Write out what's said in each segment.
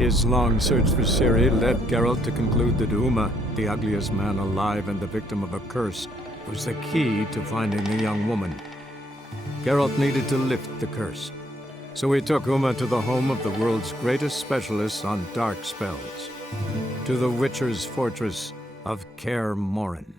His long search for Ciri led Geralt to conclude that Uma, the ugliest man alive and the victim of a curse, was the key to finding the young woman. Geralt needed to lift the curse, so he took Uma to the home of the world's greatest specialist on dark spells, to the Witcher's fortress of Kaer Morhen.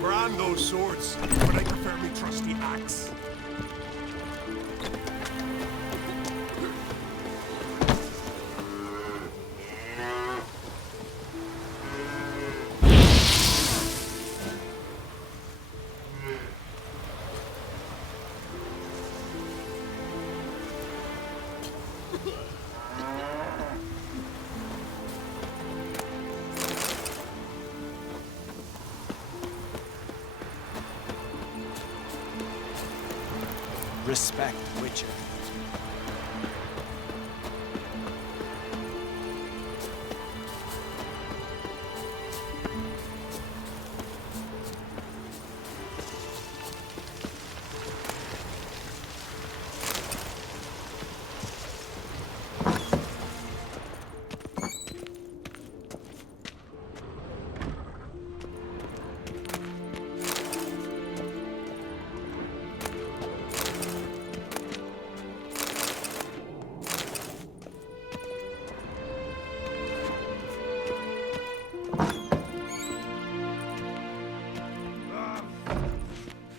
Brand those swords, but I prefer me trusty axe. Respect, Witcher.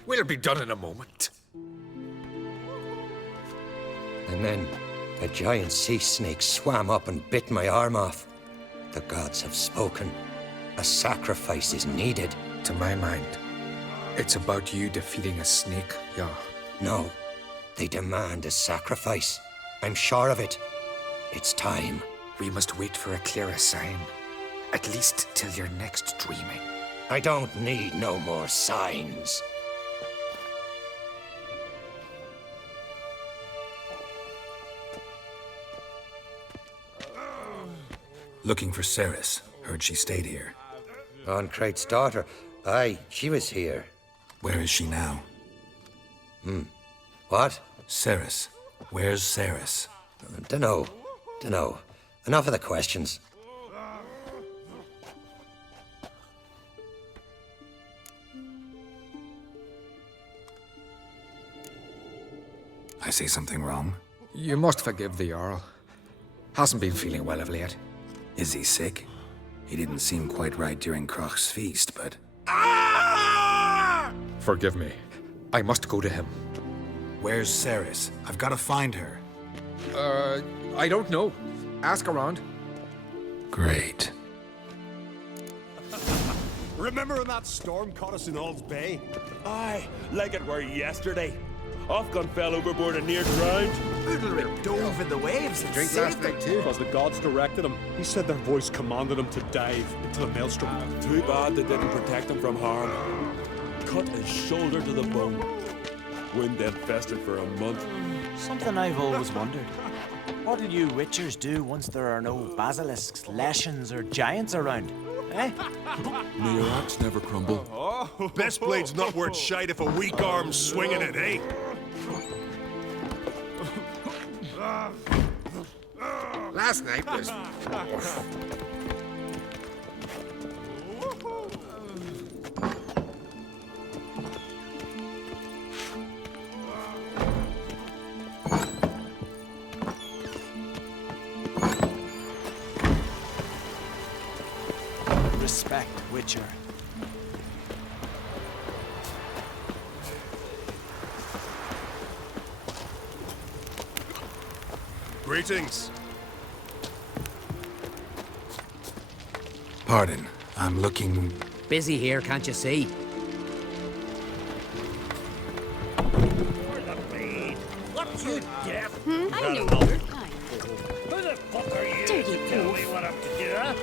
We'll be done in a moment. And then a giant sea snake swam up and bit my arm off. The gods have spoken. A sacrifice is needed. To my mind, it's about you defeating a snake, yeah. No, they demand a sacrifice. I'm sure of it. It's time. We must wait for a clearer sign. At least till your next dreaming. I don't need no more signs. Looking for Cerys. Heard she stayed here. Oncrate's daughter. Aye, she was here. Where is she now? What? Cerys. Where's Cerys? Dunno. Enough of the questions. I say something wrong? You must forgive the Jarl. Hasn't been feeling well of late. Is he sick? He didn't seem quite right during Crach's feast, but... Forgive me. I must go to him. Where's Cerys? I've got to find her. I don't know. Ask around. Great. Remember when that storm caught us in Ald's Bay? Aye, like it were yesterday. Ofcom fell overboard and near drowned. Udalryk dove in the waves and saved them. Because the gods directed him. He said their voice commanded him to dive into the maelstrom. Too bad they didn't protect him from harm. Cut his shoulder to the bone. Wind infested for a month. Something I've always wondered. What do you Witchers do once there are no basilisks, leshens, or giants around? Eh? May your axe never crumble. Best blade's not worth shite if a weak arm's swinging it, eh? Last night was... Respect, Witcher. Greetings. Pardon, I'm looking... Busy here, can't you see? I know your kind. Who the fuck are you Dirty to tell wolf. me what a job to do, huh?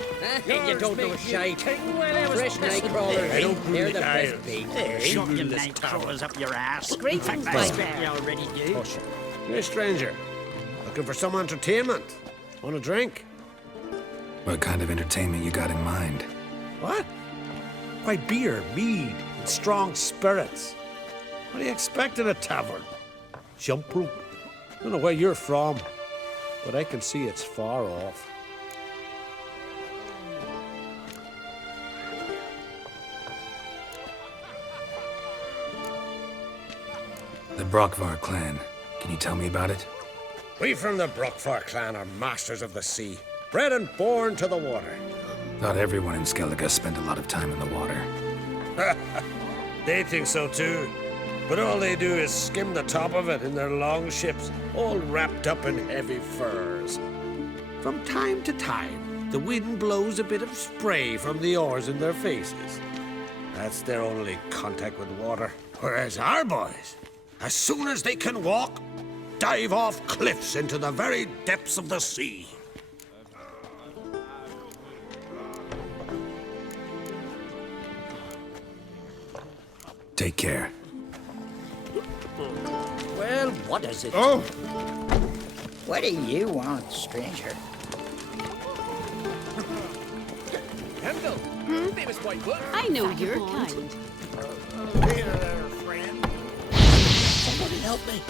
You don't know shite. Fresh night I crawlers, don't they're really the care. best bait. Shove your night crawlers up your ass. Great fact, I expect you already do. Hey, stranger. Looking for some entertainment? Want a drink? What kind of entertainment you got in mind? What? Why, beer, mead, and strong spirits. What do you expect in a tavern? Jump rope. Don't know where you're from, but I can see it's far off. The Brockvar clan. Can you tell me about it? We from the Brockvar clan are masters of the sea, bred and born to the water. Not everyone in Skellige spent a lot of time in the water. They think so too. But all they do is skim the top of it in their long ships, all wrapped up in heavy furs. From time to time, the wind blows a bit of spray from the oars in their faces. That's their only contact with water. Whereas our boys, as soon as they can walk, dive off cliffs into the very depths of the sea. Take care. Well, what is it? Oh! What do you want, stranger? Hemdall, famous Whitewood. I know your kind. Hey there, friend. Somebody help me.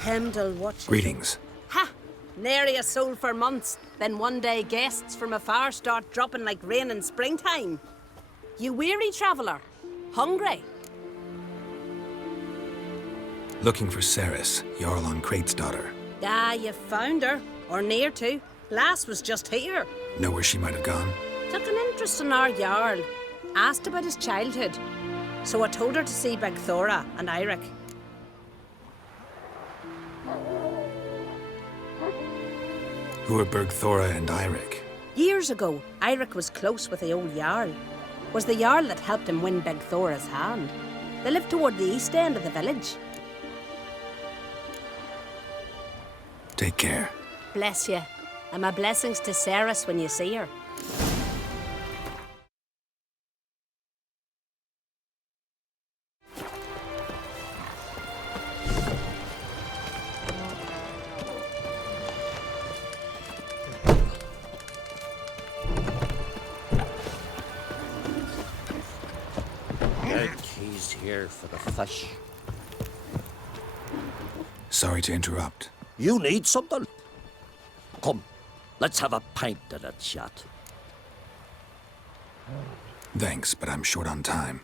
Hemdall watches. Greetings. Ha! Nary a soul for months. Then one day guests from afar start dropping like rain in springtime. You weary traveller? Hungry? Looking for Ceres, Jarl on Crate's daughter. Ah, you found her. Or near to. Lass was just here. Know where she might have gone? Took an interest in our Jarl. Asked about his childhood. So I told her to see Begthora and Eirik. Who are Bergthora and Eirik? Years ago, Eirik was close with the old Jarl. Was the Jarl that helped him win Begthora's hand. They lived toward the east end of the village. Take care. Bless you. And my blessings to Ceres when you see her. He's here for the fish. Sorry to interrupt. You need something? Come, let's have a pint and a chat. Thanks, but I'm short on time.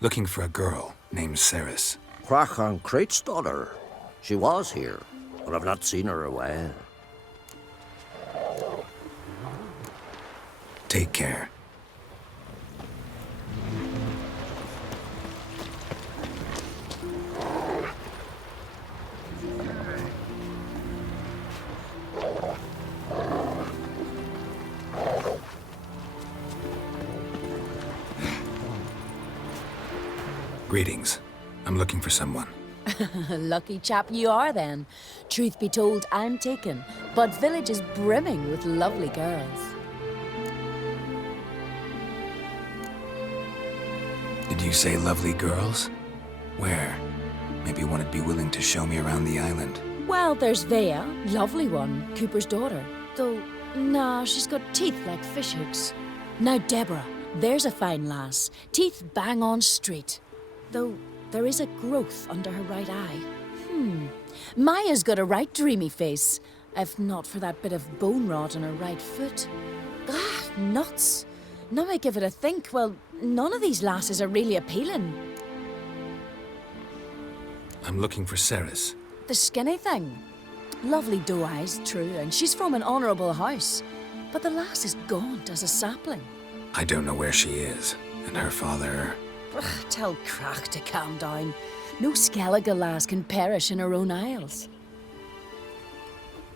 Looking for a girl named Ceres. Crachan Crate's daughter. She was here, but I've not seen her a while. Take care. Greetings. I'm looking for someone. Lucky chap you are, then. Truth be told, I'm taken, but village is brimming with lovely girls. Did you say lovely girls? Where? Maybe one would be willing to show me around the island. Well, there's Vea, lovely one, Cooper's daughter. Though, nah, she's got teeth like fishhooks. Now, Deborah, there's a fine lass. Teeth bang on straight. Though, there is a growth under her right eye. Maya's got a right dreamy face, if not for that bit of bone rot on her right foot. Ah, nuts. Now I give it a think, well, none of these lasses are really appealing. I'm looking for Ceres. The skinny thing. Lovely doe eyes, true, and she's from an honourable house. But the lass is gaunt as a sapling. I don't know where she is, and her father... Ugh, tell Crach to calm down. No Skellige lass can perish in her own isles.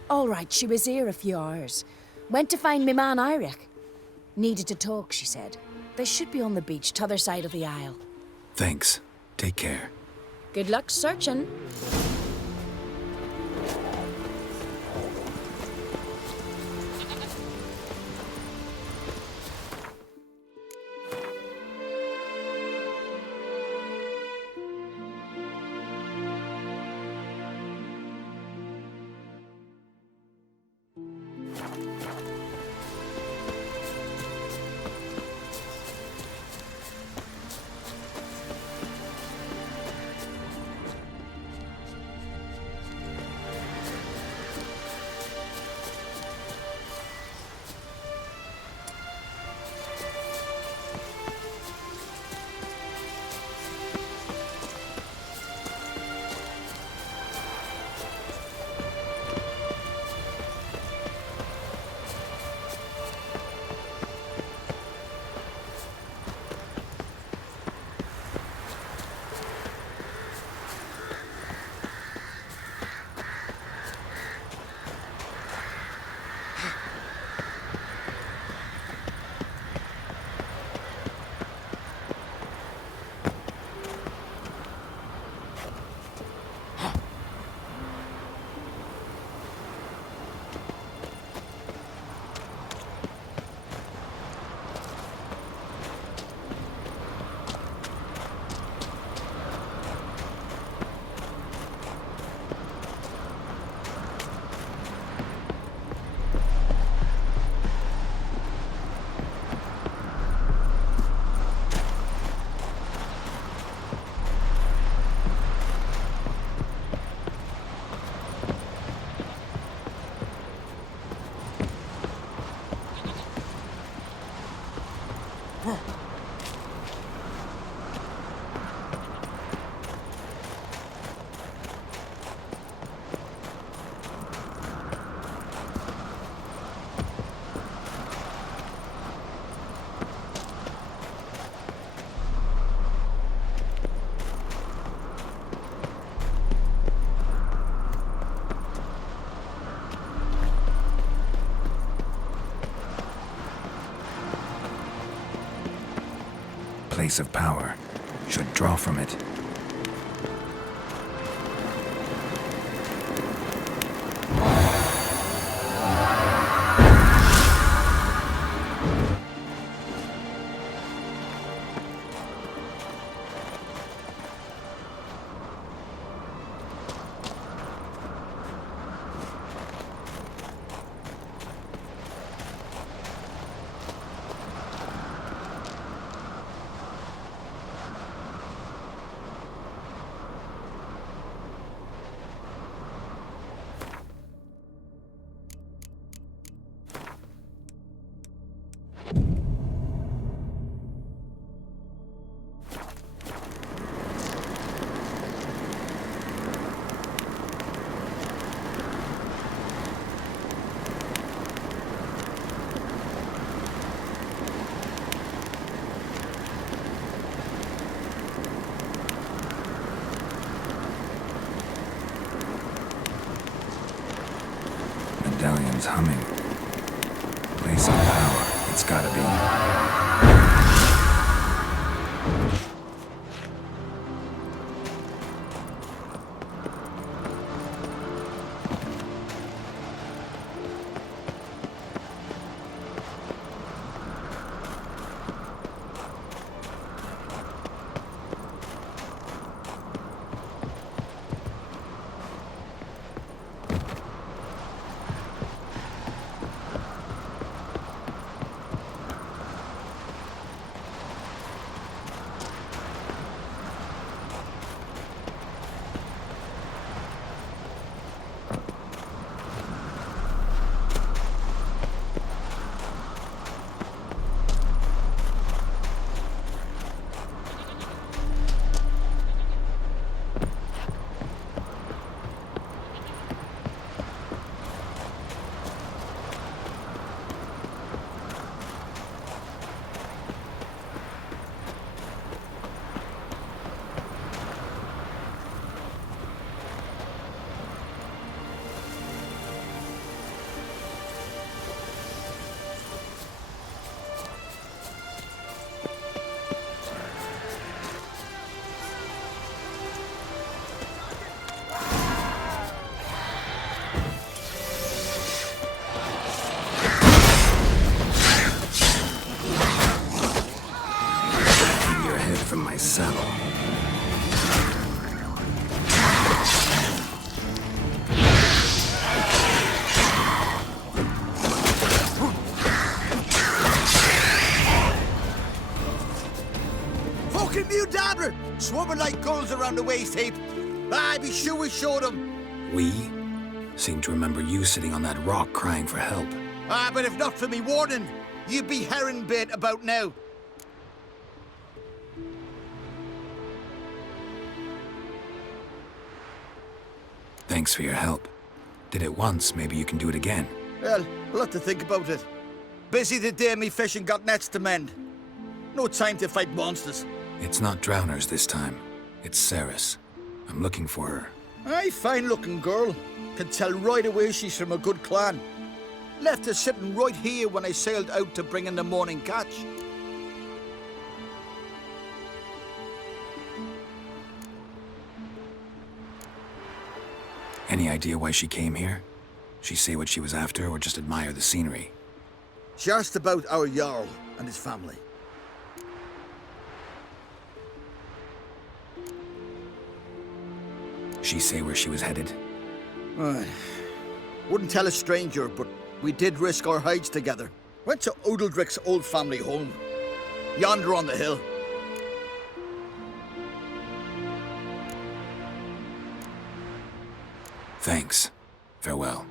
All right, she was here a few hours. Went to find me man Eirik. Needed to talk, she said. They should be on the beach, t'other side of the isle. Thanks. Take care. Good luck searching. place of power. Should draw from it. Medallion's humming. Place of power. It's gotta be. Saddle. Fucking mute dabber! Swimming like gulls around the waist heap. I'd be sure we showed them. We seem to remember you sitting on that rock crying for help. But if not for me warning, you'd be herring bait about now. Thanks for your help. Did it once, maybe you can do it again. Well, we'll have to think about it. Busy the day me fishing got nets to mend. No time to fight monsters. It's not drowners this time. It's Ceres. I'm looking for her. Aye, fine-looking girl. Can tell right away she's from a good clan. Left her sitting right here when I sailed out to bring in the morning catch. Any idea why she came here? She say what she was after or just admire the scenery? She asked about our Jarl and his family. She say where she was headed? Wouldn't tell a stranger, but we did risk our hides together. Went to Odeldrick's old family home. Yonder on the hill. Thanks. Farewell.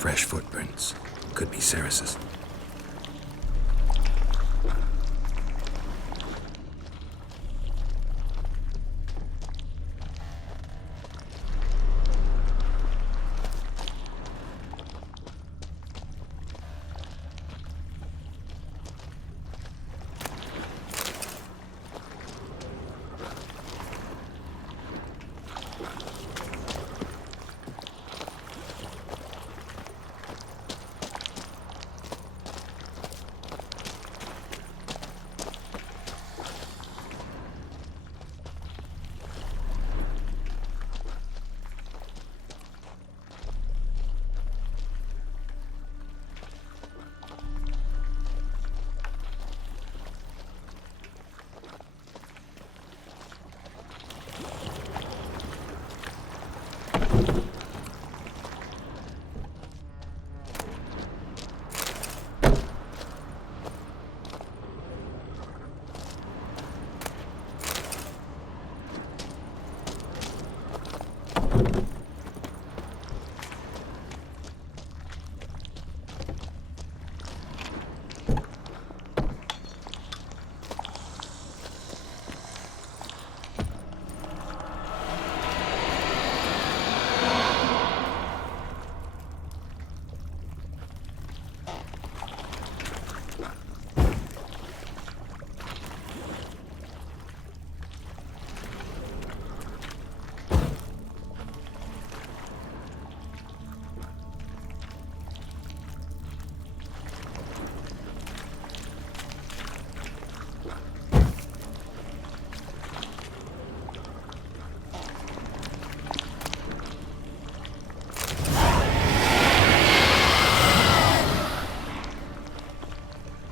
Fresh footprints. Could be Ceres's.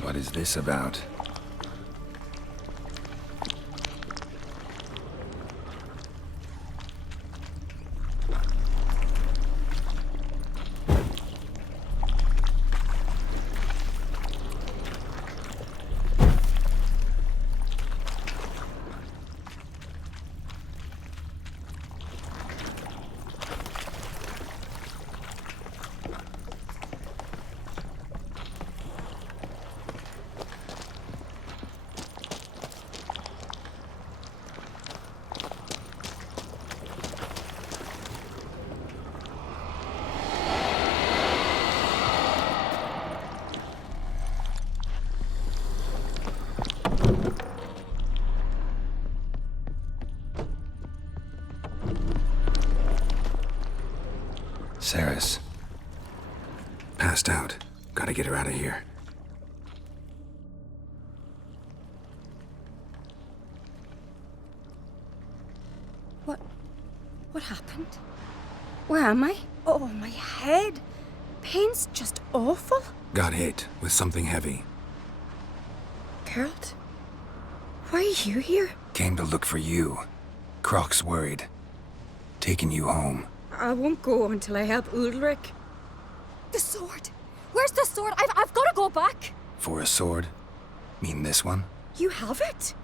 What is this about? Ceres. Passed out. Gotta get her out of here. What happened? Where am I? Oh, my head. Pain's just awful. Got hit with something heavy. Geralt? Why are you here? Came to look for you. Croc's worried. Taking you home. I won't go until I help Udalric. The sword! Where's the sword? I've got to go back! For a sword? Mean this one? You have it?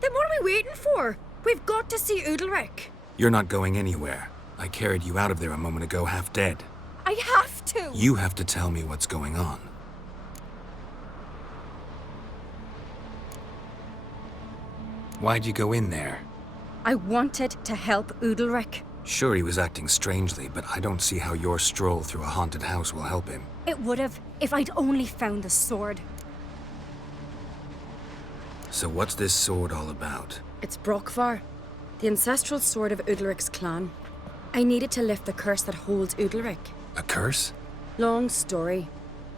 Then what are we waiting for? We've got to see Udalric. You're not going anywhere. I carried you out of there a moment ago half dead. I have to! You have to tell me what's going on. Why'd you go in there? I wanted to help Udalric. Sure, he was acting strangely, but I don't see how your stroll through a haunted house will help him. It would have, if I'd only found the sword. So what's this sword all about? It's Brokvar, the ancestral sword of Udalric's clan. I needed to lift the curse that holds Udalric. A curse? Long story.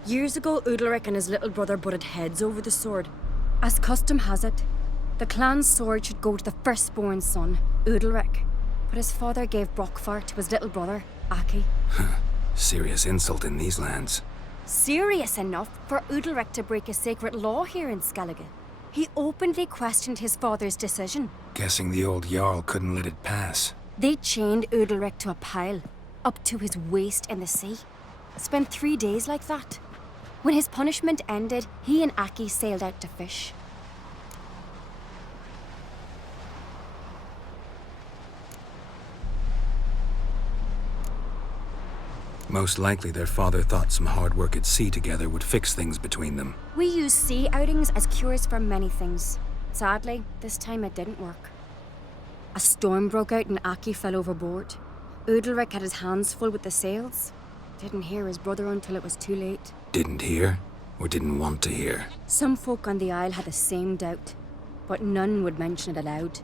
Years ago, Udalric and his little brother butted heads over the sword. As custom has it, the clan's sword should go to the firstborn son, Udalric. But his father gave Brokvar to his little brother, Aki. Serious insult in these lands. Serious enough for Udalric to break a sacred law here in Skellige. He openly questioned his father's decision. Guessing the old Jarl couldn't let it pass. They chained Udalric to a pile, up to his waist in the sea. Spent 3 days like that. When his punishment ended, he and Aki sailed out to fish. Most likely their father thought some hard work at sea together would fix things between them. We use sea outings as cures for many things. Sadly, this time it didn't work. A storm broke out and Aki fell overboard. Udalric had his hands full with the sails. Didn't hear his brother until it was too late. Didn't hear? Or didn't want to hear? Some folk on the Isle had the same doubt, but none would mention it aloud.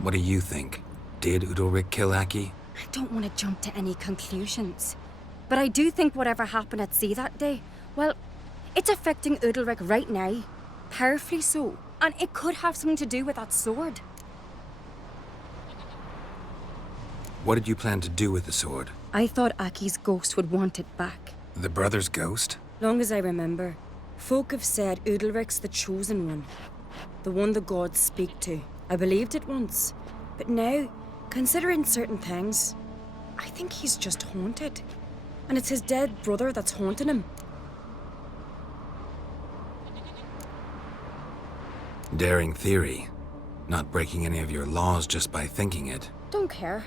What do you think? Did Udalric kill Aki? I don't want to jump to any conclusions, but I do think whatever happened at sea that day, well, it's affecting Udalric right now. Powerfully so, and it could have something to do with that sword. What did you plan to do with the sword? I thought Aki's ghost would want it back. The brother's ghost? Long as I remember, folk have said Udalric's the chosen one. The one the gods speak to. I believed it once, but now, considering certain things, I think he's just haunted. And it's his dead brother that's haunting him. Daring theory. Not breaking any of your laws just by thinking it. Don't care.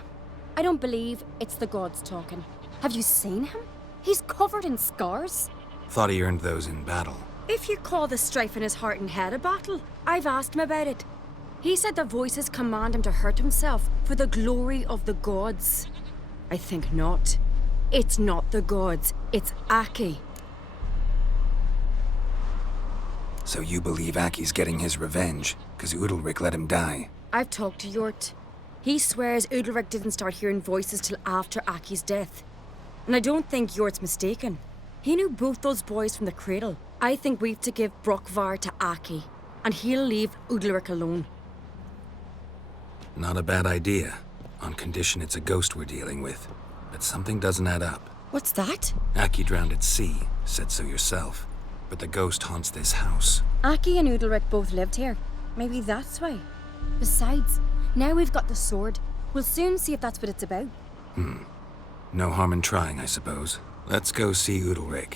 I don't believe it's the gods talking. Have you seen him? He's covered in scars. Thought he earned those in battle. If you call the strife in his heart and head a battle, I've asked him about it. He said the voices command him to hurt himself for the glory of the gods. I think not. It's not the gods, it's Aki. So you believe Aki's getting his revenge, because Udalric let him die? I've talked to Yort. He swears Udalric didn't start hearing voices till after Aki's death. And I don't think Yort's mistaken. He knew both those boys from the cradle. I think we've to give Brokvar to Aki, and he'll leave Udalric alone. Not a bad idea, on condition it's a ghost we're dealing with. But something doesn't add up. What's that? Aki drowned at sea, said so yourself. But the ghost haunts this house. Aki and Udalric both lived here. Maybe that's why. Besides, now we've got the sword. We'll soon see if that's what it's about. No harm in trying, I suppose. Let's go see Udalric.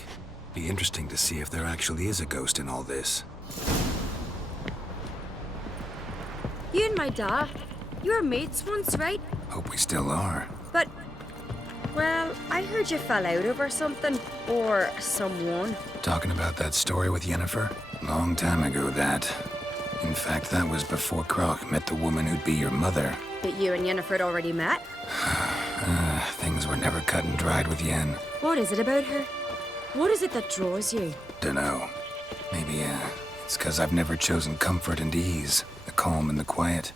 Be interesting to see if there actually is a ghost in all this. You and my dad, you were mates once, right? Hope we still are. But, well, I heard you fell out over something. Or someone. Talking about that story with Yennefer? Long time ago, that. In fact, that was before Croc met the woman who'd be your mother. But you and Yennefer had already met? Things were never cut and dried with Yen. What is it about her? What is it that draws you? Dunno. Maybe, it's 'cause I've never chosen comfort and ease. The calm and the quiet.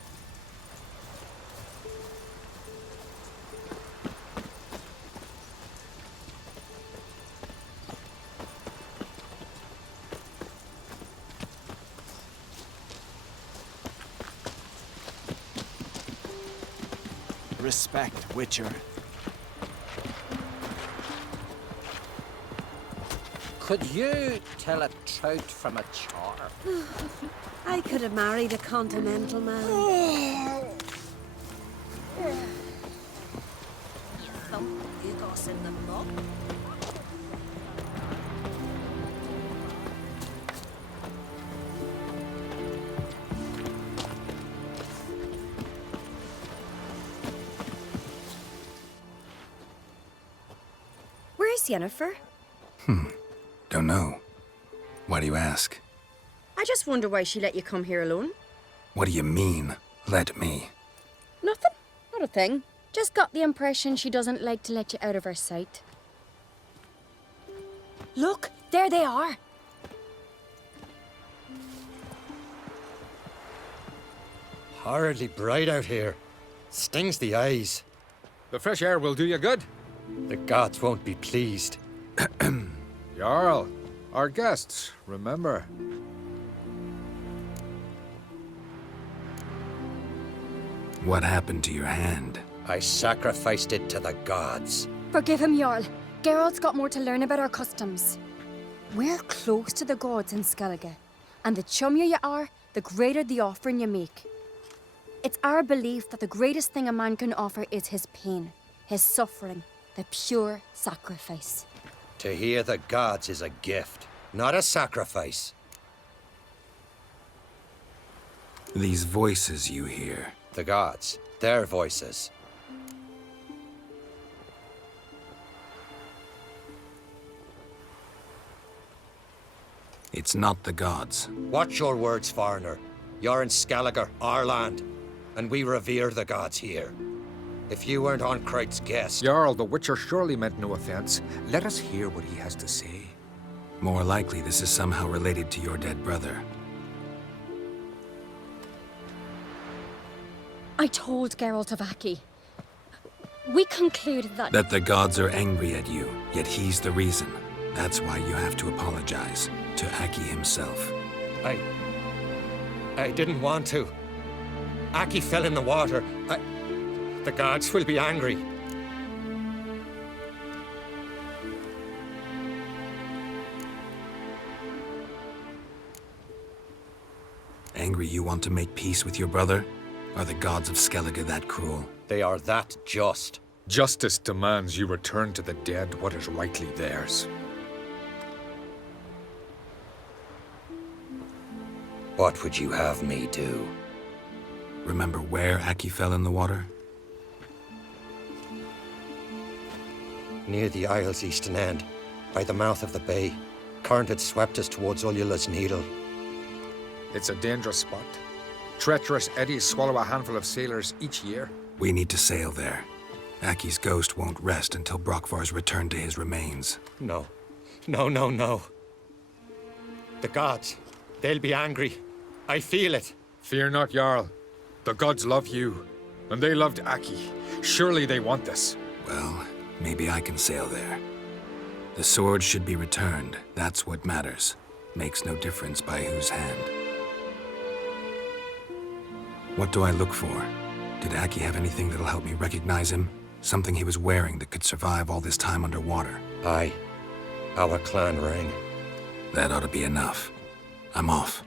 Respect, Witcher. Could you tell a trout from a char? I could have married a continental man. You thump Hugos in the mud. Where's Yennefer? Don't know. Why do you ask? I just wonder why she let you come here alone. What do you mean, let me? Nothing. Not a thing. Just got the impression she doesn't like to let you out of her sight. Look, there they are. Horridly bright out here. Stings the eyes. The fresh air will do you good. The gods won't be pleased. Jarl, our guests, remember. What happened to your hand? I sacrificed it to the gods. Forgive him, Jarl. Geralt's got more to learn about our customs. We're close to the gods in Skellige, and the chummier you are, the greater the offering you make. It's our belief that the greatest thing a man can offer is his pain, his suffering, the pure sacrifice. To hear the gods is a gift, not a sacrifice. These voices you hear, The gods, their voices. It's not the gods. Watch your words, foreigner. You're in Skelliger, our land, and we revere the gods here. If you weren't Arnkright's guest... Jarl, the Witcher surely meant no offense. Let us hear what he has to say. More likely, this is somehow related to your dead brother. I told Geralt of Aki. We concluded that... That the gods are angry at you, yet he's the reason. That's why you have to apologize to Aki himself. I didn't want to. Aki fell in the water. The gods will be angry. Angry you want to make peace with your brother? Are the gods of Skellige that cruel? They are that just. Justice demands you return to the dead what is rightly theirs. What would you have me do? Remember where Aki fell in the water? Near the Isle's eastern end, by the mouth of the bay. Current had swept us towards Ullula's Needle. It's a dangerous spot. Treacherous eddies swallow a handful of sailors each year. We need to sail there. Aki's ghost won't rest until Brokvar's returned to his remains. No. No. The gods, they'll be angry. I feel it. Fear not, Jarl. The gods love you, and they loved Aki. Surely they want this. Well, maybe I can sail there. The sword should be returned. That's what matters. Makes no difference by whose hand. What do I look for? Did Aki have anything that'll help me recognize him? Something he was wearing that could survive all this time underwater? Aye. Our clan ring. That ought to be enough. I'm off.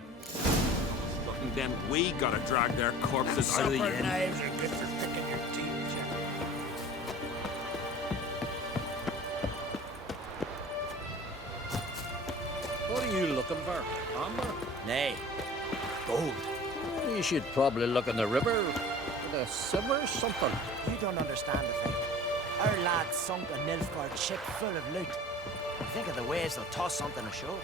Fucking them, we gotta drag their corpses out of the inn. Knives are good for sticking your teeth, Jack. What are you looking for? Armor? Nay, gold. You should probably look in the river. The simmer something. You don't understand the thing. Our lads sunk a Nilfgaard ship full of loot. Think of the ways they'll toss something ashore.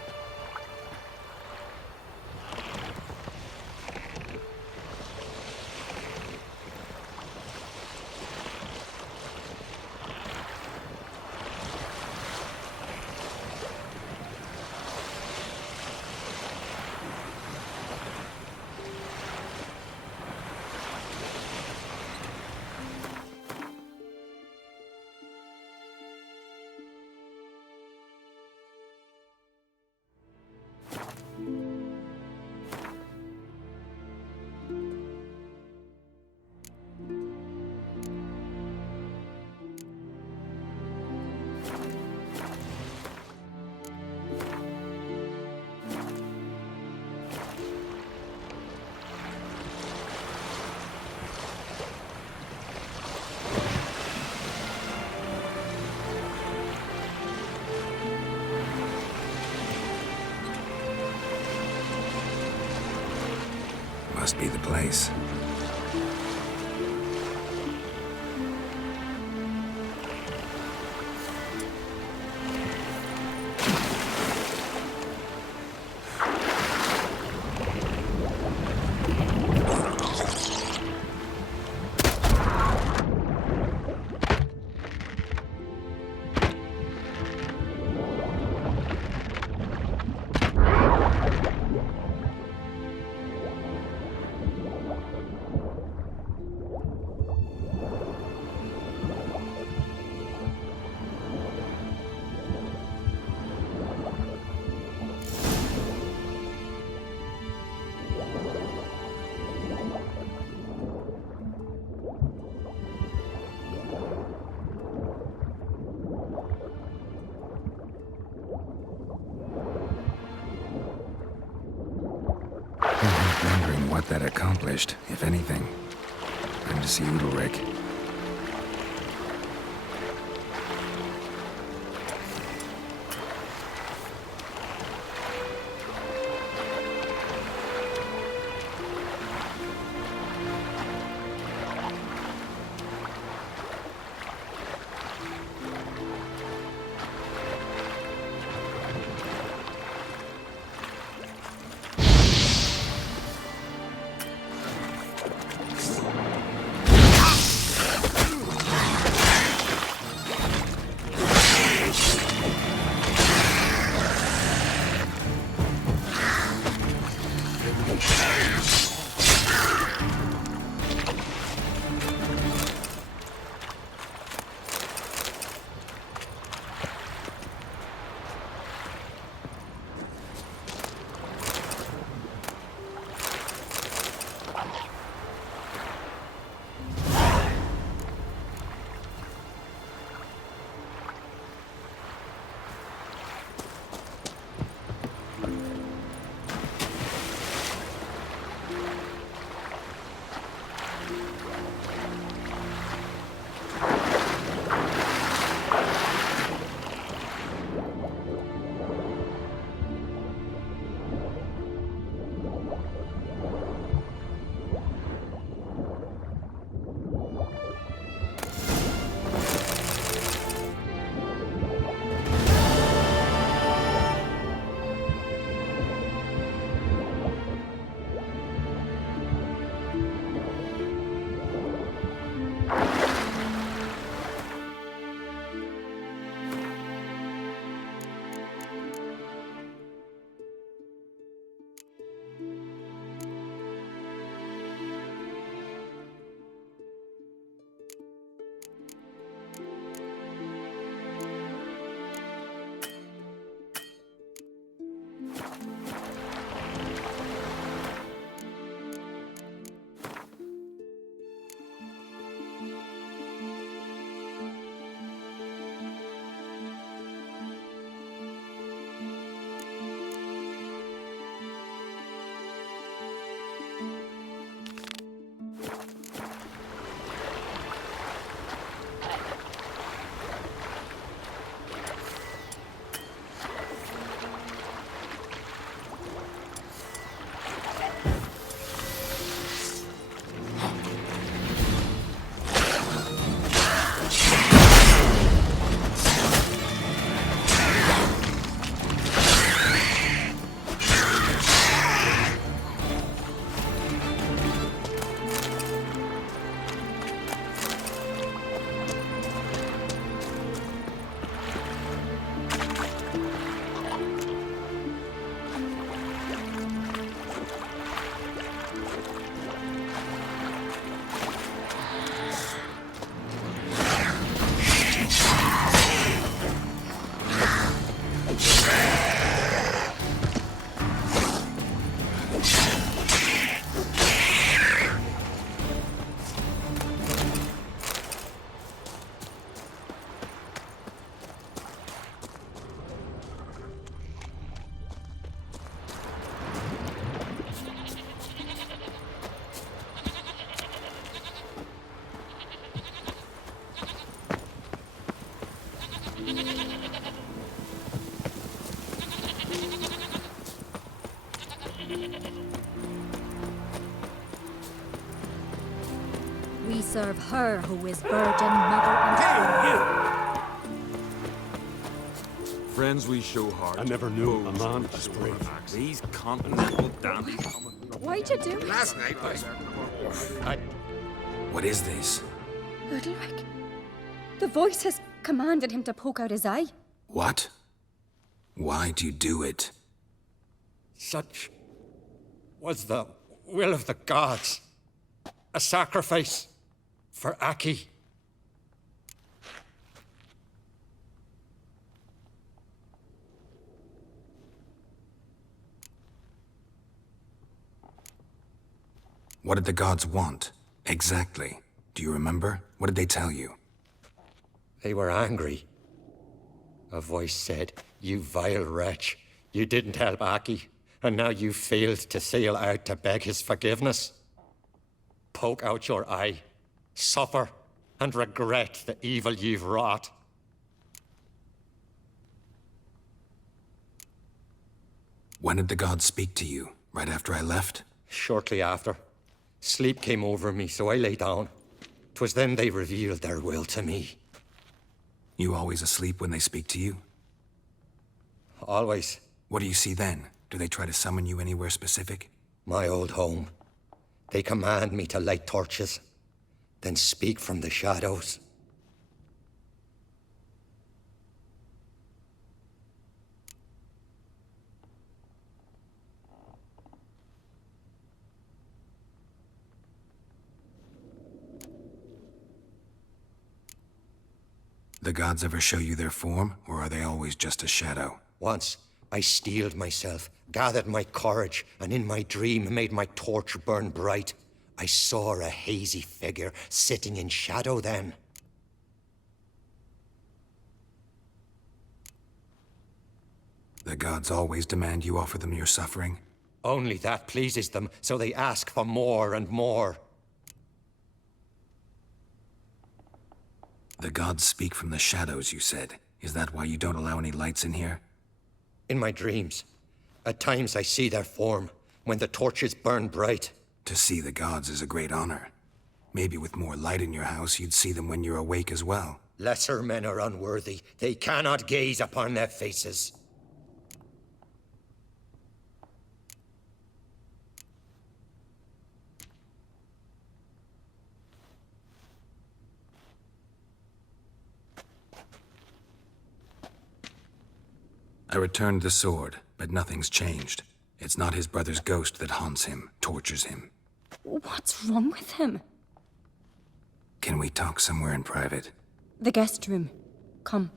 Must be the place. Wondering what that accomplished, if anything. Time to see Udalric. We serve her who is Virgin Mother and Friends we show hard. I never knew a man as brave. These continental dandies. Why'd you do it? Last night was... What is this? Udalric. The voice has commanded him to poke out his eye. What? Why'd you do it? Such was the will of the gods. A sacrifice for Aki. What did the gods want? Exactly. Do you remember? What did they tell you? They were angry. A voice said, "You vile wretch, you didn't help Aki, and now you failed to sail out to beg his forgiveness. Poke out your eye, suffer, and regret the evil you've wrought." When did the gods speak to you? Right after I left? Shortly after. Sleep came over me, so I lay down. 'Twas then they revealed their will to me. You always asleep when they speak to you? Always. What do you see then? Do they try to summon you anywhere specific? My old home. They command me to light torches, then speak from the shadows. The gods ever show you their form, or are they always just a shadow? Once, I steeled myself, gathered my courage, and in my dream made my torch burn bright. I saw a hazy figure sitting in shadow then. The gods always demand you offer them your suffering? Only that pleases them, so they ask for more and more. The gods speak from the shadows, you said. Is that why you don't allow any lights in here? In my dreams. At times I see their form, when the torches burn bright. To see the gods is a great honor. Maybe with more light in your house, you'd see them when you're awake as well. Lesser men are unworthy. They cannot gaze upon their faces. I returned the sword, but nothing's changed. It's not his brother's ghost that haunts him, tortures him. What's wrong with him? Can we talk somewhere in private? The guest room. Come.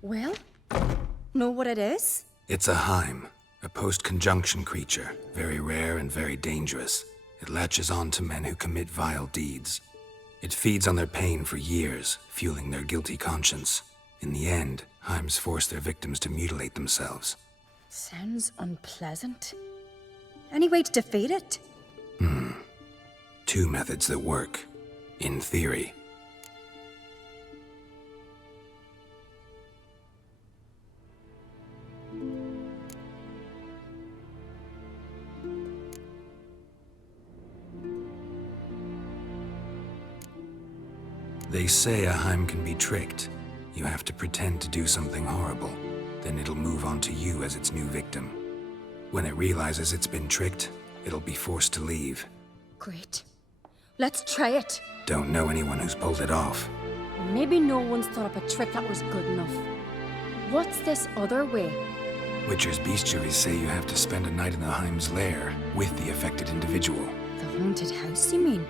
Well, know what it is? It's a Heim, a post-conjunction creature, very rare and very dangerous. It latches on to men who commit vile deeds. It feeds on their pain for years, fueling their guilty conscience. In the end, Heims force their victims to mutilate themselves. Sounds unpleasant. Any way to defeat it? Two methods that work, in theory. They say a Heim can be tricked. You have to pretend to do something horrible. Then it'll move on to you as its new victim. When it realizes it's been tricked, it'll be forced to leave. Great. Let's try it. Don't know anyone who's pulled it off. Maybe no one's thought up a trick that was good enough. What's this other way? Witcher's bestiaries say you have to spend a night in the Heim's lair with the affected individual. The haunted house, you mean?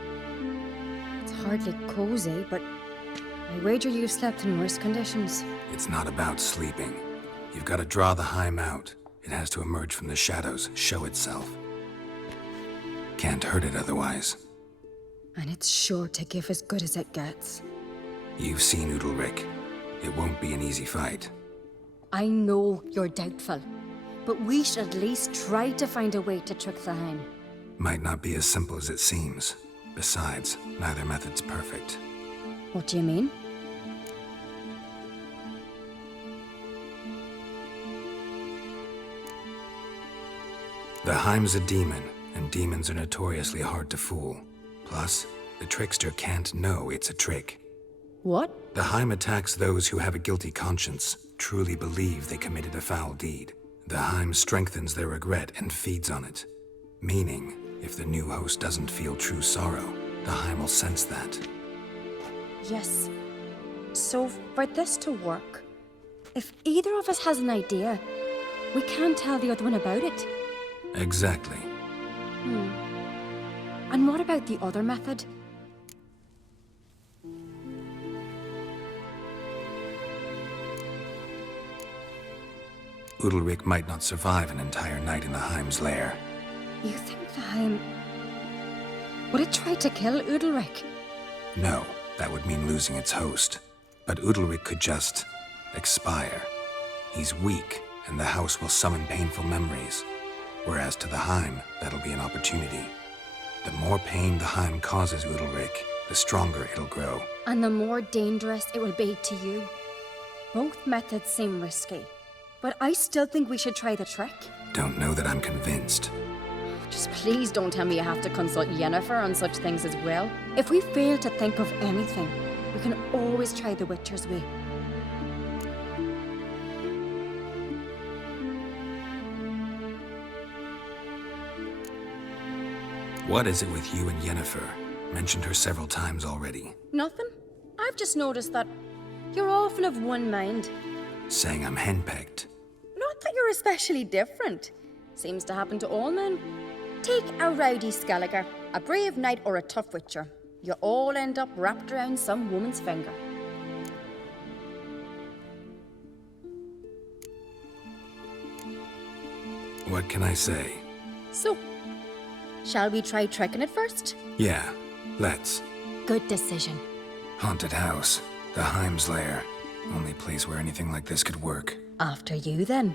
It's hardly cozy, but I wager you've slept in worse conditions. It's not about sleeping. You've got to draw the Heim out. It has to emerge from the shadows, show itself. Can't hurt it otherwise. And it's sure to give as good as it gets. You've seen Udalric. It won't be an easy fight. I know you're doubtful, but we should at least try to find a way to trick the Heim. Might not be as simple as it seems. Besides, neither method's perfect. What do you mean? The Heim's a demon, and demons are notoriously hard to fool. Plus, the trickster can't know it's a trick. What? The Heim attacks those who have a guilty conscience, truly believe they committed a foul deed. The Heim strengthens their regret and feeds on it. Meaning, if the new host doesn't feel true sorrow, the Heim will sense that. Yes. So, for this to work, if either of us has an idea, we can't tell the other one about it. Exactly. And what about the other method? Udalryk might not survive an entire night in the Heim's lair. You think the Heim... would it try to kill Udalryk? No, that would mean losing its host. But Udalryk could just... expire. He's weak, and the house will summon painful memories. Whereas to the Heim, that'll be an opportunity. The more pain the Heim causes Udalryk, the stronger it'll grow. And the more dangerous it will be to you. Both methods seem risky, but I still think we should try the trick. Don't know that I'm convinced. Just please don't tell me you have to consult Yennefer on such things as well. If we fail to think of anything, we can always try the Witcher's way. What is it with you and Yennefer? Mentioned her several times already. Nothing. I've just noticed that you're often of one mind. Saying I'm henpecked. Not that you're especially different. Seems to happen to all men. Take a rowdy Skelliger, a brave knight or a tough witcher. You all end up wrapped around some woman's finger. What can I say? So, shall we try tricking it first? Yeah, let's. Good decision. Haunted house. The Heim's lair. Only place where anything like this could work. After you, then.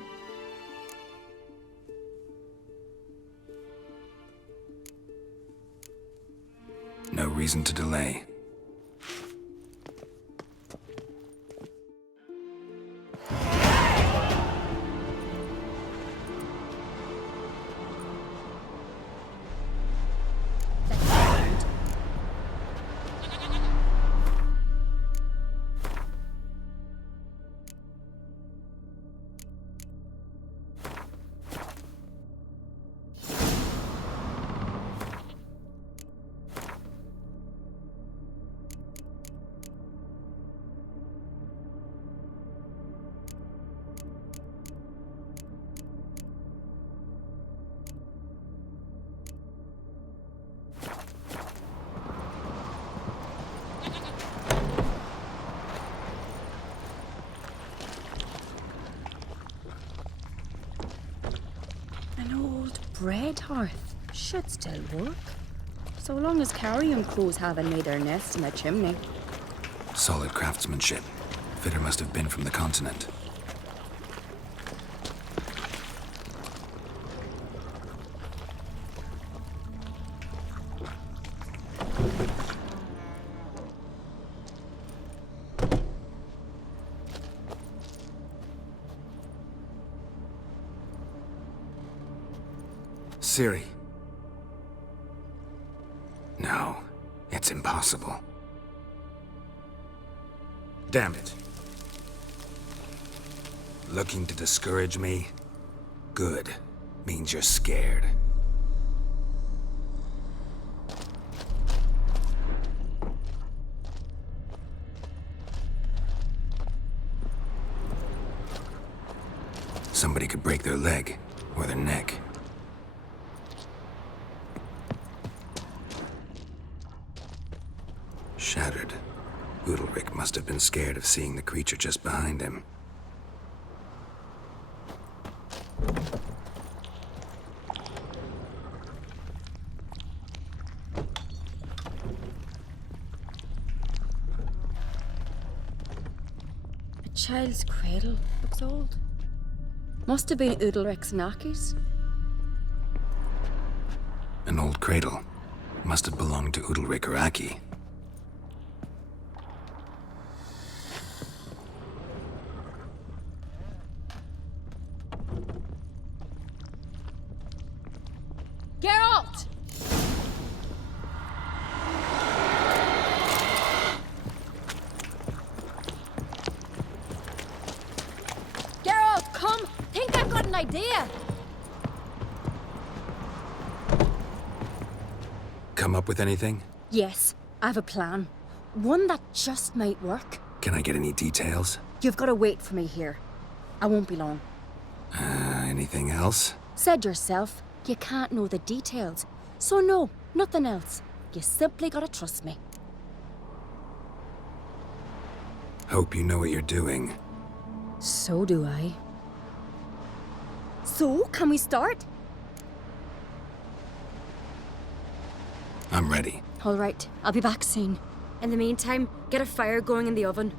No reason to delay. Bread hearth should still work. So long as carrion crows haven't made their nest in a chimney. Solid craftsmanship. Fitter must have been from the continent. Ciri. No, it's impossible. Damn it. Looking to discourage me? Good. Means you're scared. Somebody could break their leg or their neck. Shattered. Udalryk must have been scared of seeing the creature just behind him. A child's cradle looks old. Must have been Udalryk's Naki's. An old cradle. Must have belonged to Udalryk or Aki. Geralt! Geralt, come! Think I've got an idea! Come up with anything? Yes, I have a plan. One that just might work. Can I get any details? You've got to wait for me here. I won't be long. Anything else? Said yourself, you can't know the details. So no, nothing else. You simply gotta trust me. Hope you know what you're doing. So do I. So, can we start? I'm ready. All right, I'll be back soon. In the meantime, get a fire going in the oven.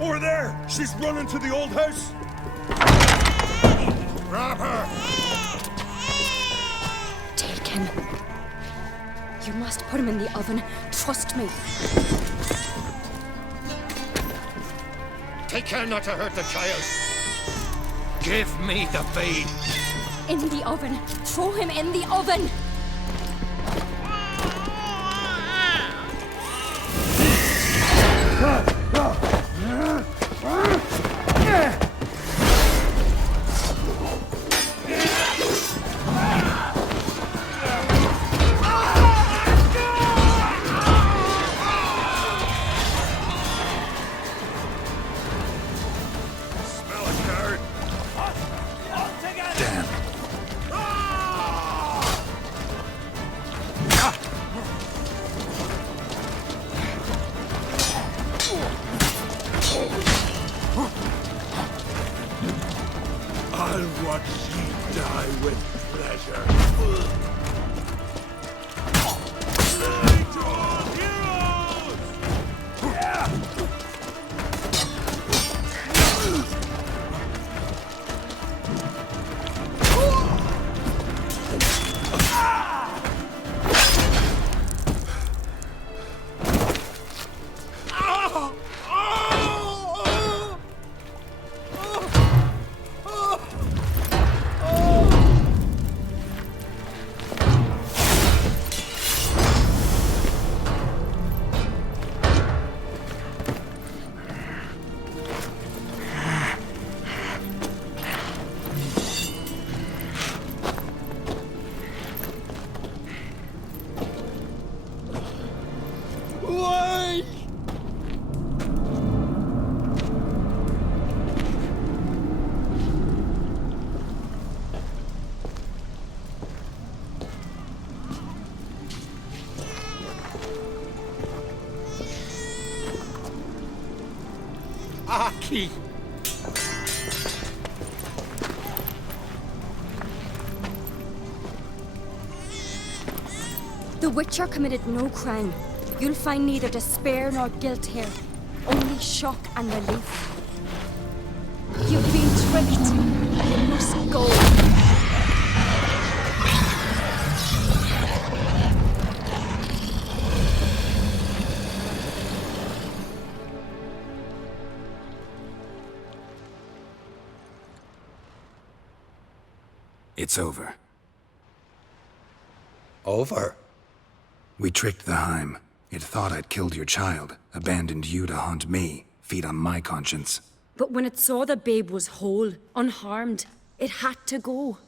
Over there! She's running to the old house! Grab her! Take him. You must put him in the oven. Trust me. Take care not to hurt the child. Give me the feed. In the oven. Throw him in the oven. I'll watch ye die with pleasure. Aki! The Witcher committed no crime. You'll find neither despair nor guilt here. Only shock and relief. You've been tricked. You must go. It's over. Over? We tricked the Heim. It thought I'd killed your child, abandoned you to haunt me, feed on my conscience. But when it saw the babe was whole, unharmed, it had to go.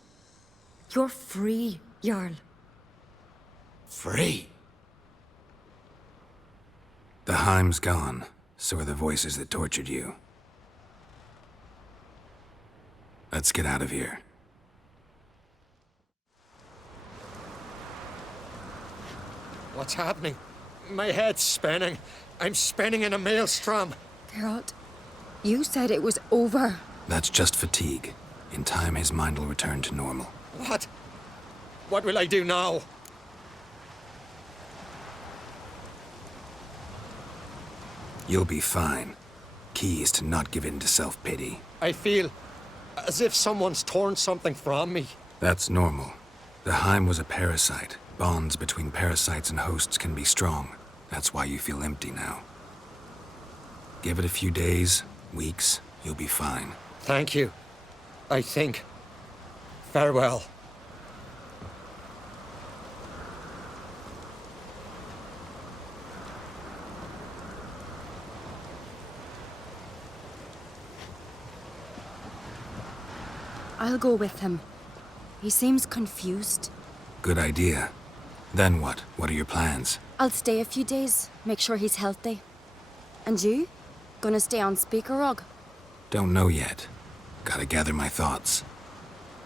You're free, Jarl. Free? The Heim's gone, so are the voices that tortured you. Let's get out of here. What's happening? My head's spinning. I'm spinning in a maelstrom. Geralt, you said it was over. That's just fatigue. In time, his mind will return to normal. What? What will I do now? You'll be fine. key is to not give in to self-pity. I feel as if someone's torn something from me. That's normal. The Heim was a parasite. Bonds between parasites and hosts can be strong. That's why you feel empty now. Give it a few days, weeks, you'll be fine. Thank you. I think. Farewell. I'll go with him. He seems confused. Good idea. Then what? What are your plans? I'll stay a few days, make sure he's healthy. And you? Gonna stay on Speaker Rog? Don't know yet. Gotta gather my thoughts.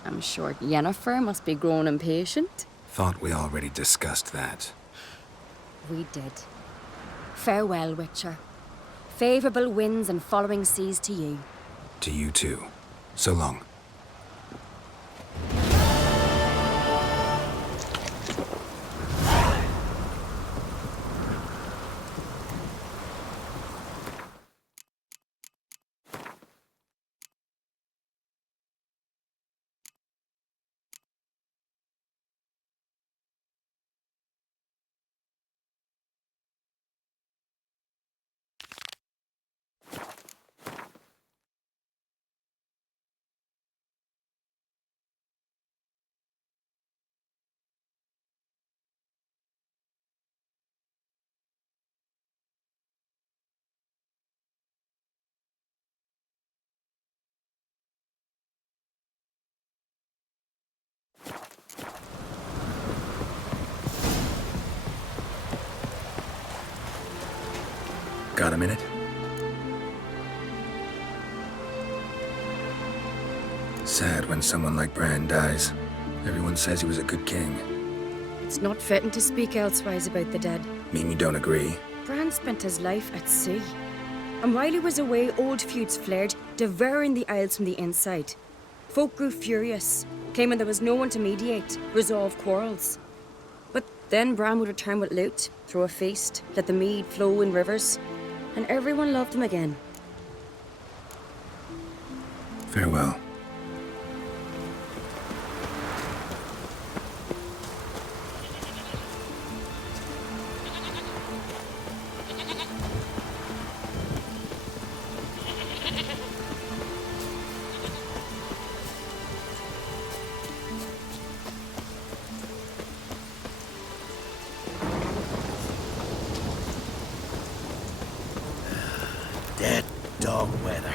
I'm sure Yennefer must be growing impatient. Thought we already discussed that. We did. Farewell, Witcher. Favorable winds and following seas to you. To you too. So long. Got a minute? Sad when someone like Bran dies. Everyone says he was a good king. It's not fitting to speak elsewise about the dead. Mean you don't agree? Bran spent his life at sea. And while he was away, old feuds flared, devouring the Isles from the inside. Folk grew furious, claiming there was no one to mediate, resolve quarrels. But then Bran would return with loot, throw a feast, let the mead flow in rivers, and everyone loved him again. Farewell. Dead dog weather.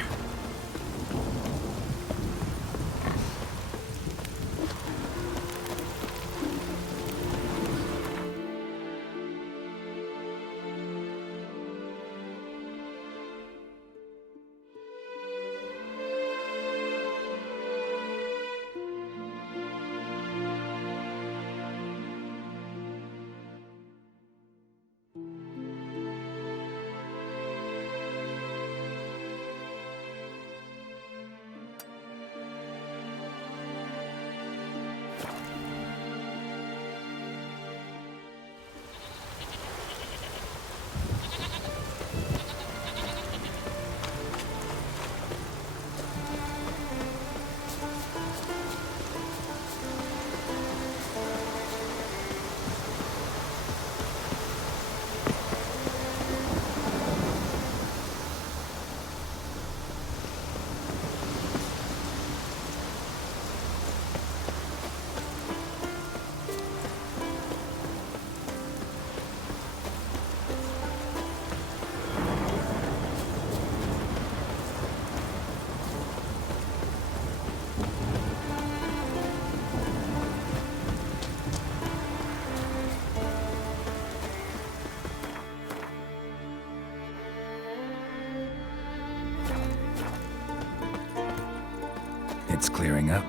It's clearing up.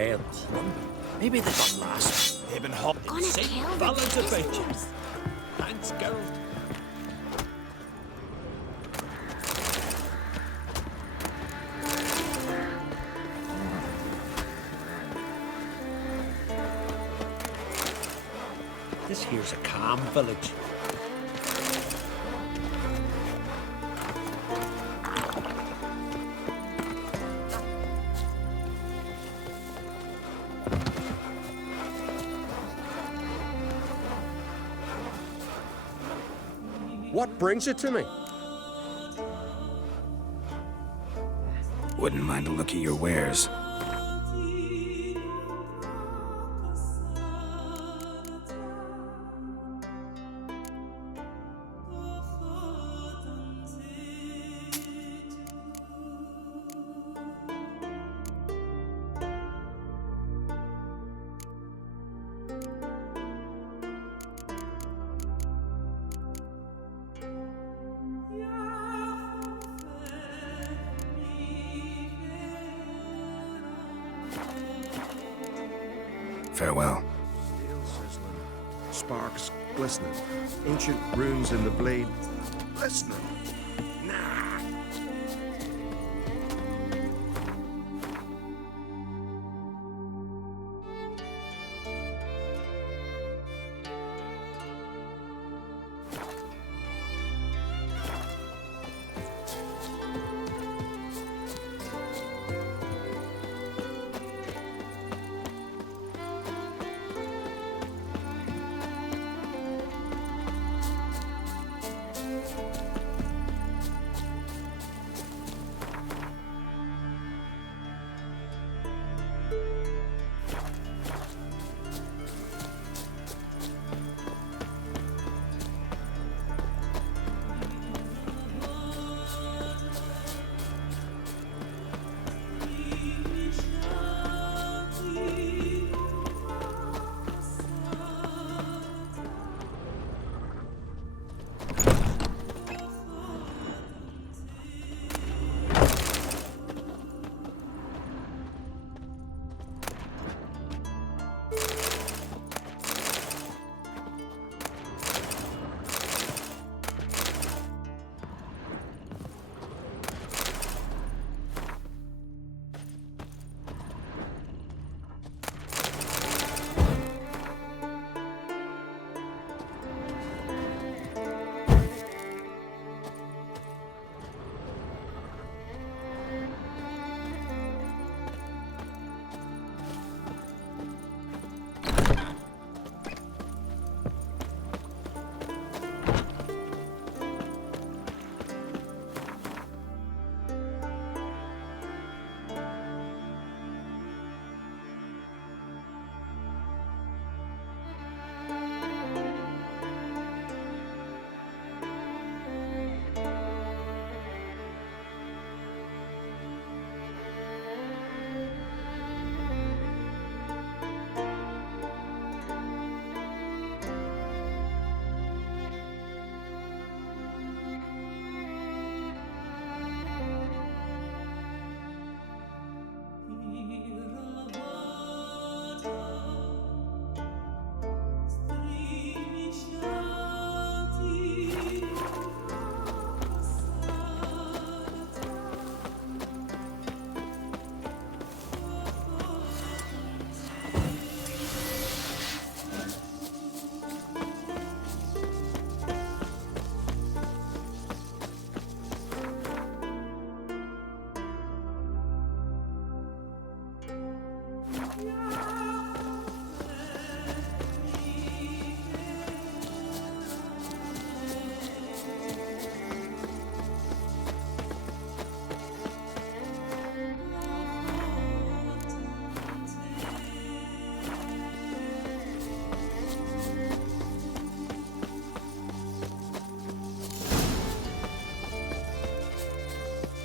wild. Maybe they got lost. They've been hopping. Gonna kill the Balance of beast. you. Thanks, Geralt. This here's a calm village. What brings you to me? Wouldn't mind a look at your wares. Farewell. Steel sizzling, sparks glistening, ancient runes in the blade glistening. Nah.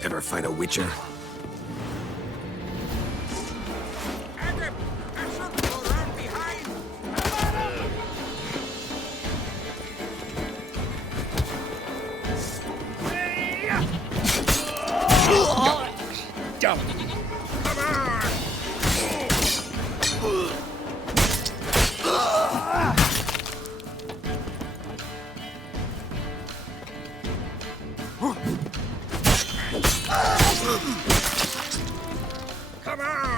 Ever fight a witcher? Come on! Come on!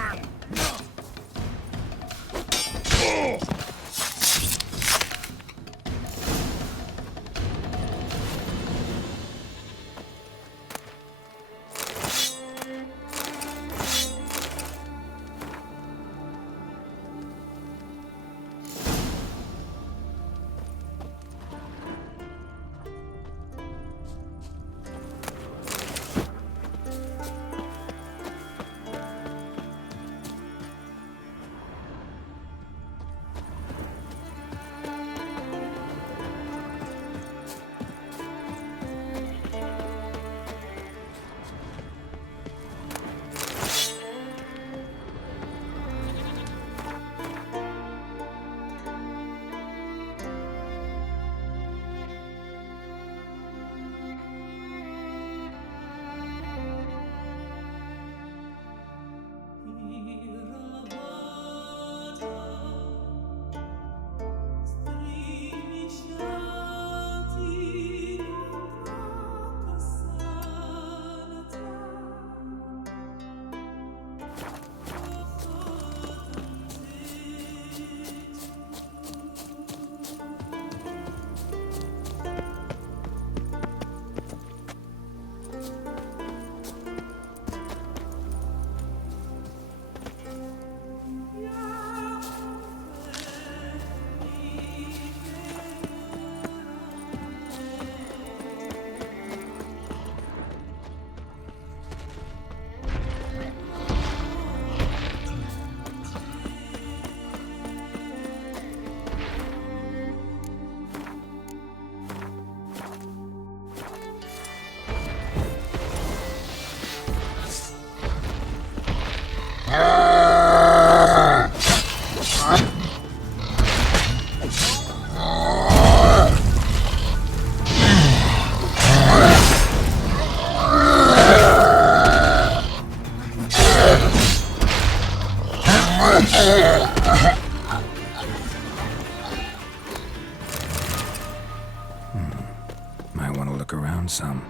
Might want to look around some.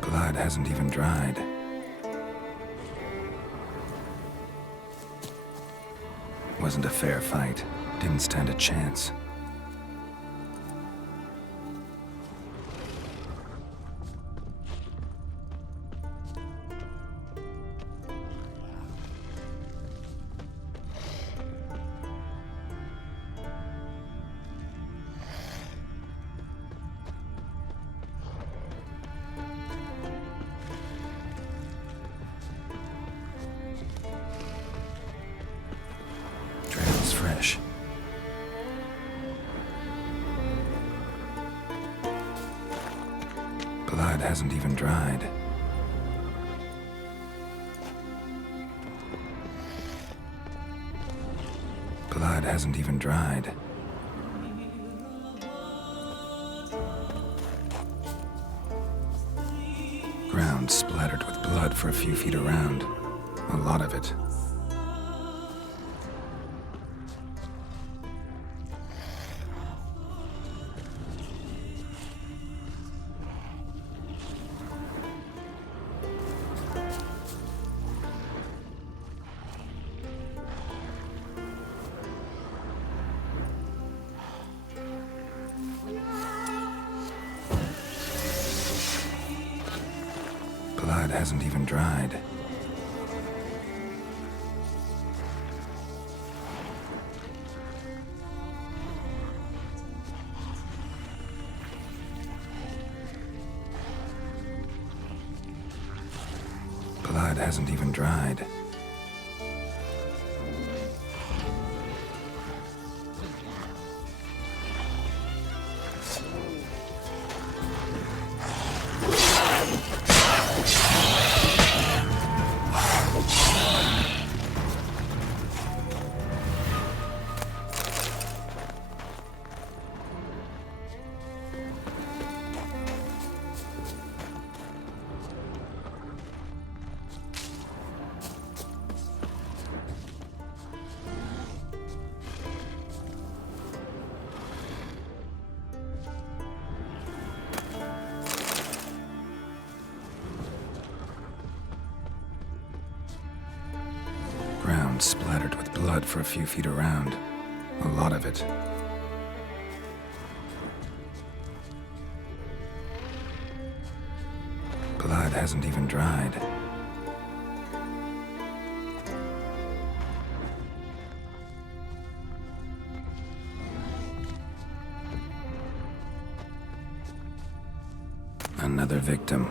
Blood hasn't even dried. Wasn't a fair fight. Didn't stand a chance. Trail's fresh. Blood hasn't even dried. Blood hasn't even dried. Ground splattered with blood for a few feet around. A lot of it. Blood hasn't even dried. Blood hasn't even dried. ground splattered with blood for a few feet around. A lot of it. Blood hasn't even dried. Another victim.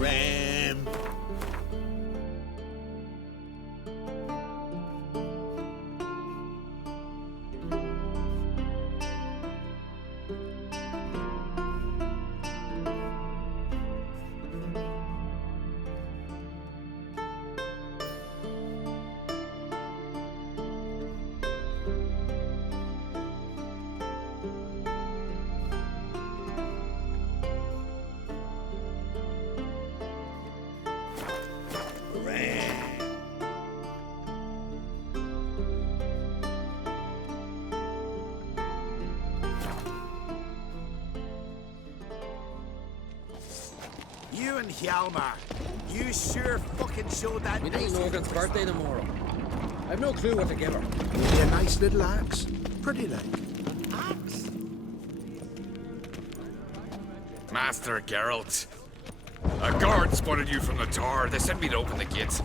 Ram. You and Hjalmar, you sure fucking showed that. We don't know Morgan's birthday tomorrow. I've no clue what to give her. Maybe a nice little axe. Pretty like. Master Geralt. A guard spotted you from the tower. They sent me to open the gates.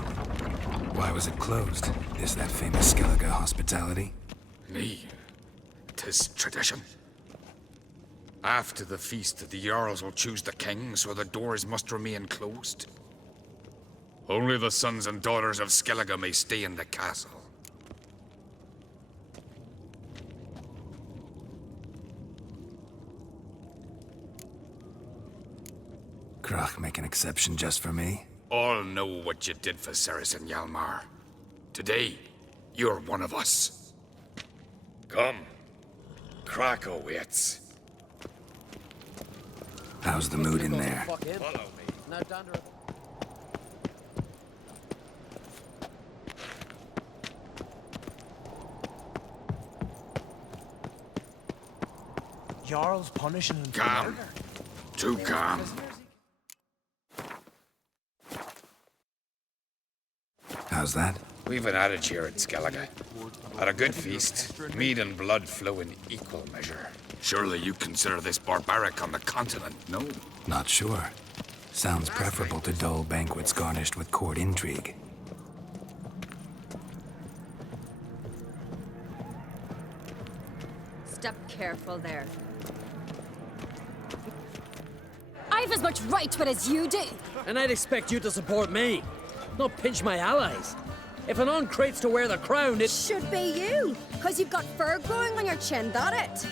Why was it closed? Is that famous Skellige hospitality? Me. 'Tis tradition. After the feast, the Jarls will choose the king, so the doors must remain closed. Only the sons and daughters of Skellige may stay in the castle. Crach make an exception just for me? All know what you did for Ceres and Hjalmar. Today, you're one of us. Come. Crach awaits. How's the mood in there? Follow me. Now, Dandruff. Jarl's punishing him for Calm. murder. Too calm. How's that? We've an adage here at Skellige. At a good feast, mead and blood flow in equal measure. Surely you consider this barbaric on the continent, no? Not sure. Sounds preferable to dull banquets garnished with court intrigue. Step careful there. I've as much right to it as you do. And I'd expect you to support me, not pinch my allies. If an uncrate's to wear the crown, it Should be you, because you've got fur growing on your chin, that it?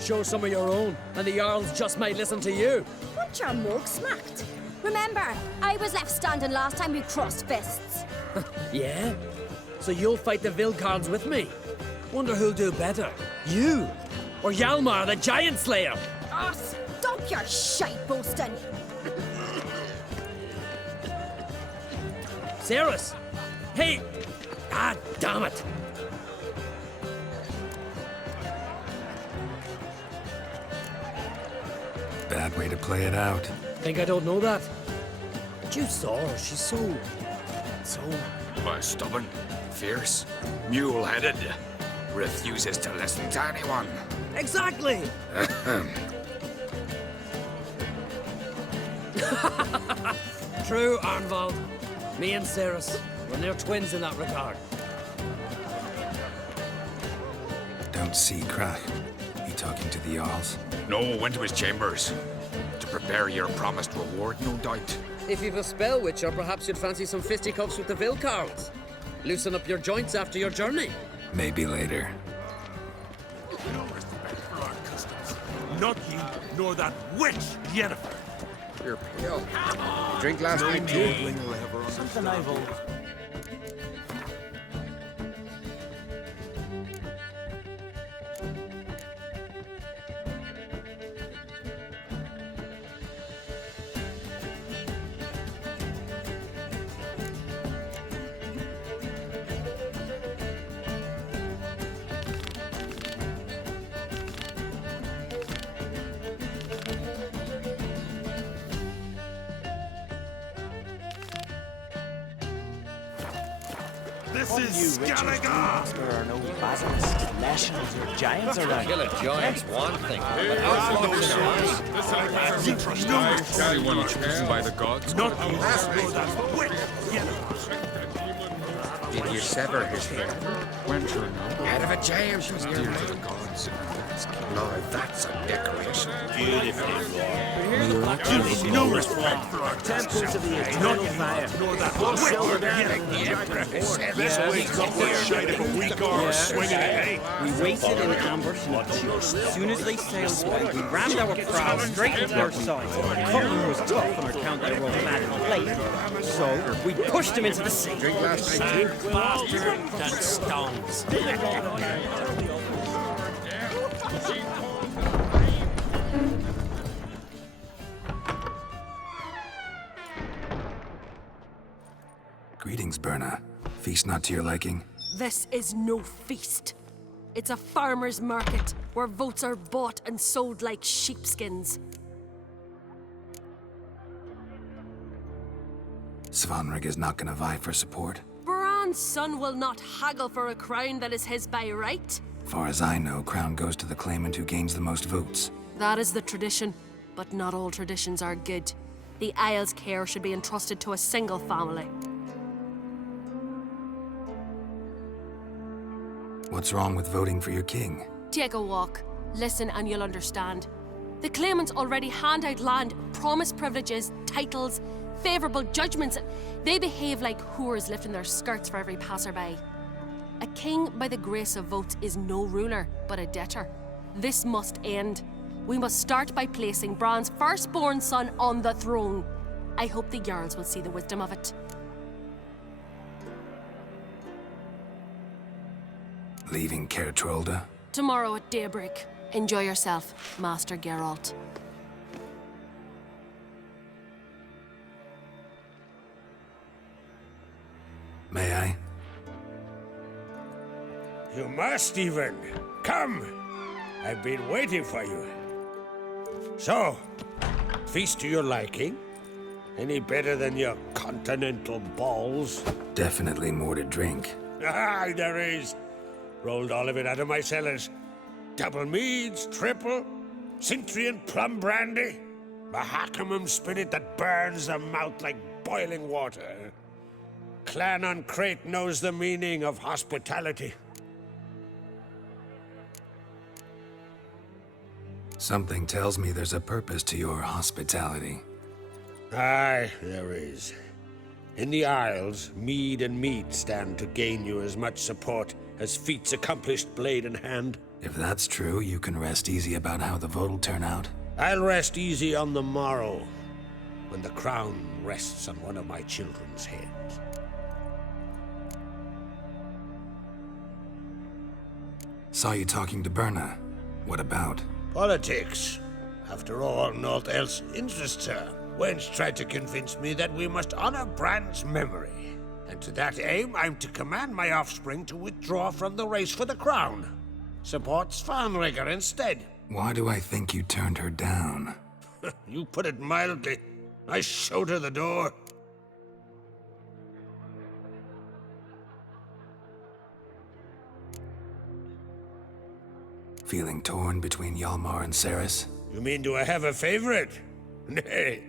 show some of your own, and the Jarls just might listen to you. Want your mug smacked? Remember, I was left standing last time we crossed fists. Yeah? So you'll fight the Vilcards with me? Wonder who'll do better, you or Hjalmar, the Giant Slayer? Oh, stop your shite boasting. Ceres! Hey! Ah, damn it! Bad way to play it out. Think I don't know that? But you saw her, she's so... Why, stubborn, fierce, mule-headed. Refuses to listen to anyone. Exactly! True, Arnvald. Me and Ceres, we're near twins in that regard. Don't see Crach. He talking to the Jarls? No, went to his chambers. To prepare your promised reward, no doubt. If you've a spell witcher, perhaps you'd fancy some fisticuffs with the Vilcards. Loosen up your joints after your journey. Maybe later. Not ye, nor that witch, Yennefer. You're pale. You drink last night too? Something I've old. This is Skellige! There are no basilisks, lashings, or giants around. Kill a giant's one thing. Anyone chosen by the gods? Not ye, nor that witch, Did you sever his head? Head of a giant was dear to the gods. Now that's a decoration. Beautiful, Lord. There's no respect for our Temples of the eternal fire. Nor that bullshit the Emperor has said this week's got what shade of a week or swinging it, eh? We waited in ambush, and as soon as they sailed away, we rammed our prow straight into their sides. Cutler was tough on account they were all clad in plate, so we pushed them into the sea. Drink last night, too? Bastard and stones. Greetings, Berna. Feast not to your liking? This is no feast. It's a farmer's market where votes are bought and sold like sheepskins. Svanrig is not gonna vie for support. Bran's son will not haggle for a crown that is his by right. Far as I know, crown goes to the claimant who gains the most votes. That is the tradition, but not all traditions are good. The Isle's care should be entrusted to a single family. What's wrong with voting for your king? Take a walk. Listen and you'll understand. The claimants already hand out land, promise privileges, titles, favourable judgments. They behave like whores lifting their skirts for every passerby. A king by the grace of votes is no ruler, but a debtor. This must end. We must start by placing Bran's firstborn son on the throne. I hope the Jarls will see the wisdom of it. Leaving Caer Trolda? Tomorrow at daybreak. Enjoy yourself, Master Geralt. May I? You must even. Come! I've been waiting for you. So, feast to your liking? Any better than your continental balls? Definitely more to drink. Aye, there is. Rolled all of it out of my cellars. Double meads, triple, Cintrian plum brandy, Mahakimum spirit that burns the mouth like boiling water. Clan on Crate knows the meaning of hospitality. Something tells me there's a purpose to your hospitality. Aye, there is. In the Isles, mead and meat stand to gain you as much support as feats accomplished blade in hand. If that's true, you can rest easy about how the vote'll turn out. I'll rest easy on the morrow, when the crown rests on one of my children's heads. Saw you talking to Berna. What about? Politics. After all, naught else interests her. Wench tried to convince me that we must honor Bran's memory. And to that aim, I'm to command my offspring to withdraw from the race for the crown. Support Svanrigger instead. Why do I think you turned her down? You put it mildly. I showed her the door. Feeling torn between Hjalmar and Cerys? You mean, do I have a favorite? Nay.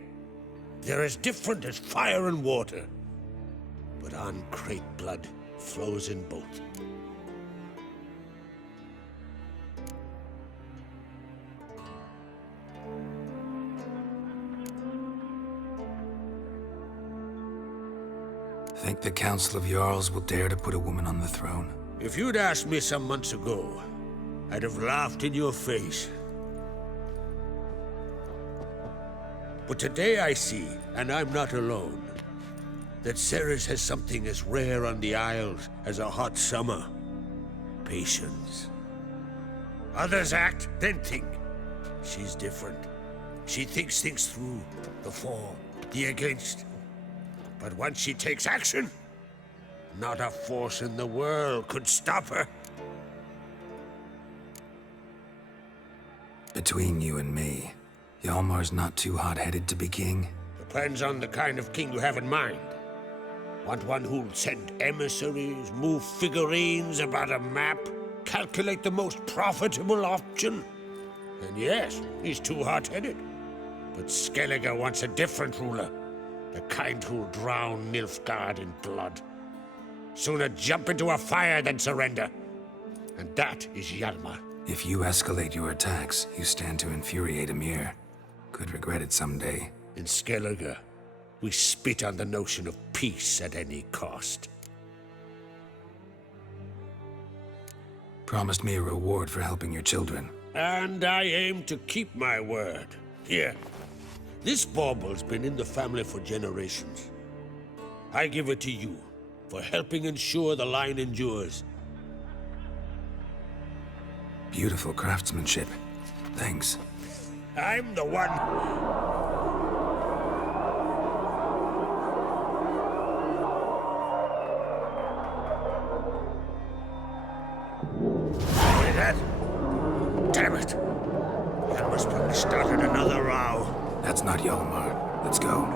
They're as different as fire and water. But on Crate blood flows in both. Think the Council of Jarls will dare to put a woman on the throne? If you'd asked me some months ago, I'd have laughed in your face. But today I see, and I'm not alone, that Cerys has something as rare on the Isles as a hot summer. Patience. Others act, then think. She's different. She thinks things through, the for, the against. But once she takes action, not a force in the world could stop her. Between you and me, Hjalmar's not too hot-headed to be king? Depends on the kind of king you have in mind. Want one who'll send emissaries, move figurines about a map, calculate the most profitable option? And yes, he's too hot-headed. But Skelliger wants a different ruler. The kind who'll drown Nilfgaard in blood. Sooner jump into a fire than surrender. And that is Hjalmar. If you escalate your attacks, you stand to infuriate Emir. Could regret it someday. In Skellige, we spit on the notion of peace at any cost. Promised me a reward for helping your children. And I aim to keep my word. Here, this bauble's been in the family for generations. I give it to you for helping ensure the line endures. Beautiful craftsmanship. Thanks. I'm the one. Hear that? Damn it! Yalmar's probably started another row. That's not Yalmar. Let's go.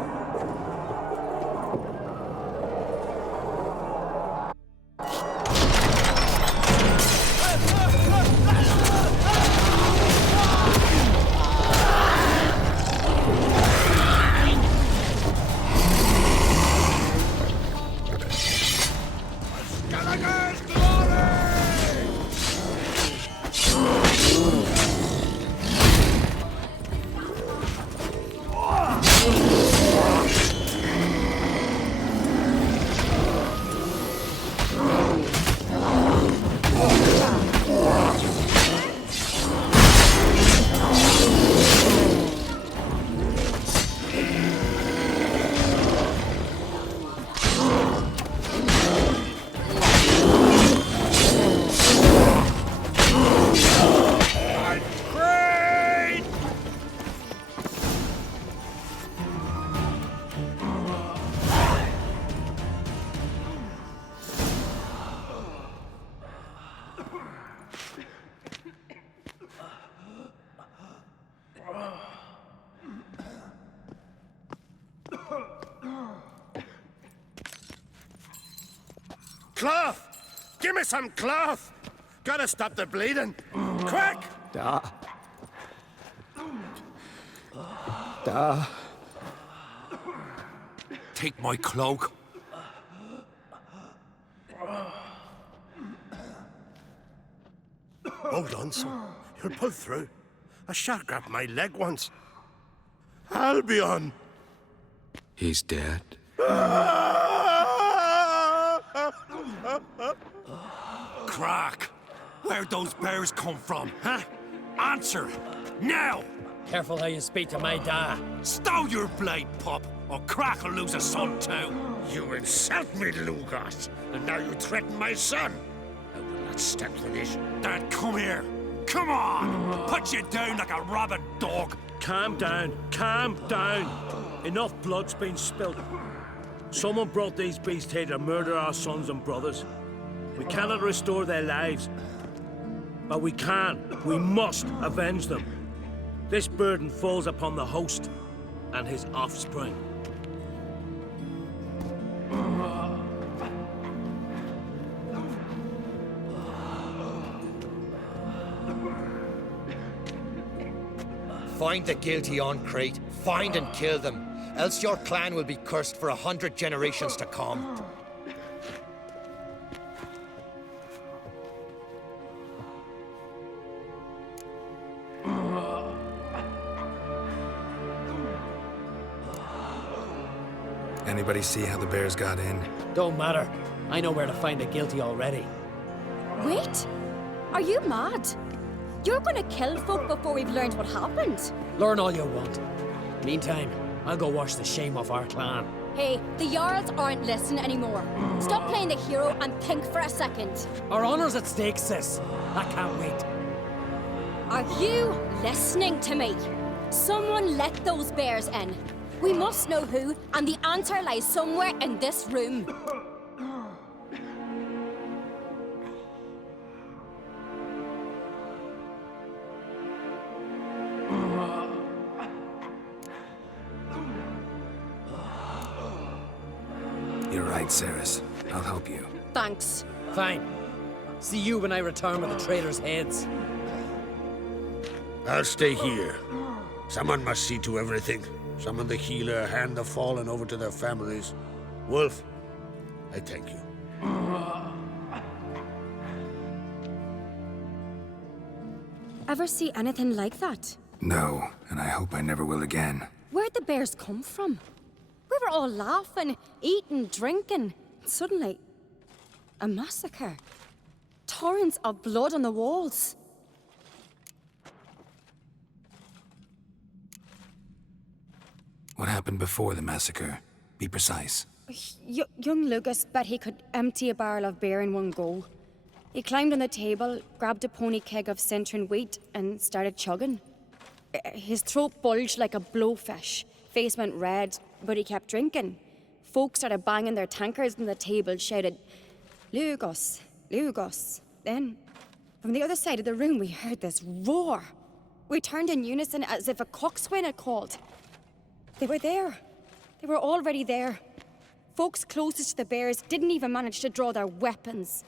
Cloth! Give me some cloth! Gotta stop the bleeding. Quick! Da. Da. Take my cloak. Hold on, son. You'll pull through. A shark grabbed my leg once. Albion! He's dead. Crack! Where'd those bears come from, huh? Answer! Now! Careful how you speak to my dad. Stow your blade, pup, or Crack will lose a son too. You insult me, Lugos, and now you threaten my son. I will not stand for this. Dad, come here. Come on! Put you down like a rabid dog. Calm down. Calm down. Enough blood's been spilled. Someone brought these beasts here to murder our sons and brothers. We cannot restore their lives. But we can. We must avenge them. This burden falls upon the host and his offspring. Find the guilty on Crate. Find and kill them. Else your clan will be cursed for 100 generations to come. Anybody see how the bears got in? Don't matter. I know where to find the guilty already. Wait! Are you mad? You're gonna kill folk before we've learned what happened. Learn all you want. Meantime, I'll go wash the shame off our clan. Hey, the Jarls aren't listening anymore. Stop playing the hero and think for a second. Our honor's at stake, sis. I can't wait. Are you listening to me? Someone let those bears in. We must know who, and the answer lies somewhere in this room. You're right, Cerys. I'll help you. Thanks. Fine. See you when I return with the traitors' heads. I'll stay here. Someone must see to everything. Summon the healer, hand the fallen over to their families. Wolf, I thank you. ever see anything like that? No, and I hope I never will again. Where'd the bears come from? We were all laughing, eating, drinking. Suddenly, a massacre. Torrents of blood on the walls. What happened before the massacre? Be precise. Young Lucas bet he could empty a barrel of beer in one go. He climbed on the table, grabbed a pony keg of Centron wheat, and started chugging. His throat bulged like a blowfish, face went red, but he kept drinking. Folks started banging their tankards on the table, shouted, "Lugos, Lugos." Then, from the other side of the room, we heard this roar. We turned in unison as if a coxswain had called. They were there. They were already there. Folks closest to the bears didn't even manage to draw their weapons.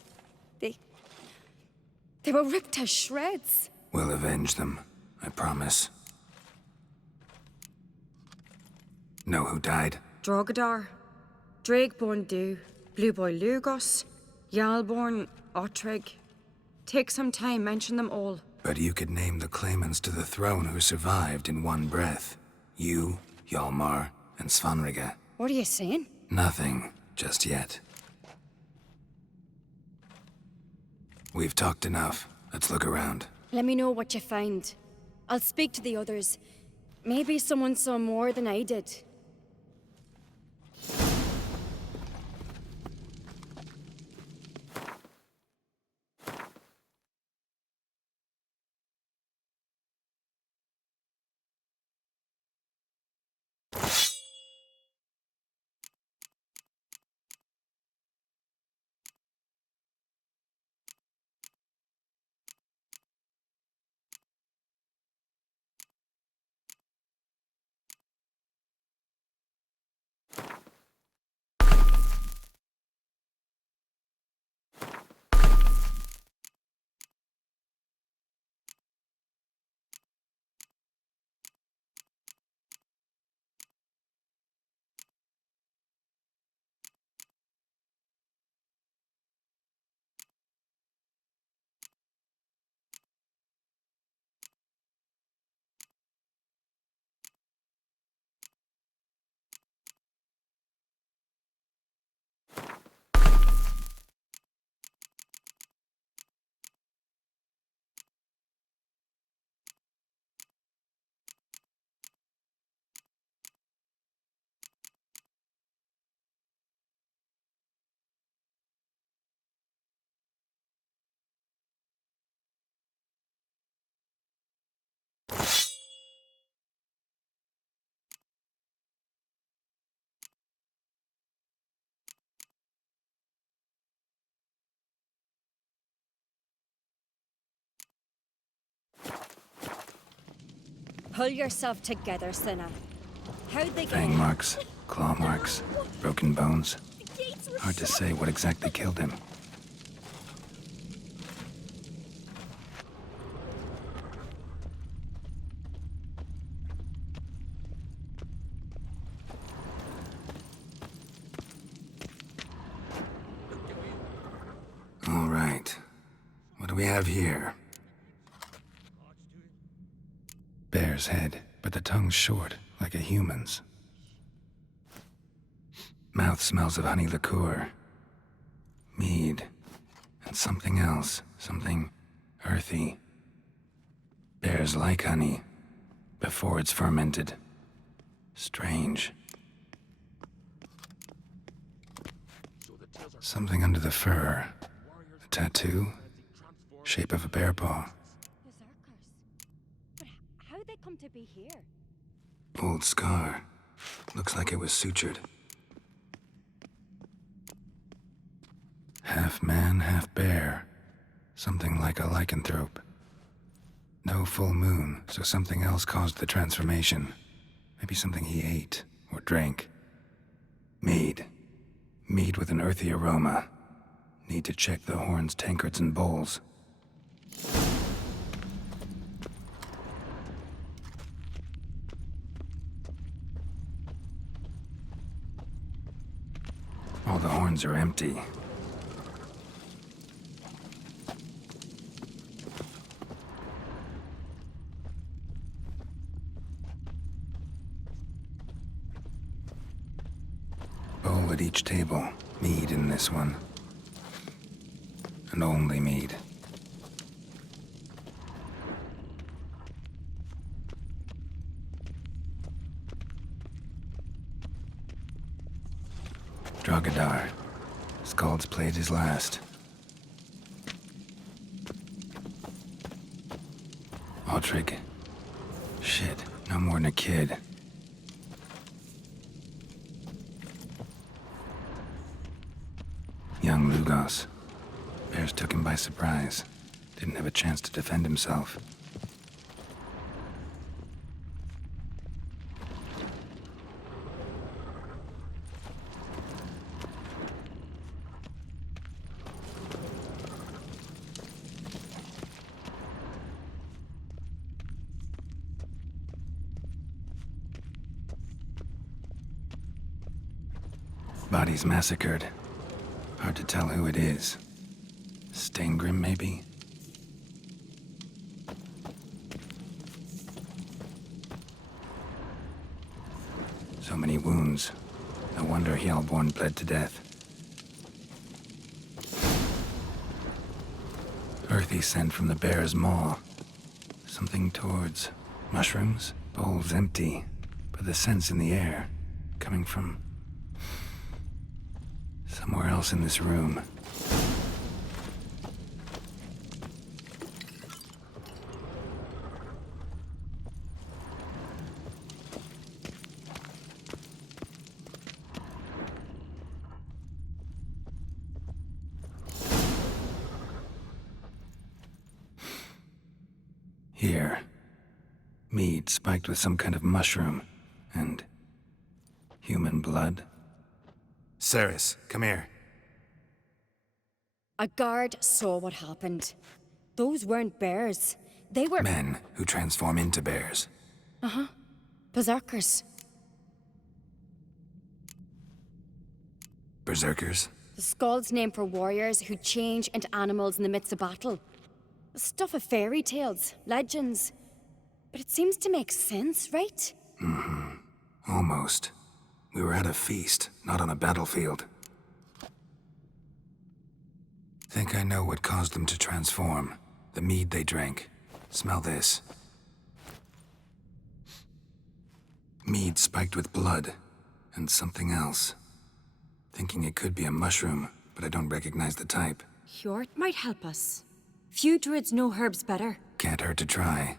They were ripped to shreds. We'll avenge them, I promise. Know who died? Drogadar, Drakeborn Du, Blue Boy Lugos, Yalborn, Ottrig. Take some time, mention them all. But you could name the claimants to the throne who survived in one breath. You, Hjalmar, and Svanrige. What are you saying? Nothing, just yet. We've talked enough. Let's look around. Let me know what you find. I'll speak to the others. Maybe someone saw more than I did. Pull yourself together, Cinna. How'd they get Fang marks, claw marks, broken bones. Hard to say what exactly killed him. All right. What do we have here? Bear's head, but the tongue's short, like a human's. Mouth smells of honey liqueur. Mead. And something else. Something earthy. Bears like honey. Before it's fermented. Strange. Something under the fur. A tattoo. Shape of a bear paw. How'd they come to be here? Old scar. Looks like it was sutured. Half man, half bear. Something like a lycanthrope. No full moon, so something else caused the transformation. Maybe something he ate or drank. Mead. Mead with an earthy aroma. Need to check the horns, tankards, and bowls. All the horns are empty. at each table. Mead in this one. And only mead. Drogadar. Skald's played his last. Autrig. Shit, no more than a kid. Young Lugos. Bears took him by surprise. Didn't have a chance to defend himself. Bodies massacred. Hard to tell who it is. Steingrim, maybe? So many wounds. No wonder Hjalborn bled to death. Earthy scent from the bear's maw. Something towards mushrooms? Bowls empty, but the scent's in the air. Coming from somewhere else in this room. Here. Mead spiked with some kind of mushroom. And human blood. Ceres, come here. A guard saw what happened. Those weren't bears. They were... Men who transform into bears. Uh-huh. Berserkers. Berserkers? The Skald's name for warriors who change into animals in the midst of battle. Stuff of fairy tales, legends. But it seems to make sense, right? Mm-hmm. Almost. We were at a feast, not on a battlefield. Think I know what caused them to transform. The mead they drank. Smell this. Mead spiked with blood. And something else. Thinking it could be a mushroom, but I don't recognize the type. Hjort might help us. Few druids know herbs better. Can't hurt to try.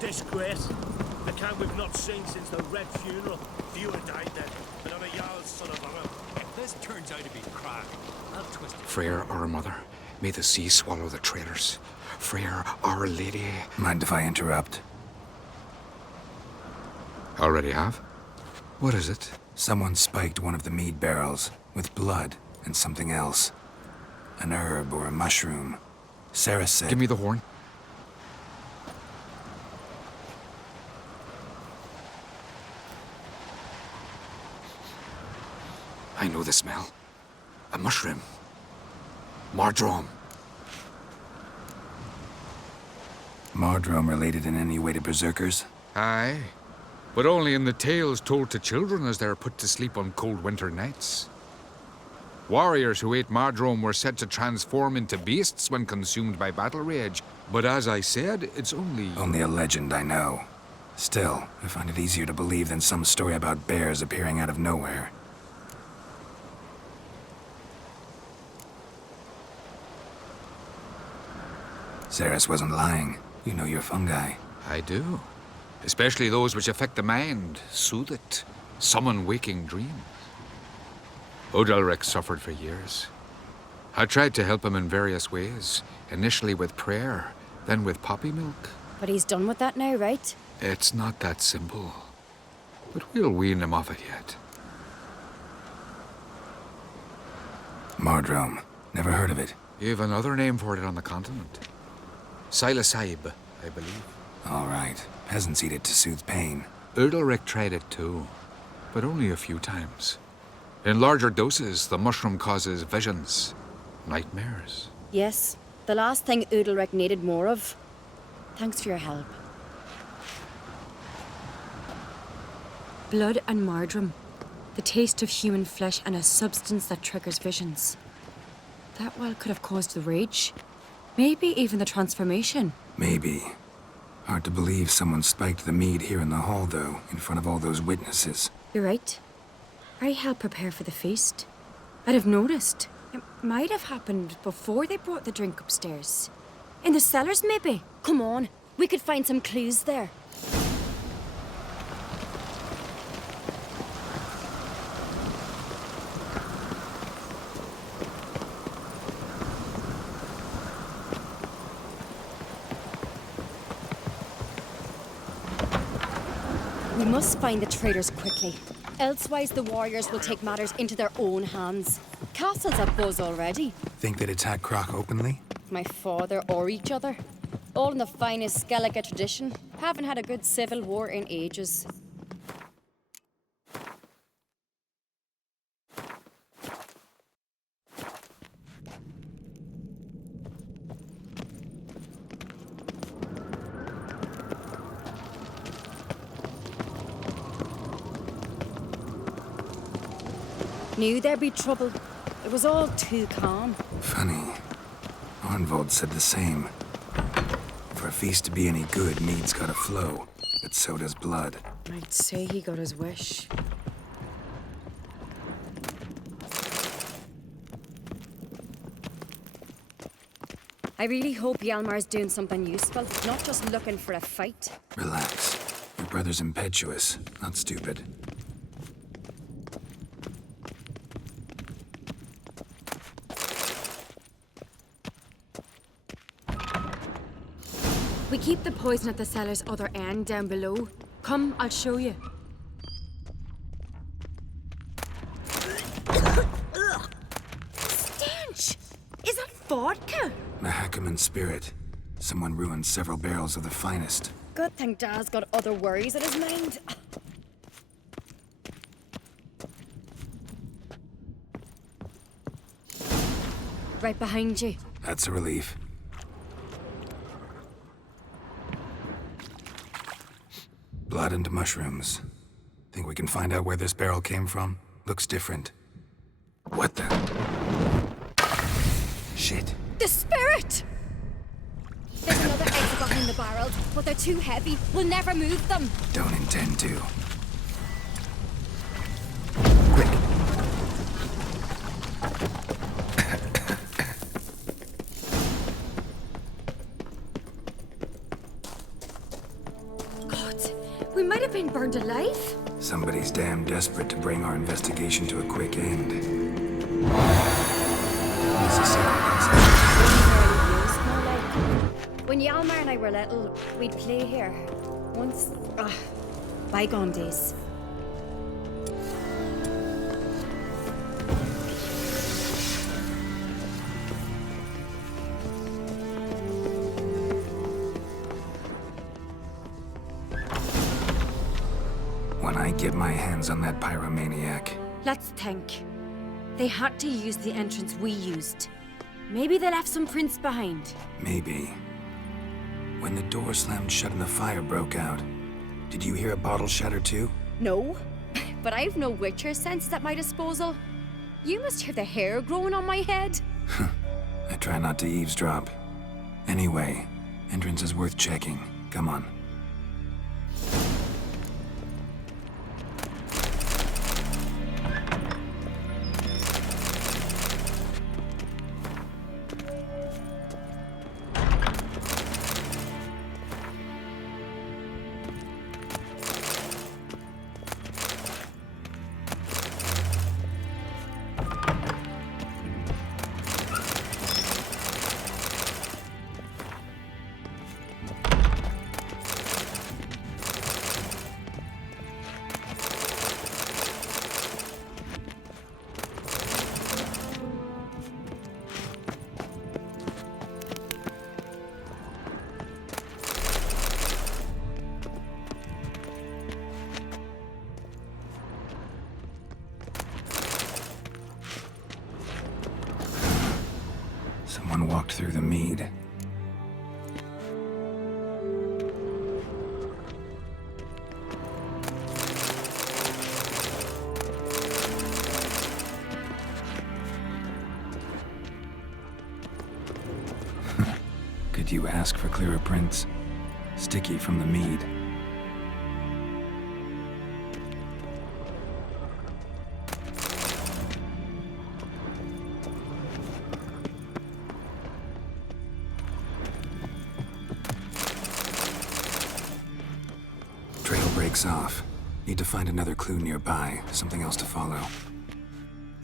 Disgrace. The camp we've not seen since the Red Funeral. Few had died then, and I'm a Jarl's son of honor. If this turns out to be crack, I'll twist it. Freyr, our mother, may the sea swallow the traitors. Freyr, our lady. Mind if I interrupt? Already have? What is it? Someone spiked one of the mead barrels with blood and something else. An herb or a mushroom. Ceres said... Give me the horn. I know the smell. A mushroom. Mardrome. Mardrome related in any way to berserkers? Aye. But only in the tales told to children as they're put to sleep on cold winter nights. Warriors who ate Mardrome were said to transform into beasts when consumed by battle rage. But as I said, it's only... Only a legend, I know. Still, I find it easier to believe than some story about bears appearing out of nowhere. Ceres wasn't lying. You know your fungi. I do. Especially those which affect the mind, soothe it, summon waking dreams. Udalryk suffered for years. I tried to help him in various ways, initially with prayer, then with poppy milk. But he's done with that now, right? It's not that simple. But we'll wean him off it yet. Mardrome. Never heard of it. You've another name for it on the continent. Silasaib, I believe. All right. Peasants eat it to soothe pain. Udalryk tried it too, but only a few times. In larger doses, the mushroom causes visions, nightmares. Yes, The last thing Udalric needed more of. Thanks for your help. Blood and marjoram. The taste of human flesh and a substance that triggers visions. That well could have caused the rage. Maybe even the transformation. Maybe. Hard to believe someone spiked the mead here in the hall, though, in front of all those witnesses. You're right. I helped prepare for the feast. I'd have noticed. It might have happened before they brought the drink upstairs. In the cellars, maybe. Come on, we could find some clues there. We must find the traitors quickly. Elsewise, the warriors will take matters into their own hands. Castle's a buzz already. Think they'd attack Croc openly? My father or each other. All in the finest Skellige tradition. Haven't had a good civil war in ages. Knew there'd be trouble. It was all too calm. Funny. Arnvold said the same. For a feast to be any good, mead's gotta flow. But so does blood. I'd say he got his wish. I really hope Hjalmar's doing something useful, not just looking for a fight. Relax. Your brother's impetuous, not stupid. We keep the poison at the cellar's other end, down below. Come, I'll show you. Stench! Is that vodka? Mahakaman spirit. Someone ruined several barrels of the finest. Good thing Dad's got other worries in his mind. Right behind you. That's a relief. Blood and mushrooms. Think we can find out where this barrel came from? Looks different. What the? Shit. The spirit! There's another exit behind the barrels, but they're too heavy. We'll never move them. Don't intend to. We might have been burned alive. Somebody's damn desperate to bring our investigation to a quick end. When Hjalmar and I were little, we'd play here. Once... bygone days. When I get my hands on that pyromaniac. Let's think. They had to use the entrance we used. Maybe they left some prints behind. Maybe. When the door slammed shut and the fire broke out, did you hear a bottle shatter too? No, but I've no Witcher sense at my disposal. You must hear the hair growing on my head. I try not to eavesdrop. Anyway, entrance is worth checking. Come on. Someone walked through the mead. Could you ask for clearer prints? Sticky from the mead. Trail breaks off. Need to find another clue nearby, something else to follow.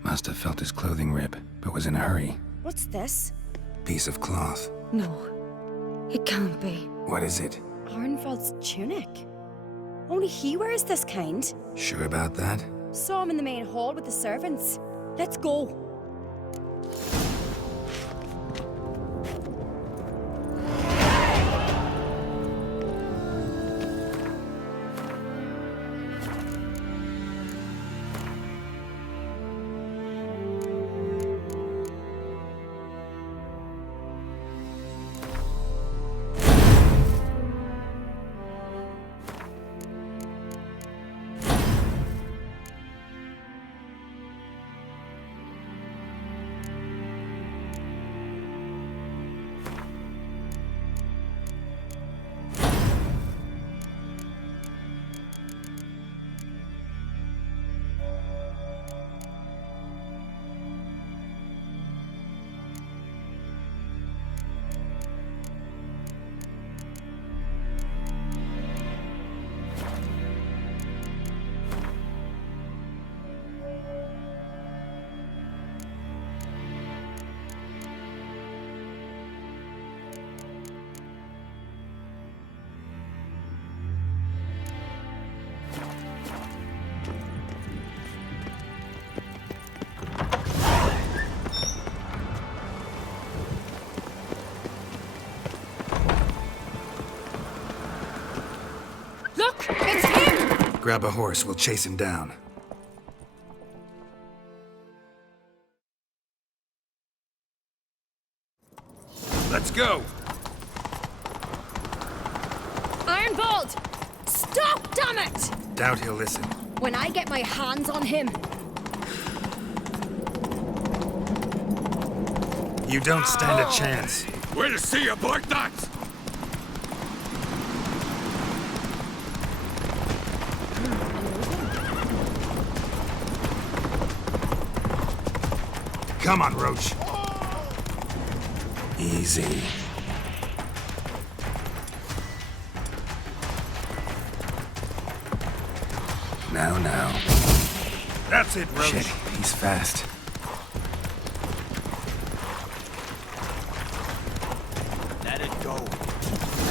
Must have felt his clothing rip, but was in a hurry. What's this? Piece of cloth. No. It can't be. What is it? Arnvald's tunic. Only he wears this kind. Sure about that? Saw him in the main hall with the servants. Let's go. Grab a horse, we'll chase him down. Let's go! Arnvald! Stop, damn it! Doubt he'll listen. When I get my hands on him. You don't stand a chance. We'll see about that! Come on, Roach. Easy. Now. That's it, Roach. Shit, he's fast. Let it go.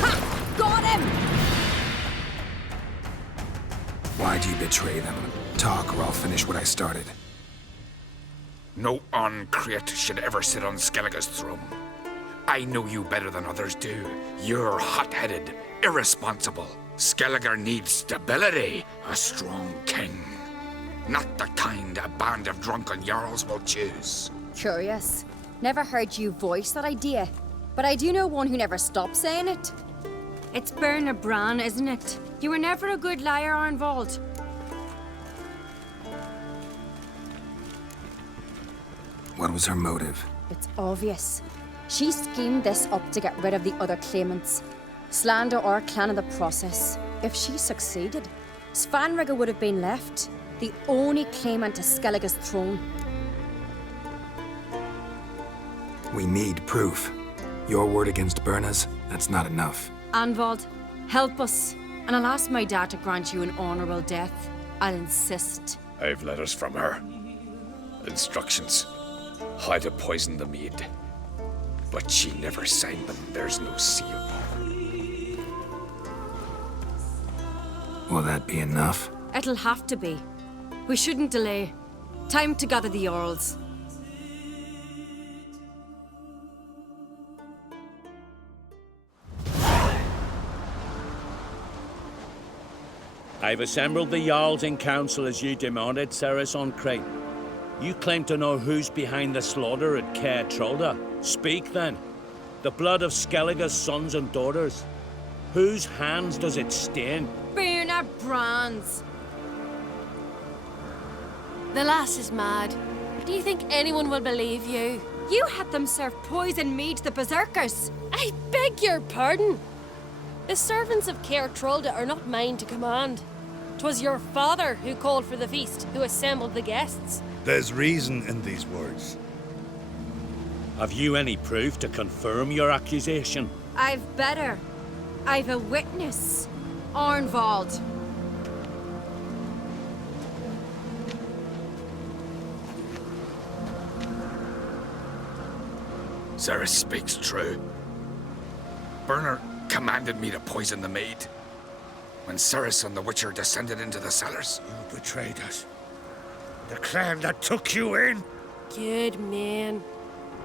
Ha! Got him! Why'd you betray them? Talk, or I'll finish what I started. No Ancrete should ever sit on Skellige's throne. I know you better than others do. You're hot-headed, irresponsible. Skellige needs stability, a strong king. Not the kind a band of drunken jarls will choose. Curious. Never heard you voice that idea. But I do know one who never stops saying it. It's Berna Bran, isn't it? You were never a good liar, Arnvald. What was her motive? It's obvious. She schemed this up to get rid of the other claimants. Slander our clan in the process. If she succeeded, Svanrige would have been left, the only claimant to Skellige's throne. We need proof. Your word against Berna's, that's not enough. Arnvald, help us, and I'll ask my dad to grant you an honorable death. I'll insist. I've letters from her. Instructions. How to poison the mead. But she never signed them. There's no seal. Will that be enough? It'll have to be. We shouldn't delay. Time to gather the Jarls. I've assembled the Jarls in council as you demanded, Ceres Ancrete. You claim to know who's behind the slaughter at Caer Trolda. Speak then. The blood of Skellige's sons and daughters. Whose hands does it stain? Bernard Brand's. The lass is mad. Do you think anyone will believe you? You had them serve poison mead to the berserkers. I beg your pardon. The servants of Caer Trolda are not mine to command. 'Twas your father who called for the feast, who assembled the guests. There's reason in these words. Have you any proof to confirm your accusation? I've better. I've a witness. Arnvald. Cerys speaks true. Bernard commanded me to poison the maid. When Cerys and the Witcher descended into the cellars. You betrayed us. The clan that took you in. Good man.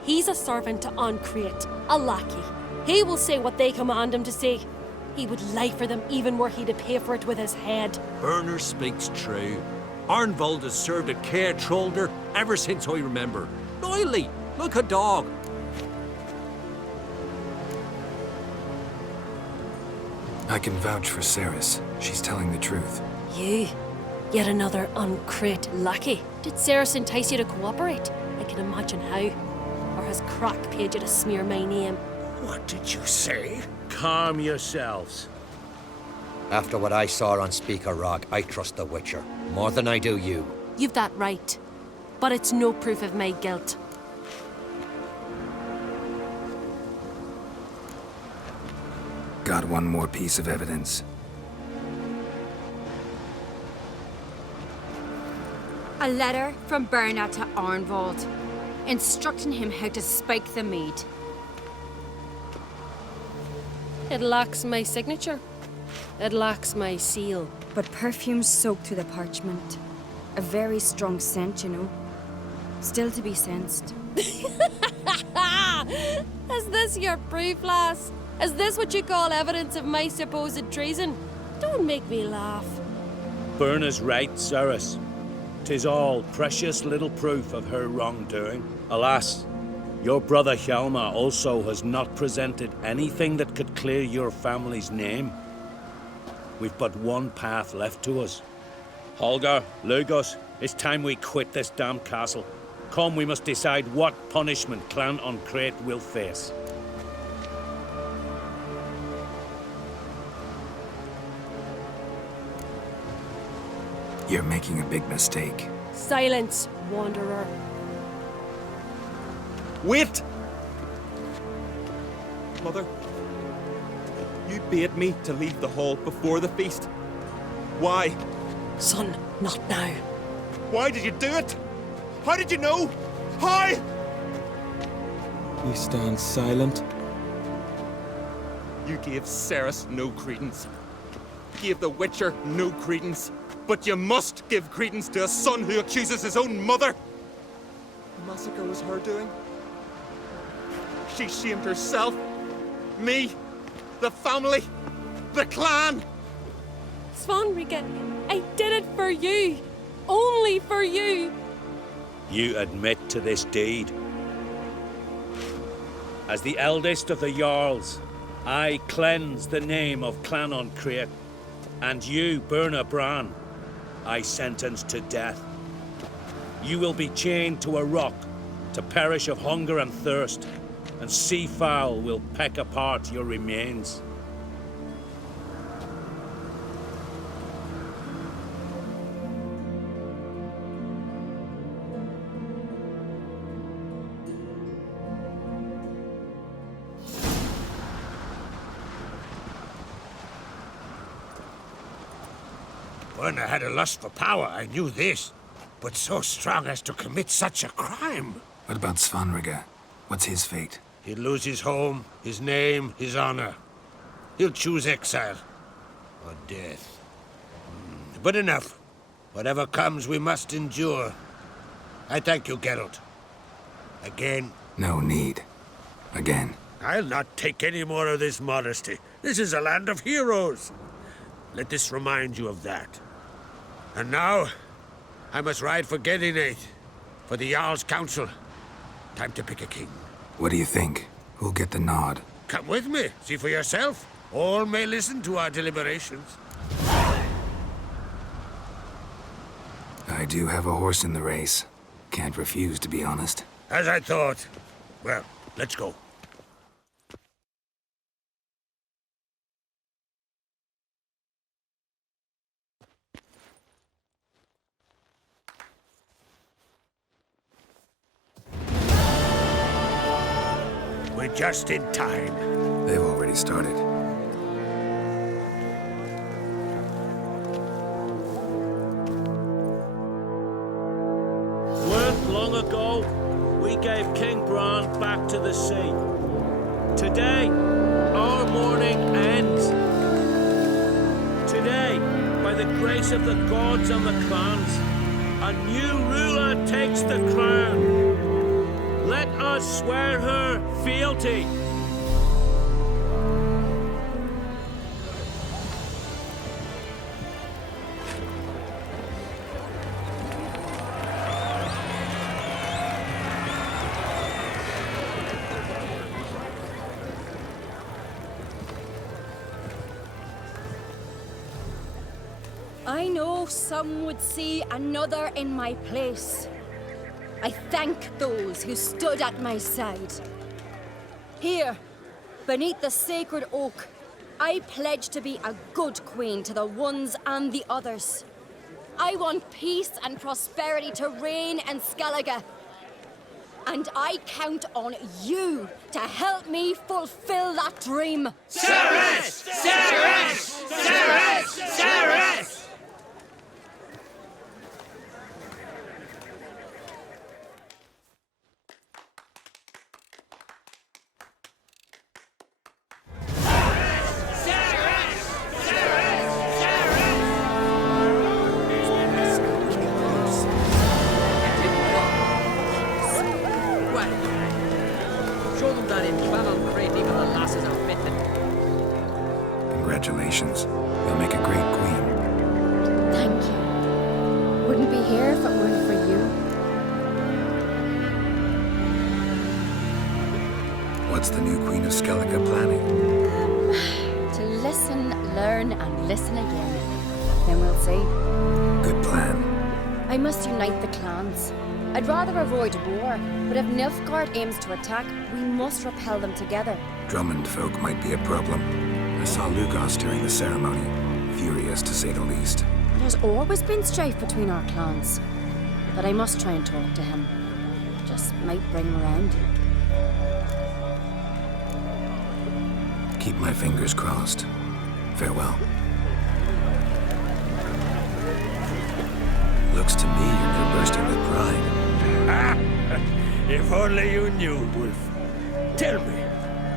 He's a servant to Ancrete, a lackey. He will say what they command him to say. He would lie for them even were he to pay for it with his head. Bernard speaks true. Arnvald has served at Caer Trolder ever since I remember. Noily, like a dog. I can vouch for Cerys. She's telling the truth. You? Yet another Ancrete lackey. Did Cerys entice you to cooperate? I can imagine how. Or has Crack paid you to smear my name? What did you say? Calm yourselves. After what I saw on Speaker Rock, I trust the Witcher more than I do you. You've that right. But it's no proof of my guilt. Got one more piece of evidence. A letter from Bernard to Arnvald, instructing him how to spike the mead. It lacks my signature. It lacks my seal. But perfume soaked through the parchment. A very strong scent, you know. Still to be sensed. Is this your proof, lass? Is this what you call evidence of my supposed treason? Don't make me laugh. Bernard's right, Cerys. 'Tis all precious little proof of her wrongdoing. Alas, your brother Hjalmar also has not presented anything that could clear your family's name. We've but one path left to us. Holger, Lugos, it's time we quit this damn castle. Come, we must decide what punishment Clan Ancrete will face. You're making a big mistake. Silence, wanderer. Wait! Mother, you bade me to leave the hall before the feast. Why? Son, not now. Why did you do it? How did you know? How? You stand silent. You gave Cerys no credence. Gave the Witcher no credence. But you must give credence to a son who accuses his own mother. The massacre was her doing. She shamed herself, me, the family, the clan. Svanrige, I did it for you. Only for you. You admit to this deed. As the eldest of the Jarls, I cleanse the name of Clan Ancrete, and you, Bernard Bran, I sentence to death. You will be chained to a rock to perish of hunger and thirst, and sea fowl will peck apart your remains. Bernard had a lust for power, I knew this. But so strong as to commit such a crime. What about Svanrige? What's his fate? He'll lose his home, his name, his honor. He'll choose exile. Or death. But enough. Whatever comes, we must endure. I thank you, Geralt. Again. No need. Again. I'll not take any more of this modesty. This is a land of heroes. Let this remind you of that. And now, I must ride for Gedinate, for the Jarl's Council. Time to pick a king. What do you think? Who'll get the nod? Come with me, see for yourself. All may listen to our deliberations. I do have a horse in the race. Can't refuse, to be honest. As I thought. Well, let's go. We're just in time. They've already started. Weren't long ago, we gave King Bran back to the sea. Today, our mourning ends. Today, by the grace of the gods and the clans, a new ruler takes the crown. Let us swear her fealty. I know some would see another in my place. I thank those who stood at my side. Here, beneath the sacred oak, I pledge to be a good queen to the ones and the others. I want peace and prosperity to reign in Skellige. And I count on you to help me fulfill that dream. Cerys! Cerys! Cerys! Cerys! Congratulations. You'll make a great queen. Thank you. Wouldn't be here if it weren't for you. What's the new Queen of Skellige planning? To listen, learn, and listen again. Then we'll see. Good plan. I must unite the clans. I'd rather avoid war, but if Nilfgaard aims to attack, we must repel them together. Drummond folk might be a problem. I saw Lugos during the ceremony. Furious, to say the least. There's always been strife between our clans. But I must try and talk to him. Just might bring him around. Keep my fingers crossed. Farewell. Looks to me you're near bursting with pride. If only you knew, Wolf. Tell me,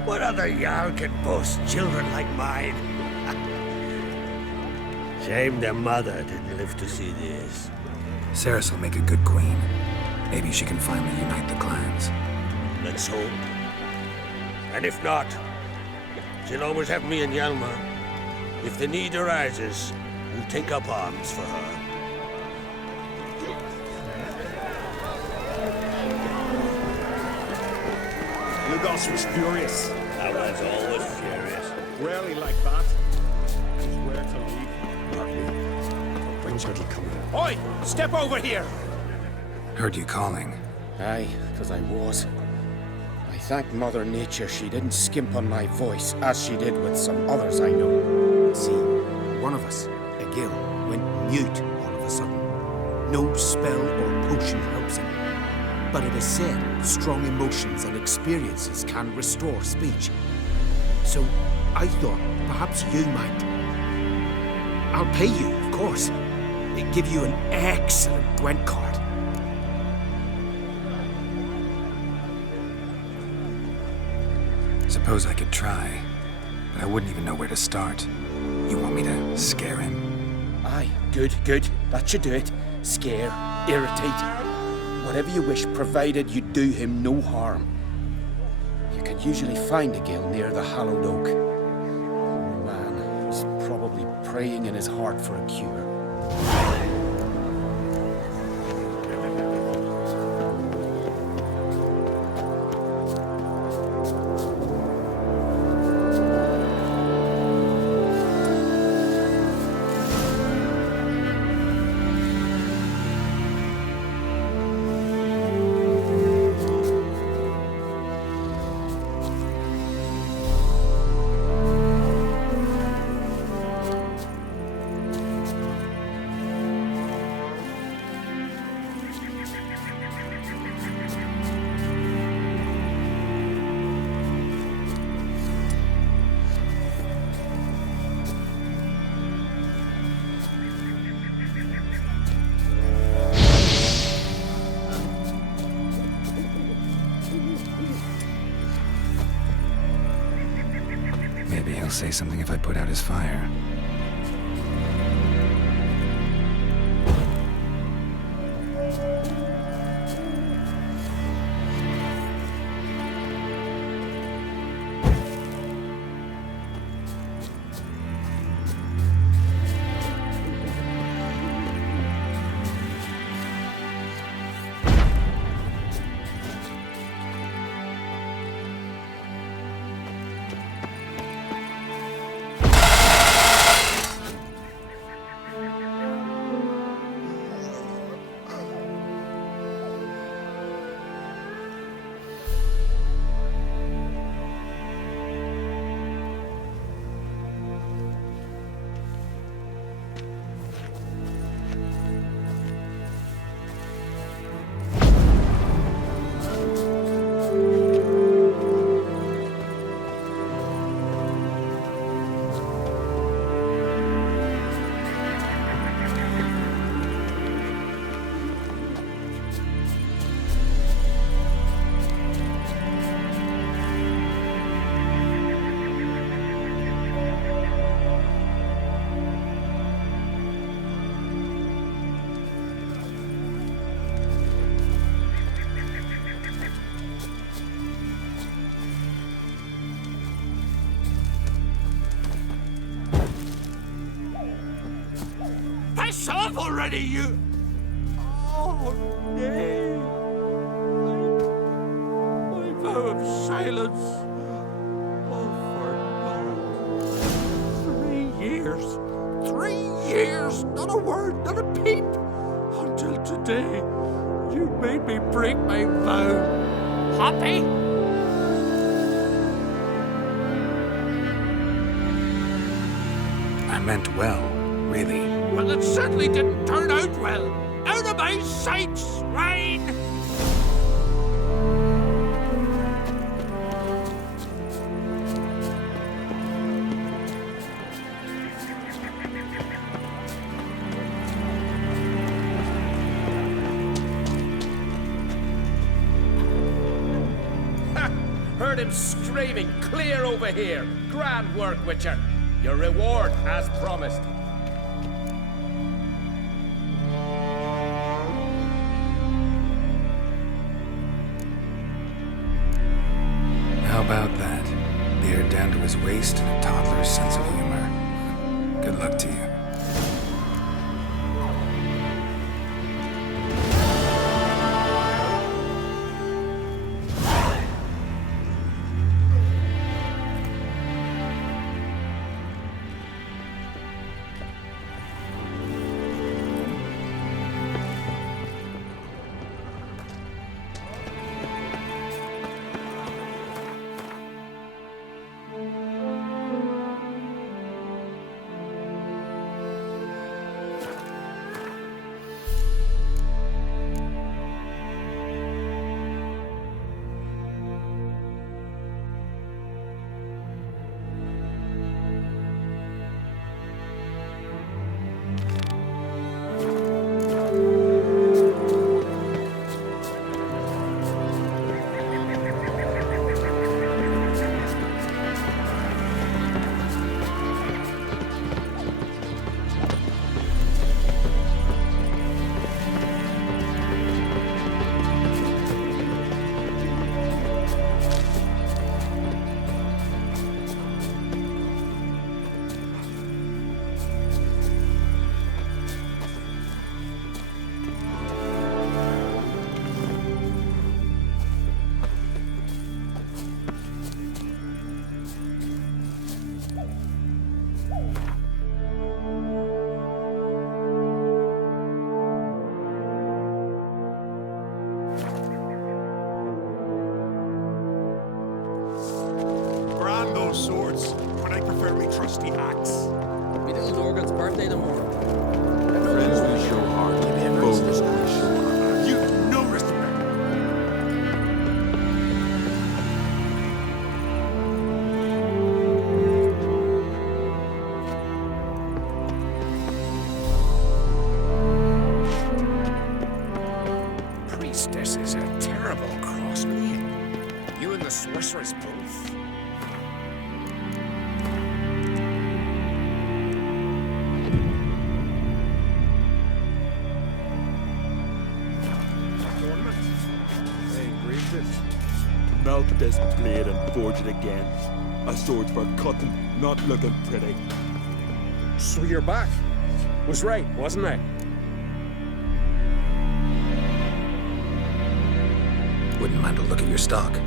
what other Jarl can boast children like mine? Shame their mother didn't live to see this. Cerys will make a good queen. Maybe she can finally unite the clans. Let's hope. And if not, she'll always have me and Hjalmar. If the need arises, we'll take up arms for her. Lugos was furious. I was always furious. Rarely like that. Just where to leave. Partly. When shall come in? Oi! Step over here! Heard you calling. Aye, because I was. I thank Mother Nature she didn't skimp on my voice, as she did with some others I know. See, one of us, a gill, went mute all of a sudden. No spell or potion helps him. But it is said strong emotions and experiences can restore speech. So I thought perhaps you might. I'll pay you, of course. Give you an excellent Gwent card. Suppose I could try, but I wouldn't even know where to start. You want me to scare him? Aye, good, good. That should do it. Scare, irritate. Whatever you wish, provided you do him no harm. You can usually find a gill near the hallowed oak. Oh, man, he's probably praying in his heart for a cure. say something if I put out his fire. Piss off already, you... Oh, nay. My vow of silence. Oh, for God. 3 years. 3 years! Not a word, not a peep! Until today, you made me break my vow. Happy? I meant well, really. Well, it certainly didn't turn out well. Out of my sight, swine! Heard him screaming clear over here. Grand work, Witcher. Your reward as promised. How about that? Beard down to his waist and a toddler's sense of humor. Good luck to you. Swords, but I prefer me trusty axe. Me little Dorgan's birthday tomorrow. Friends will show heart. Foes will show heart. You no respect. Priestess is a terrible cross with you. You and the sorceress both. this. Melt this blade and forge it again. A sword for cutting, not looking pretty. So you're back. Was right, wasn't I? Wouldn't mind a look at your stock.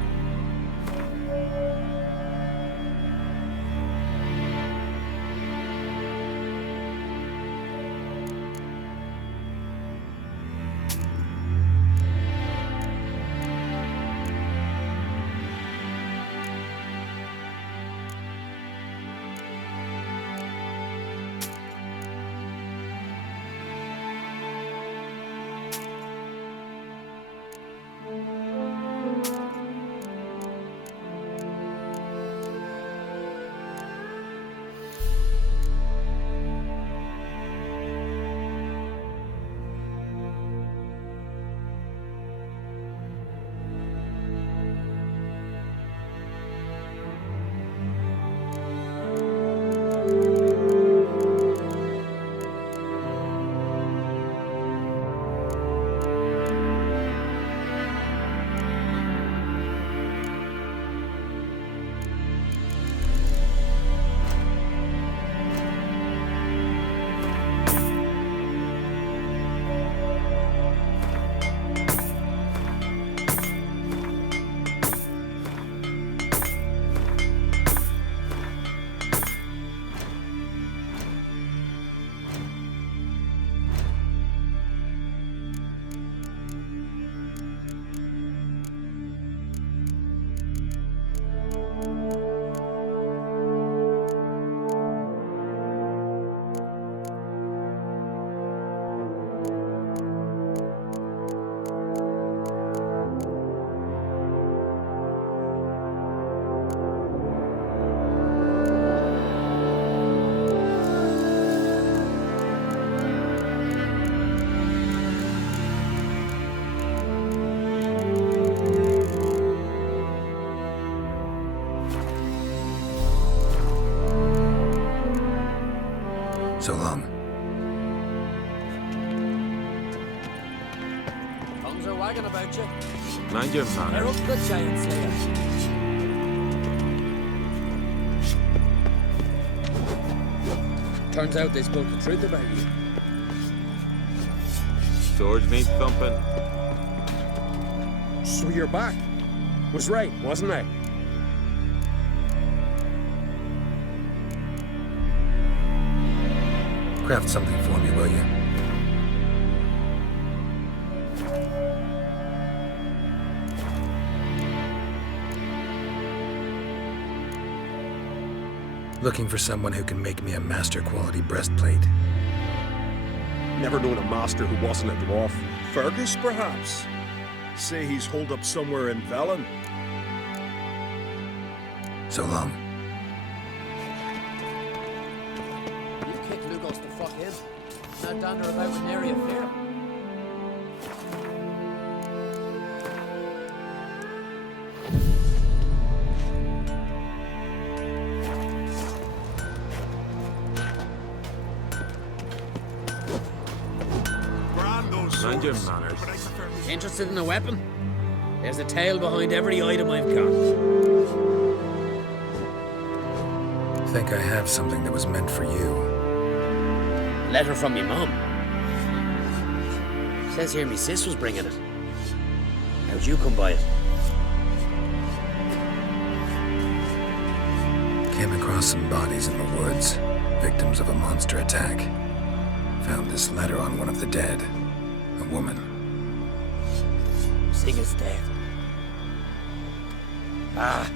So long. Tongues are wagging about you. Mind your They're manners. up the giant slayer. Turns out they spoke the truth about you. Swords need thumping. So you're back. Was right, wasn't I? Craft something for me, will you? Looking for someone who can make me a master quality breastplate. Never known a master who wasn't a dwarf. Fergus, perhaps? Say he's holed up somewhere in Velen. So long. You kicked Lugos to fuck him. Now dander about with nary a fear. Mind your manners. Interested in a weapon? There's a tale behind every item I've got. Think I have something that was meant for you. Letter from me mum. Says here me sis was bringing it. How'd you come by it? Came across some bodies in the woods, victims of a monster attack. Found this letter on one of the dead. A woman. Singer's dead. Ah.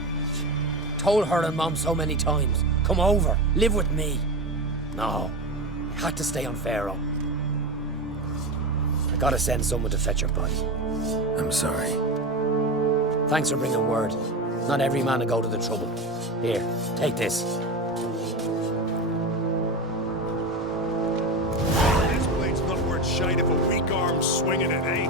Told her and Mom so many times. Come over. Live with me. No. Had to stay on Pharaoh. I gotta send someone to fetch her body. I'm sorry. Thanks for bringing word. Not every man will go to the trouble. Here, take this. This blade's not worth shite if a weak arm's swinging it, eh?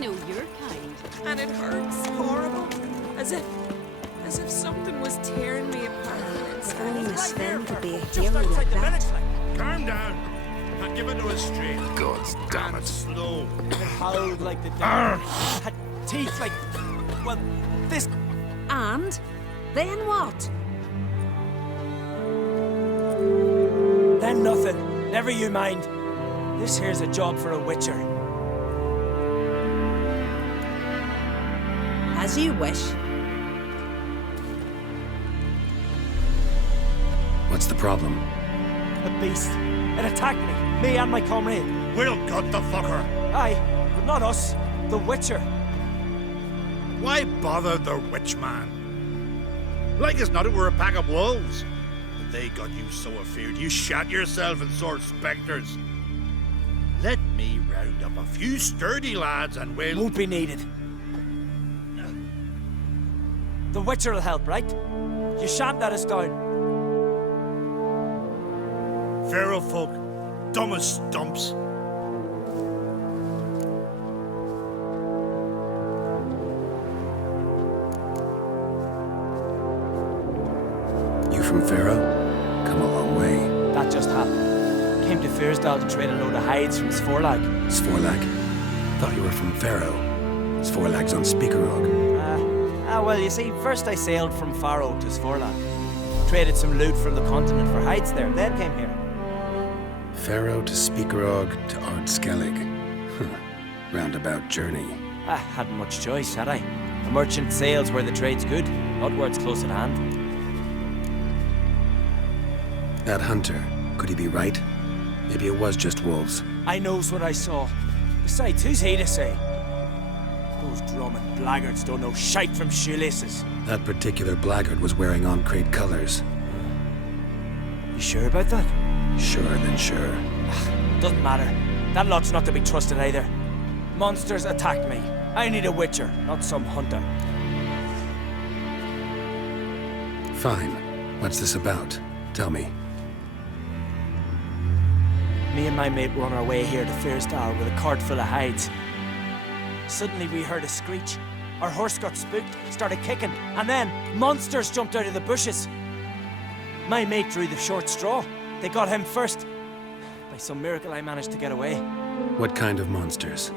know your kind. And it hurts horrible. As if something was tearing me apart from inside. Only Miss Sven could be a Just hero outside like the that. village, like. Calm down. And give it to us straight. God damn And it. slow. It howled like the devil. Had teeth like. Well, this. And then what? Then nothing. Never you mind. This here's a job for a witcher. As you wish. What's the problem? A beast. It attacked me and my comrade. We'll gut the fucker. Aye, but not us. The witcher. Why bother the witch man? Like as not it were a pack of wolves. But they got you so afeard you shat yourself and sort spectres. Let me round up a few sturdy lads and we'll... Won't be needed. The witcher will help, right? You shan't let us down. Feral folk, dumb as stumps. You from Pharaoh? Come a long way. That just happened. Came to Fyrsdal to trade a load of hides from Svorlag. Svorlag? Thought you were from Pharaoh. Svorlag's on Speakerog. Well, you see, first I sailed from Faro to Svorlag. Traded some loot from the continent for hides there, then came here. Pharaoh to Speakerog to Ardskellig. Roundabout journey. I hadn't much choice, had I? A merchant sails where the trade's good, not where it's close at hand. That hunter, could he be right? Maybe it was just wolves. I knows what I saw. Besides, who's he to say? Those drumming blackguards don't know shite from shoelaces. That particular blackguard was wearing on-crate colors. You sure about that? Sure than sure. Doesn't matter. That lot's not to be trusted either. Monsters attacked me. I need a witcher, not some hunter. Fine. What's this about? Tell me. Me and my mate were on our way here to Fyrsdal with a cart full of hides. Suddenly we heard a screech. Our horse got spooked, started kicking, and then monsters jumped out of the bushes. My mate drew the short straw. They got him first. By some miracle I managed to get away. What kind of monsters?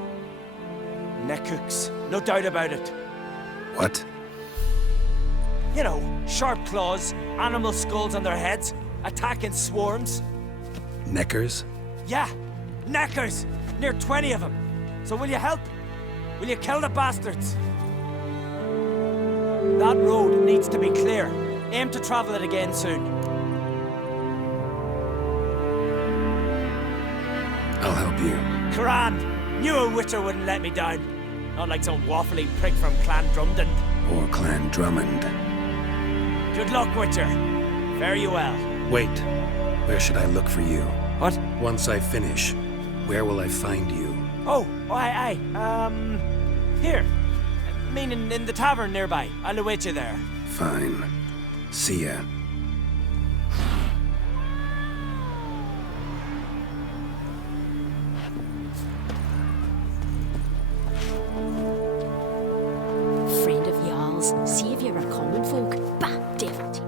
Neckhooks, no doubt about it. What? You know, sharp claws, animal skulls on their heads, attack in swarms. Neckers? Yeah, neckers! Near 20 of them. So will you help? Will you kill the bastards? That road needs to be clear. Aim to travel it again soon. I'll help you. Grand! Knew a witcher wouldn't let me down. Not like some waffly prick from Clan Drumden. Or Clan Drummond. Good luck, witcher. Fare you well. Wait. Where should I look for you? What? Once I finish, where will I find you? Oh, aye. Here. Meaning in the tavern nearby. I'll await you there. Fine. See ya. Friend of Jarl's, saviour of common folk. Bah, different.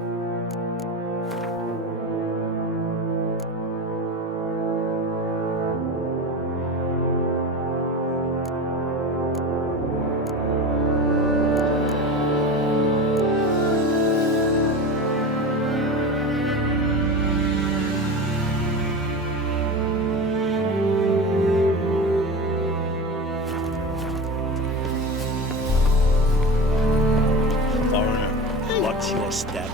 Foreigner, watch your step.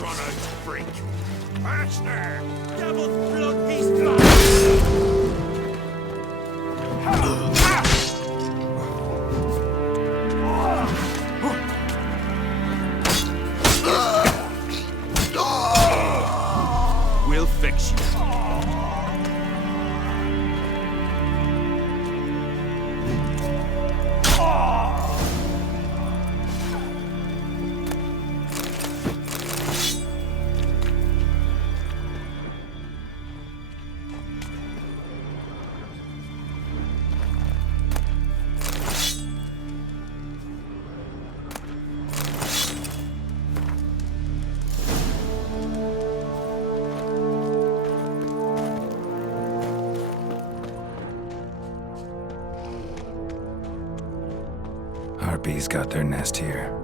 Run out, freak! Master! Devil's blood, he's back! We'll fix you. Harpies got their nest here.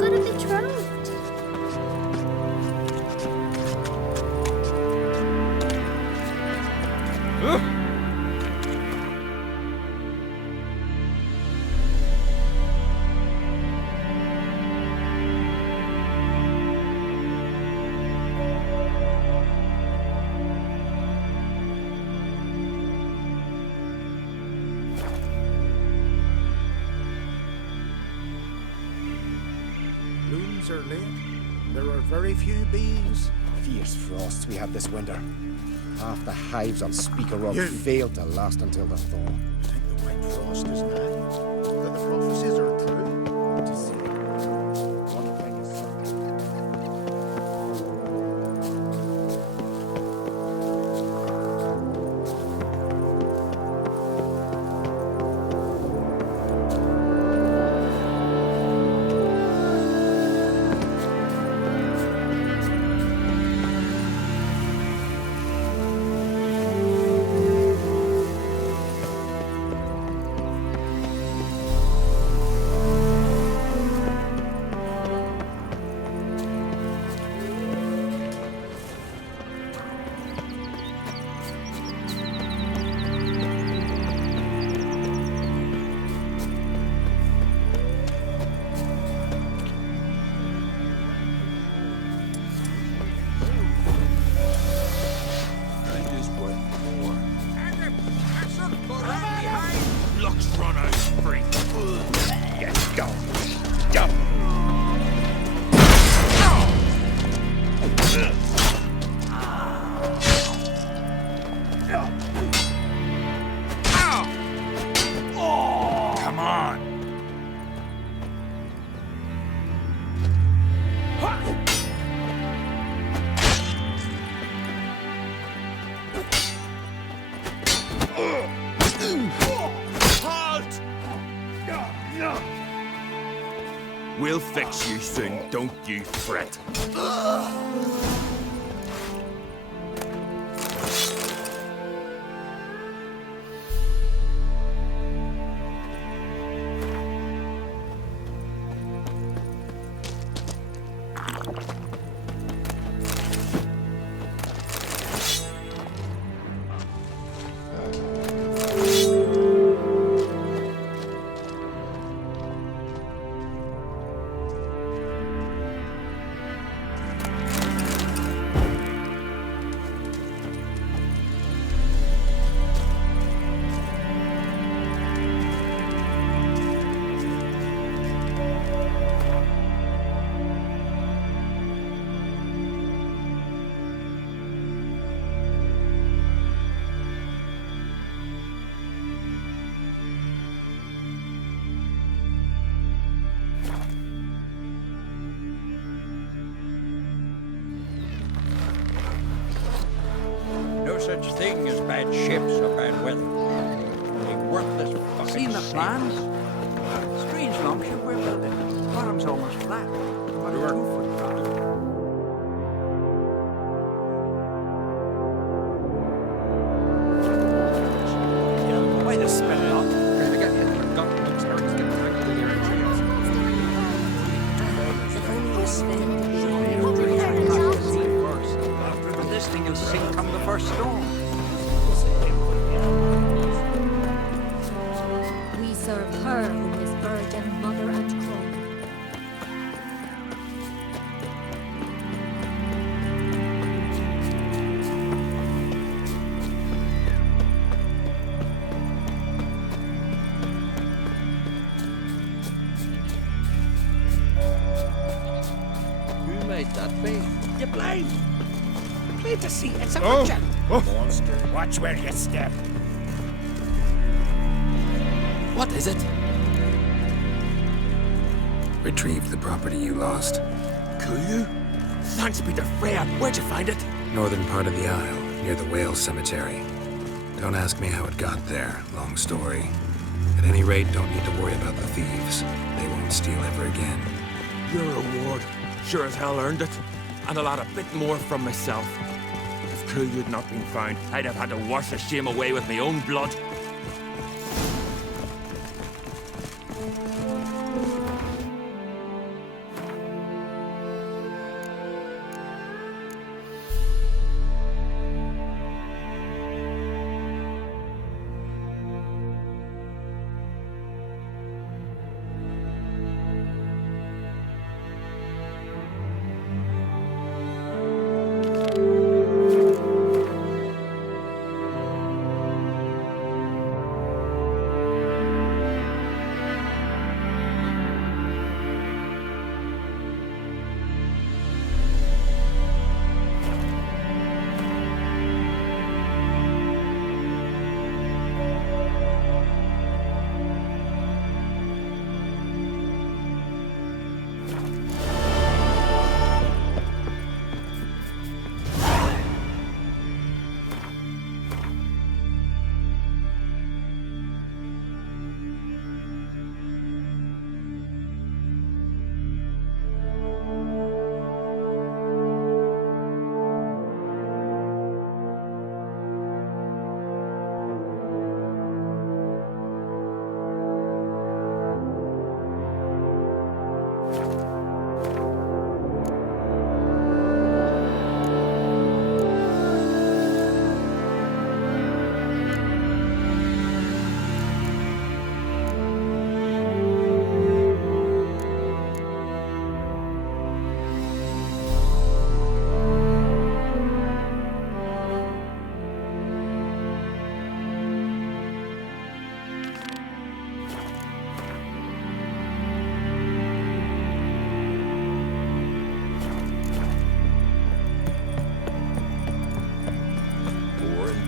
Gonna be betrothed. Blooms are late. There are very few bees. Fierce frosts we had this winter. Half the hives on Speaker Rock You- failed to last until the thaw. Think the white frost is nigh? That the prophecies are true? To see. One thing is certain. We'll fix you soon, don't you fret. No such thing as bad ships or bad weather. Only worthless fucking Seen the sailors. plans? Strange longship we're building. Bottom's almost flat. About a 2-foot drop. Why they spin it up? They get hit with gun looks, Harry's getting tangled in your engines. And this thing will sink come the first storm. We serve her who is virgin, mother, and crone. Who made that be? You blind! Clear to see, it's a Oh. witcher. Monster. Watch where you step. What is it? Retrieved the property you lost. Kuyu? Thanks be to Freya. Where'd you find it? Northern part of the Isle, near the whale cemetery. Don't ask me how it got there. Long story. At any rate, don't need to worry about the thieves. They won't steal ever again. Your reward sure as hell earned it. And I'll add a bit more from myself. If Kuyu'd not been found, I'd have had to wash the shame away with my own blood.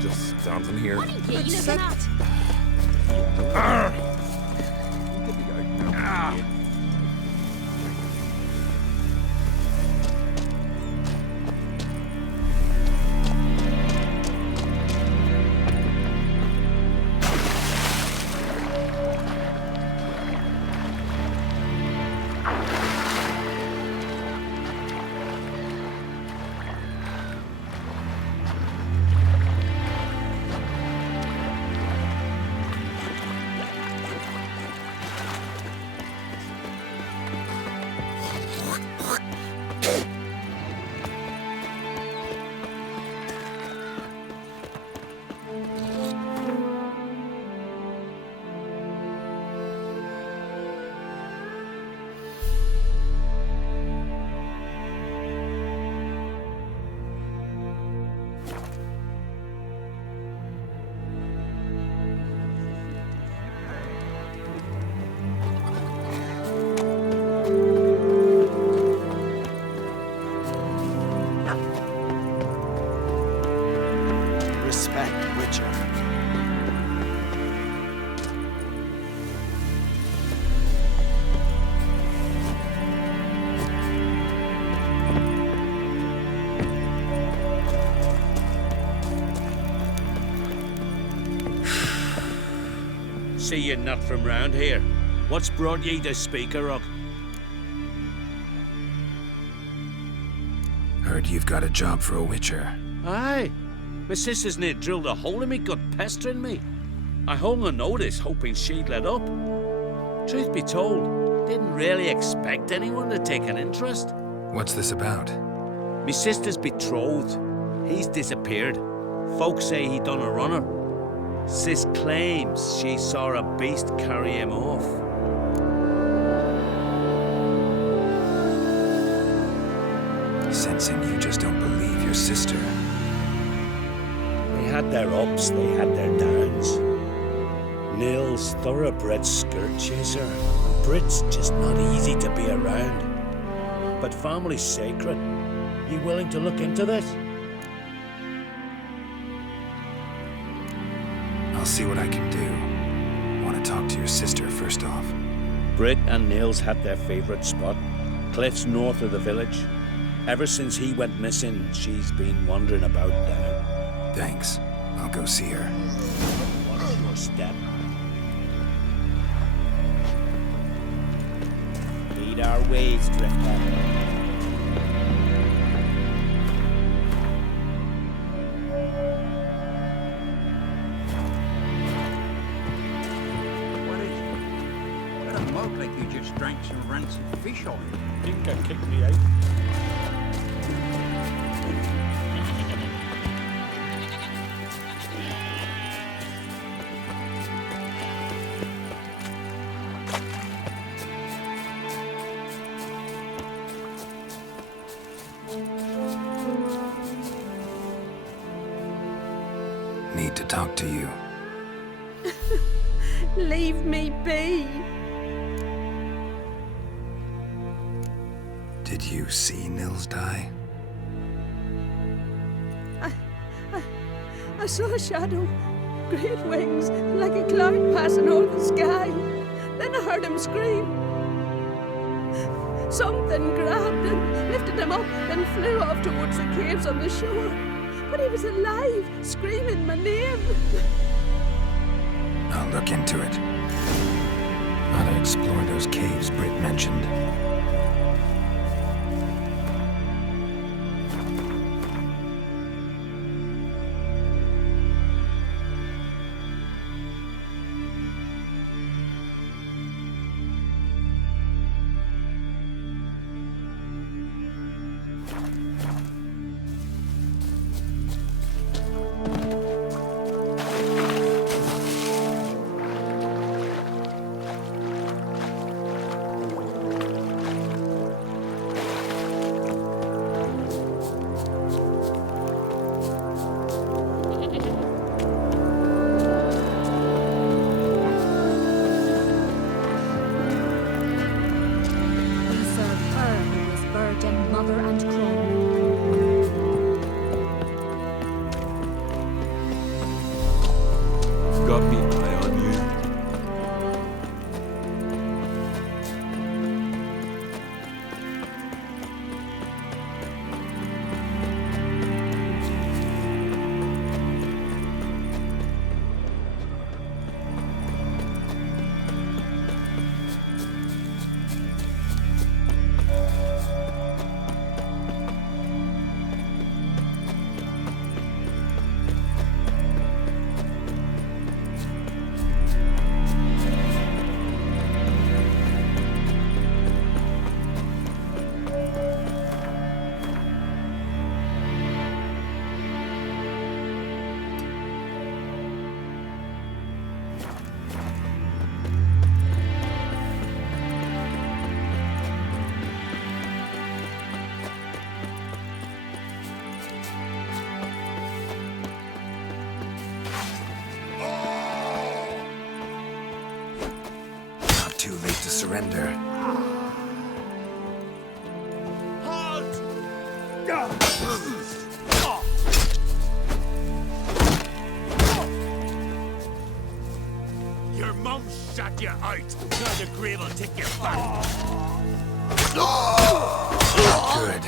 Just standing here. What are you looking at? See you're not from round here. What's brought ye to Speakerrock? Heard you've got a job for a witcher. Aye. My sister's near drilled a hole in me, gut pestering me. I hung a notice, hoping she'd let up. Truth be told, didn't really expect anyone to take an interest. What's this about? Me sister's betrothed. He's disappeared. Folks say he done a runner. Sis claims she saw a beast carry him off. Sensing you just don't believe your sister. They had their ups, they had their downs. Nils, thoroughbred skirt chaser. Brit's just not easy to be around. But family's sacred. You willing to look into this? I'll see what I can do. Want to talk to your sister first off. Brit and Nils had their favourite spot. Cliffs north of the village. Ever since he went missing, she's been wandering about there. Thanks. I'll go see her. Watch your step. Lead our ways, Drifter. Like you just drank some rancid fish oil. Inca kicked me out. Need to talk to you. Leave me be. Did you see Nils die? I saw a shadow, great wings, like a cloud passing over the sky. Then I heard him scream. Something grabbed him, lifted him up, then flew off towards the caves on the shore. But he was alive, screaming my name. I'll look into it. Gotta explore those caves Britt mentioned. Too late to surrender. Halt! Your mum shot you out. Now the grave will take you back. Good.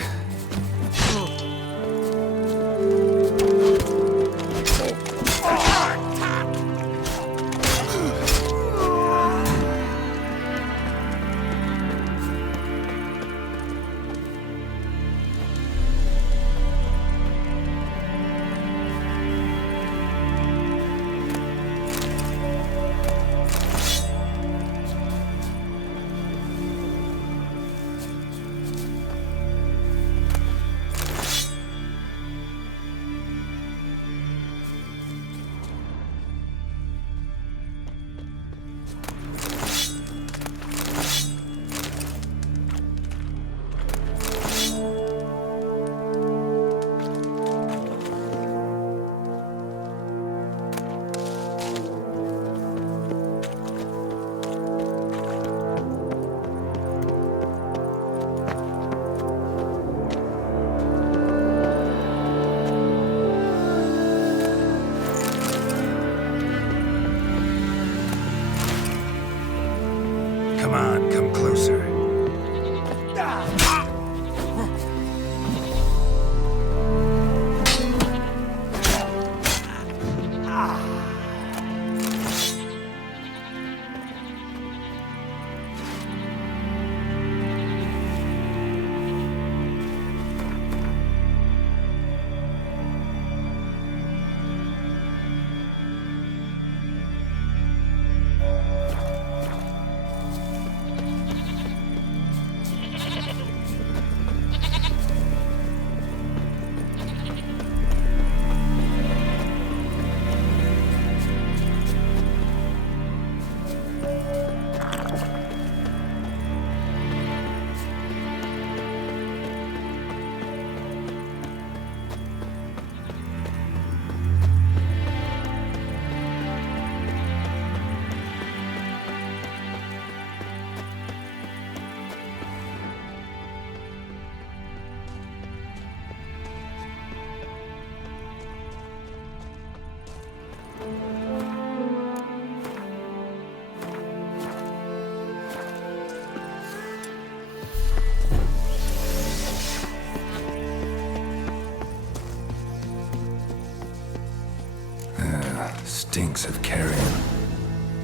Stinks of carrion.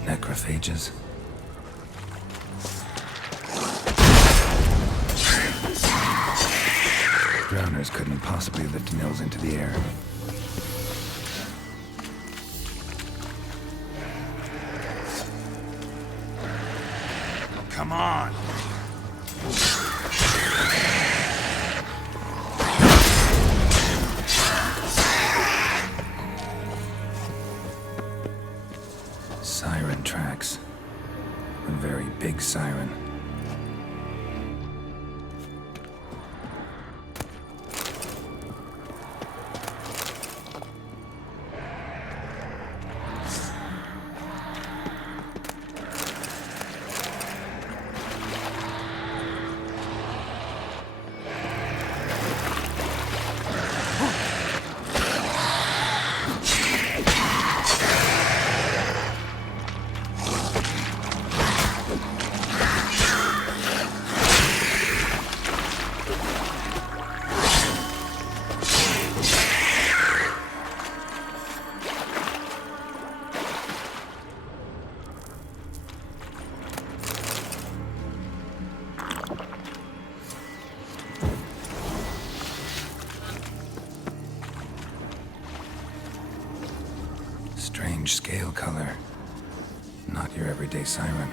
Necrophages. Drowners couldn't possibly lift Nils into the air. Come on. Siren tracks. A very big siren. Strange scale color. Not your everyday siren.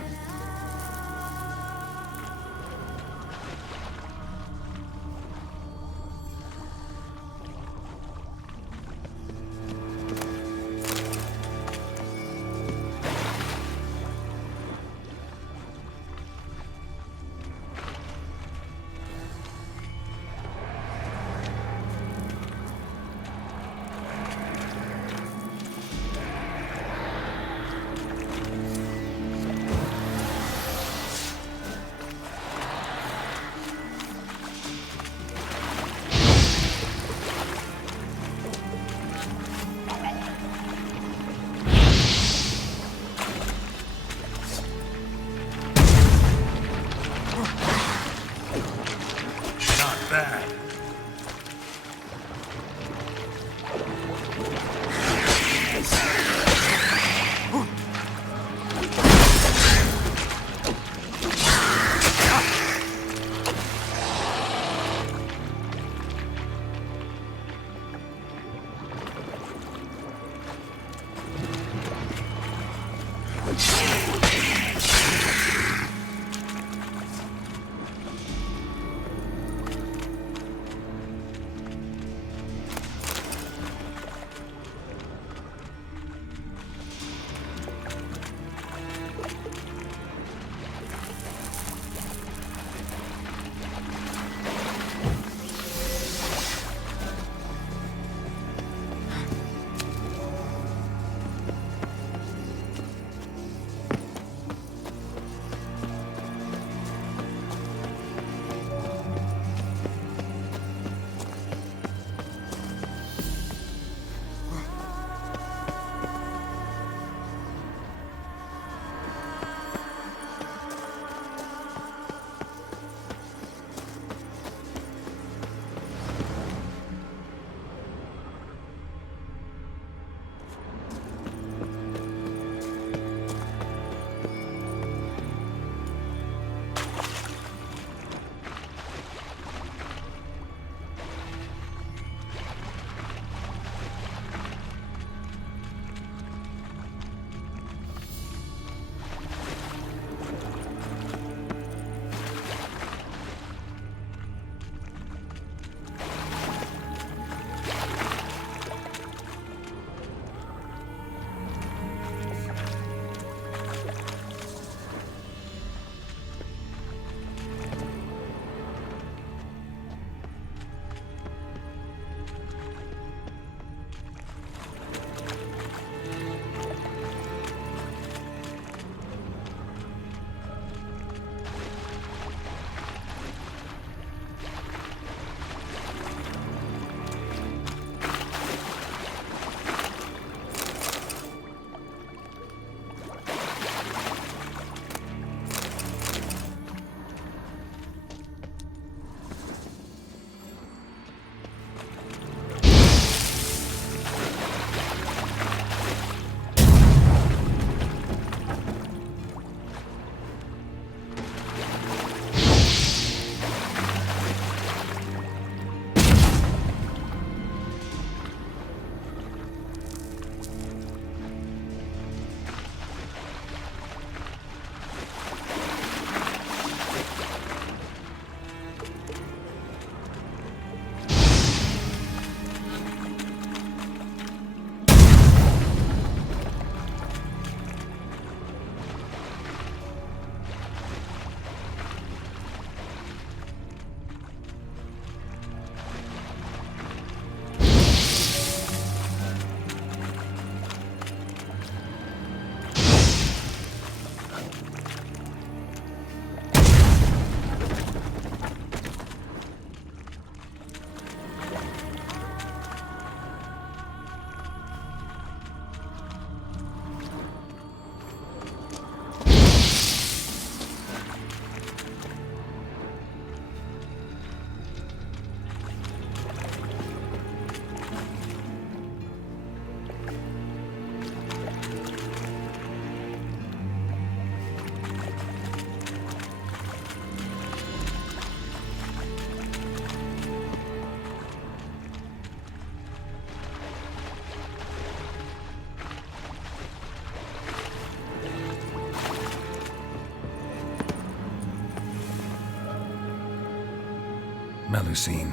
Alucine,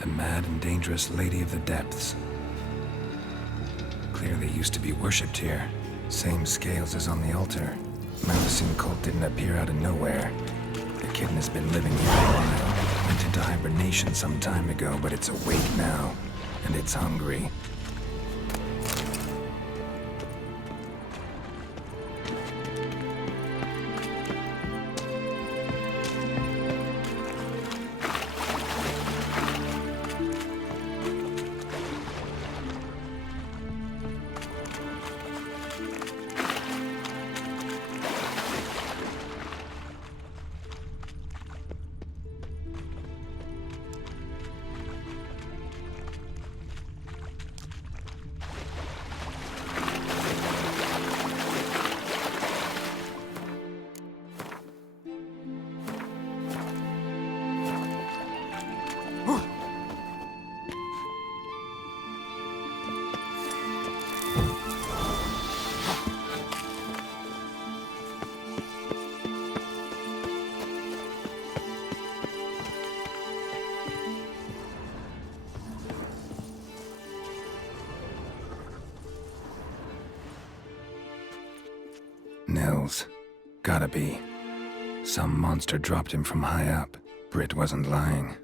the mad and dangerous Lady of the Depths. Clearly used to be worshipped here. Same scales as on the altar. Malacine cult didn't appear out of nowhere. The kitten has been living here a while. Went into hibernation some time ago, but it's awake now. And it's hungry. Nils. Gotta be. Some monster dropped him from high up. Britt wasn't lying.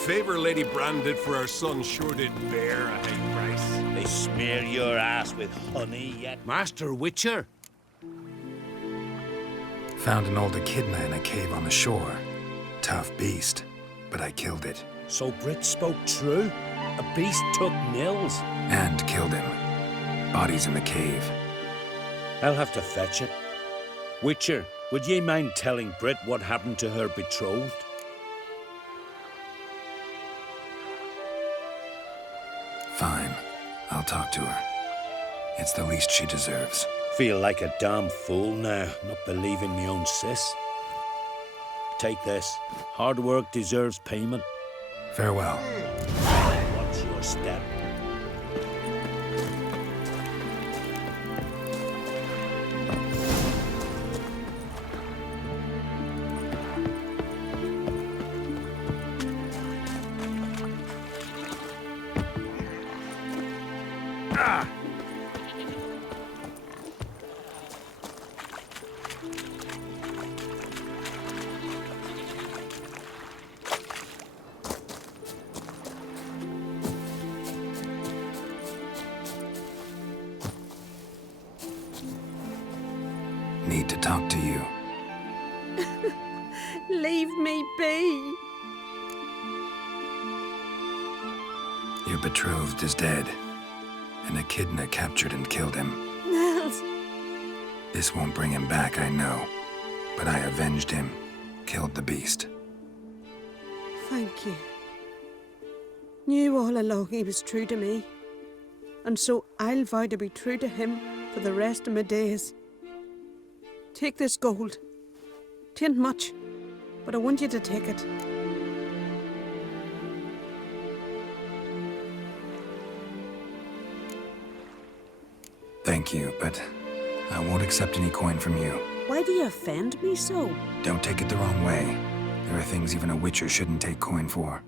favor Lady Brand did for our son sure did bear a high price. They smear your ass with honey yet. Master Witcher? Found an old echidna in a cave on the shore. Tough beast, but I killed it. So Brit spoke true? A beast took Nils? And killed him. Body's in the cave. I'll have to fetch it. Witcher, would ye mind telling Brit what happened to her betrothed? Fine. I'll talk to her. It's the least she deserves. Feel like a damn fool now, not believing me own sis. Take this. Hard work deserves payment. Farewell. Watch your step. Need to talk to you. Leave me be. Your betrothed is dead. An echidna captured and killed him. Nils. This won't bring him back, I know. But I avenged him. Killed the beast. Thank you. Knew all along he was true to me. And so I'll vow to be true to him for the rest of my days. Take this gold. 'Tain't much, but I want you to take it. Thank you, but I won't accept any coin from you. Why do you offend me so? Don't take it the wrong way. There are things even a witcher shouldn't take coin for.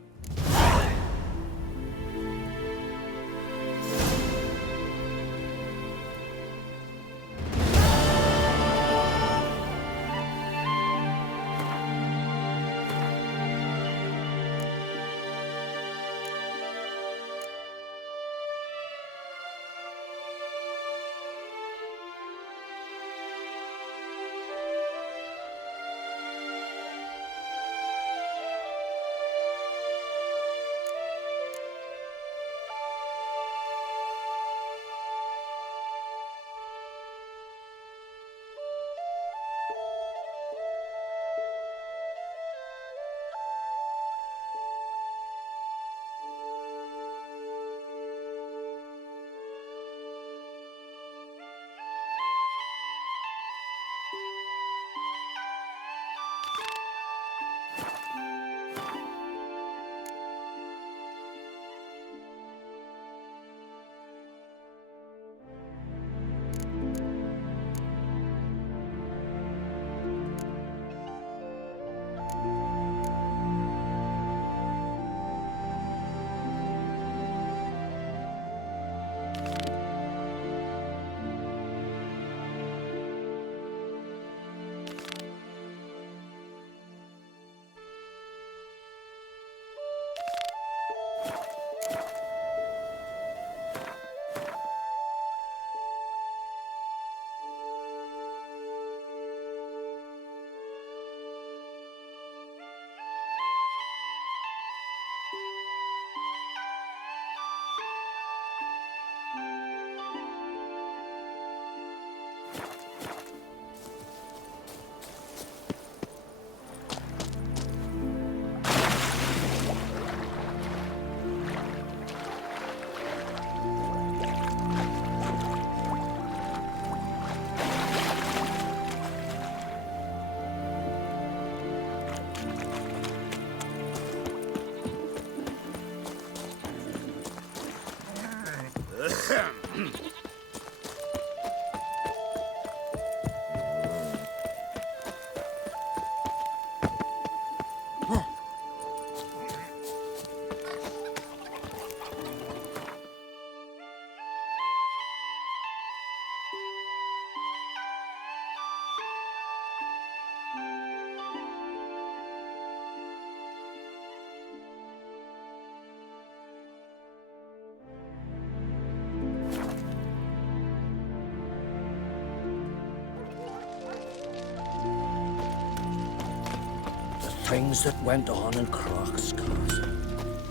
things that went on in Croc's Castle.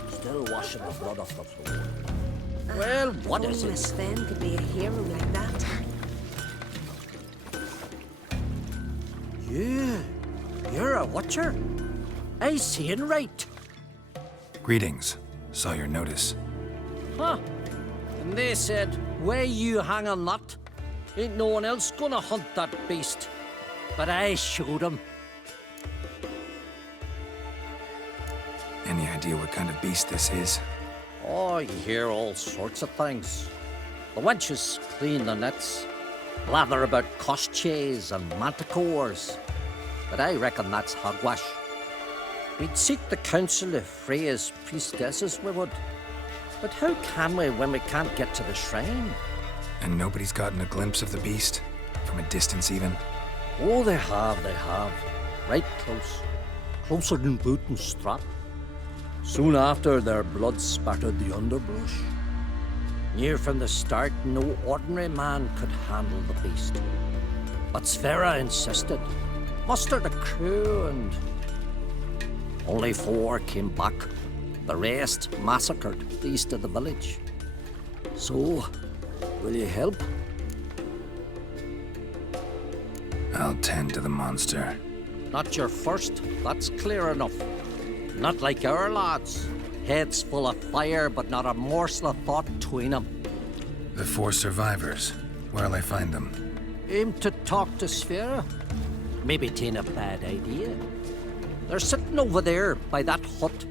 Still washing the blood off the floor. Well, what is Only it? Sven could be a hero like that. You're a watcher? I seeing right. Greetings. Saw your notice. Huh. And they said, where you hang a nut, ain't no one else gonna hunt that beast. But I showed 'em. Any idea what kind of beast this is? Oh, you hear all sorts of things. The wenches clean the nets, blather about koshchays and manticores. But I reckon that's hogwash. We'd seek the counsel of Freya's priestesses, we would. But how can we when we can't get to the shrine? And nobody's gotten a glimpse of the beast? From a distance, even? Oh, they have. Right close. Closer than boot and strap. Soon after, their blood spattered the underbrush. Near from the start, no ordinary man could handle the beast. But Sverre insisted. Mustered a crew and... only 4 came back. The rest massacred east of the village. So, will you help? I'll tend to the monster. Not your first, that's clear enough. Not like our lads. Heads full of fire, but not a morsel of thought between them. The 4 survivors. Where'll I find them? Aim to talk to Sverre? Maybe 'tain't a bad idea. They're sitting over there by that hut.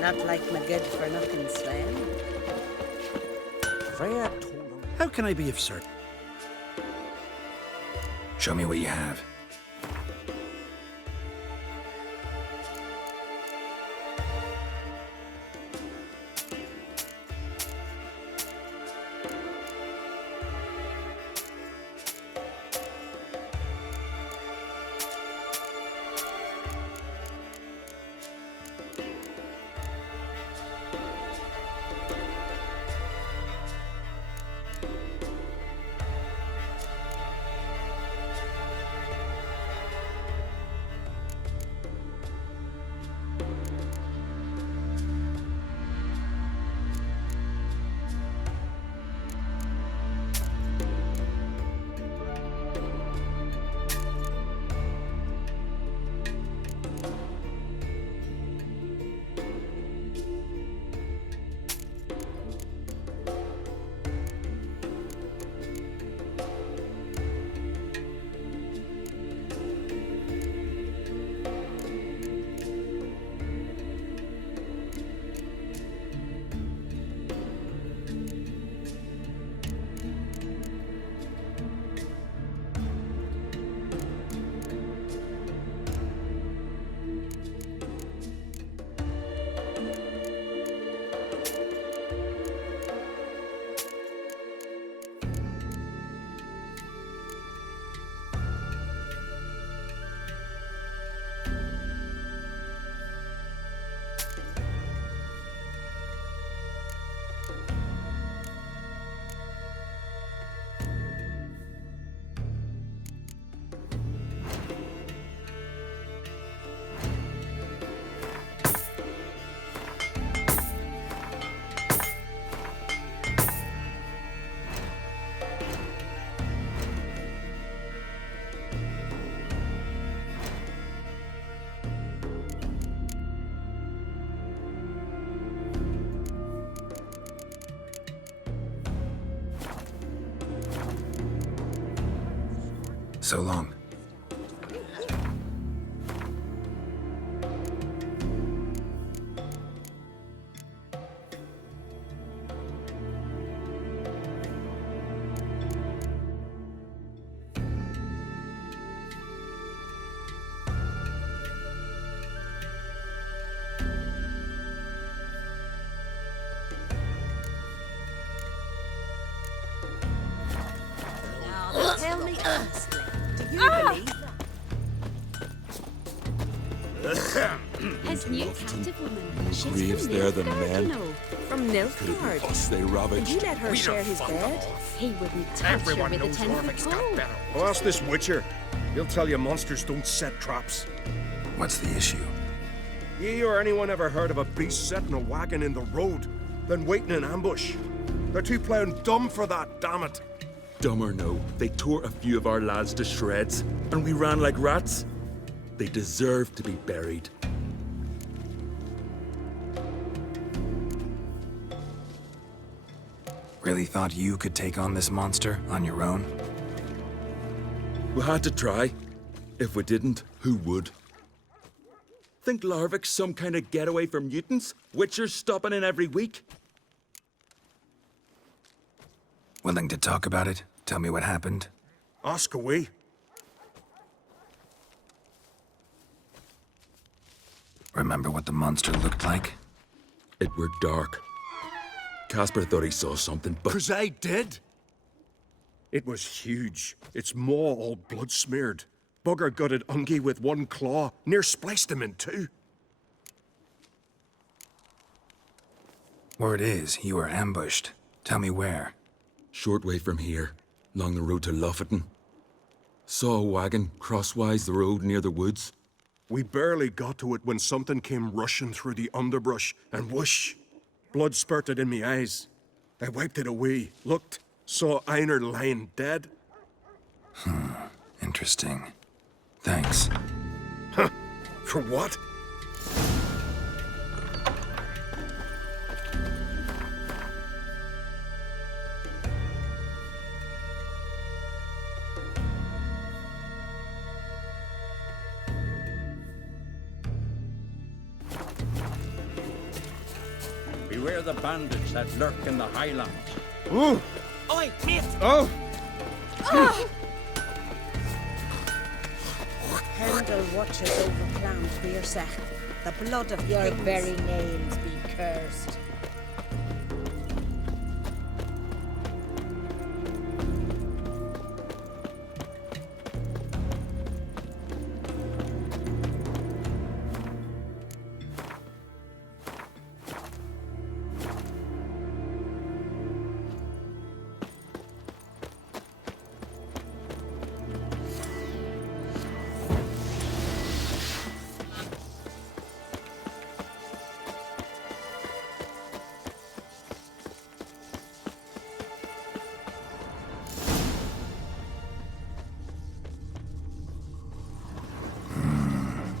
Not like my good for nothing Sven. Freya told him. How can I be of service? Show me what you have. So long. Now, tell me honestly, do you believe that? His new captive woman. She's Graves from there than Nilfgaard, men. you know. From Could it be Nilfgaard. us they ravaged? Did you let her share his bed? He wouldn't touch her with a 10-foot pole. I'll ask this witcher. He'll tell you monsters don't set traps. What's the issue? Ye or anyone ever heard of a beast setting a wagon in the road, then waiting in ambush? They're too plowing dumb for that, damn it. Dumb or no, they tore a few of our lads to shreds, and we ran like rats. They deserve to be buried. Really thought you could take on this monster on your own? We had to try. If we didn't, who would? Think Larvik's some kind of getaway for mutants? Witchers stopping in every week? Willing to talk about it? Tell me what happened? Ask away. Remember what the monster looked like? It were dark. Casper thought he saw something, but... 'Cause I did. It was huge. Its maw all blood smeared. Bugger gutted Ungi with one claw, near spliced him in two. Word is, you were ambushed. Tell me where. Short way from here, along the road to Lofferton. Saw a wagon crosswise the road near the woods. We barely got to it when something came rushing through the underbrush, and whoosh! Blood spurted in me eyes. I wiped it away, looked, saw Einar lying dead. Interesting. Thanks. Huh? For what? Beware the bandits that lurk in the highlands. Ooh! Oi, mate! Oh! Hendel watches over Clan Fierce. The blood of Your kings. very names be cursed.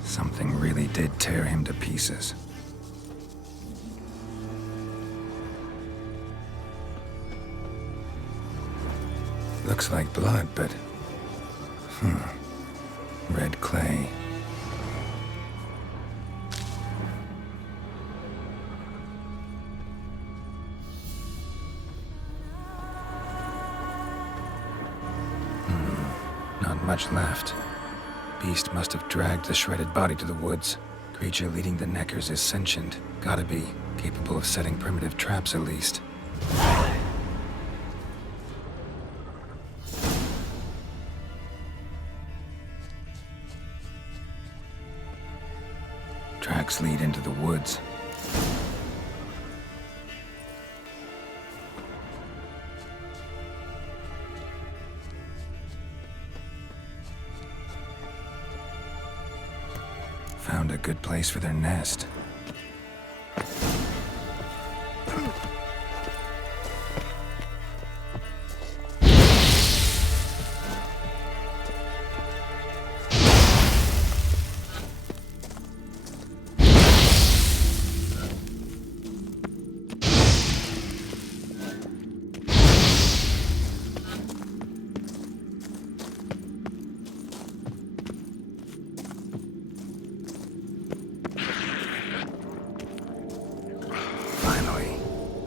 Something really did tear him to pieces. Looks like blood, but... Red clay. Not much left. Beast must have dragged the shredded body to the woods. Creature leading the Neckers is sentient. Gotta be. Capable of setting primitive traps, at least. Tracks lead into the woods. Found a good place for their nest.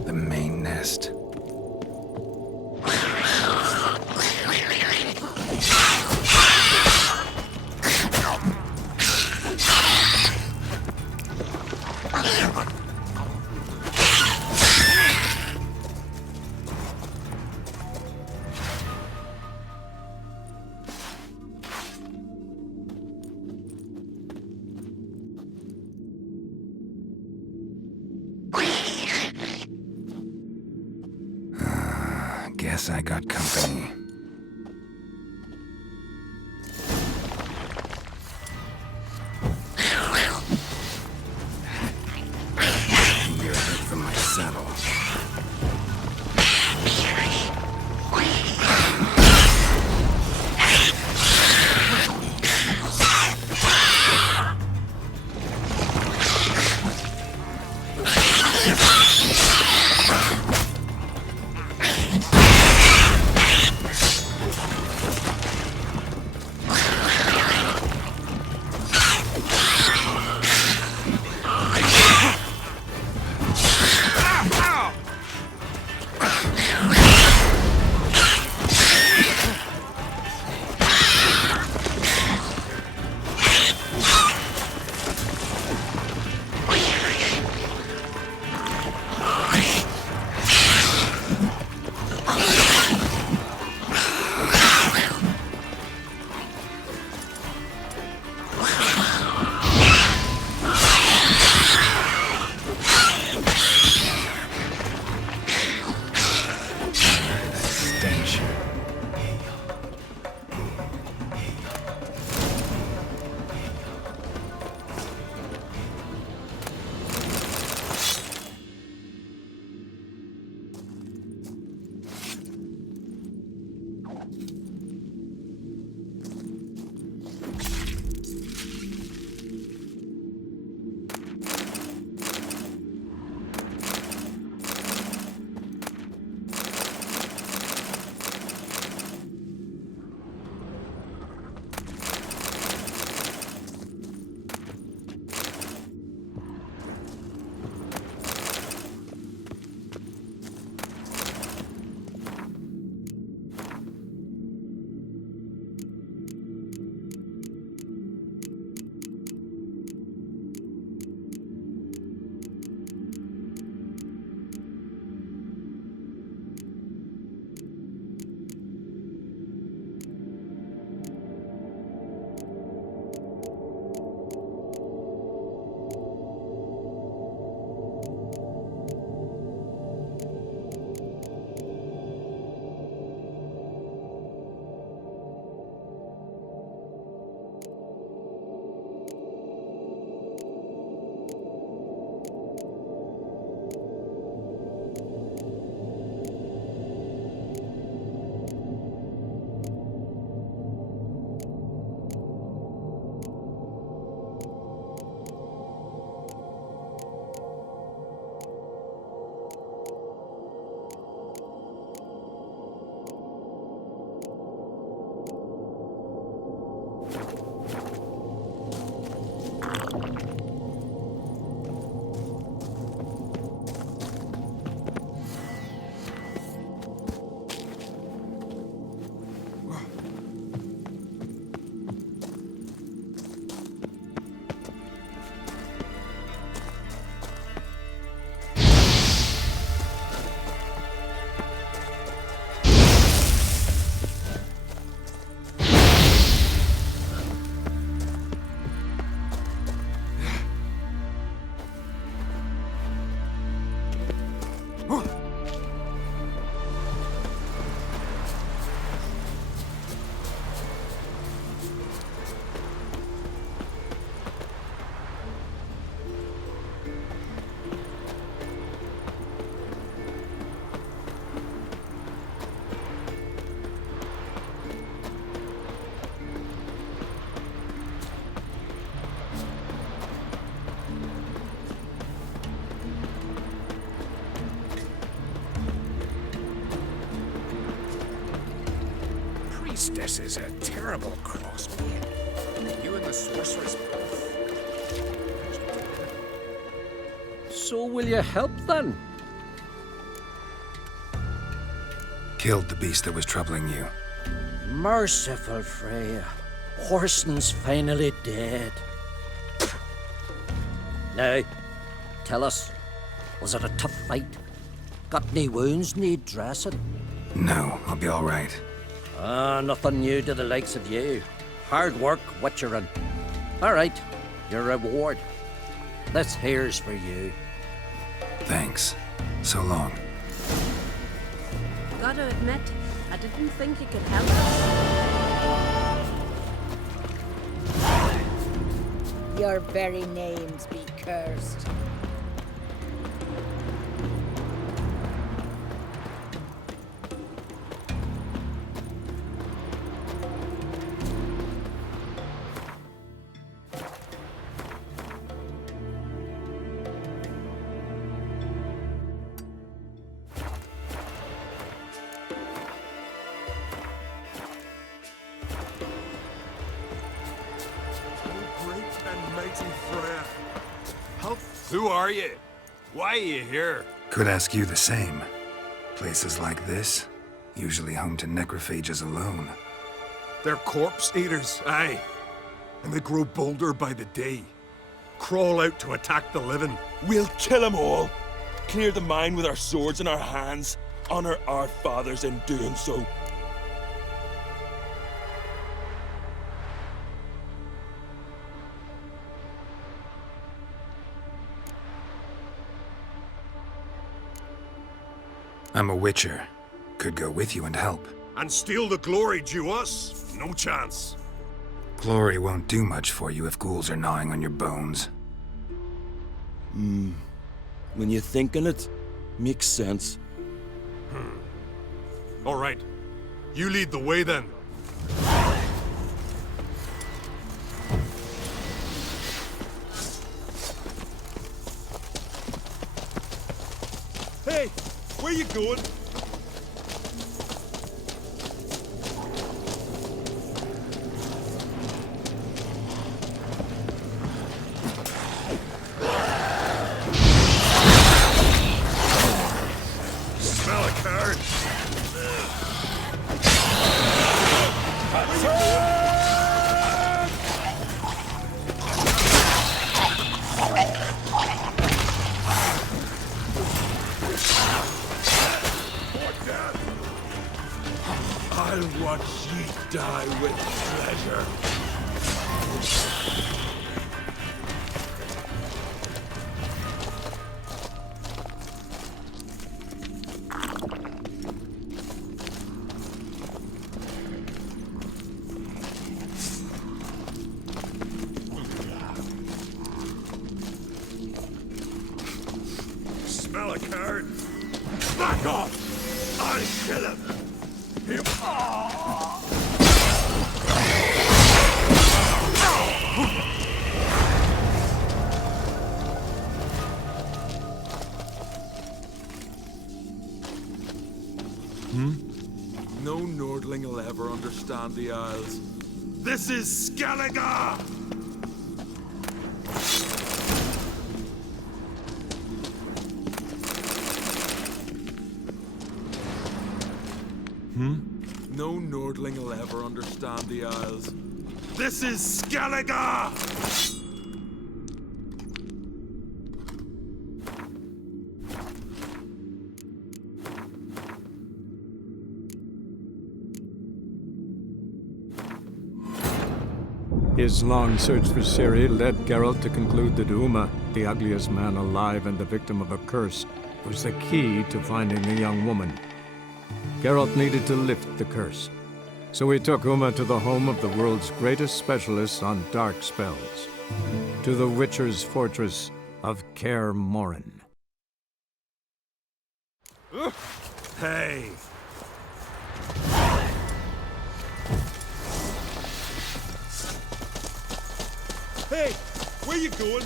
The main nest. Guess I got company. This is a terrible crossbeam. You and the sorceress both. So will you help then? Killed the beast that was troubling you. Merciful Freya. Whoreson's finally dead. Now, tell us, was it a tough fight? Got any wounds need dressing? No, I'll be all right. Nothing new to the likes of you. Hard work, witcherin'. All right, your reward. This here's for you. Thanks. So long. Gotta admit, I didn't think you could help us. Your very names be cursed. Who are you? Why are you here? Could ask you the same. Places like this, usually home to necrophages alone. They're corpse eaters, aye. And they grow bolder by the day. Crawl out to attack the living. We'll kill them all. Clear the mine with our swords in our hands. Honor our fathers in doing so. I'm a witcher. Could go with you and help. And steal the glory due us? No chance. Glory won't do much for you if ghouls are gnawing on your bones. When you think on it, makes sense. All right. You lead the way then. Hey, where you going? Smell a card. I'll watch ye die with pleasure. Smell a card. Back off! I'll kill him! No Nordling will ever understand the Isles. This is Skellige! No Nordling will ever understand the Isles. This is Skellige! His long search for Ciri led Geralt to conclude that Uma, the ugliest man alive and the victim of a curse, was the key to finding the young woman. Geralt needed to lift the curse, so he took Uma to the home of the world's greatest specialist on dark spells, to the Witcher's fortress of Kaer Morhen. Hey! Hey, where you going?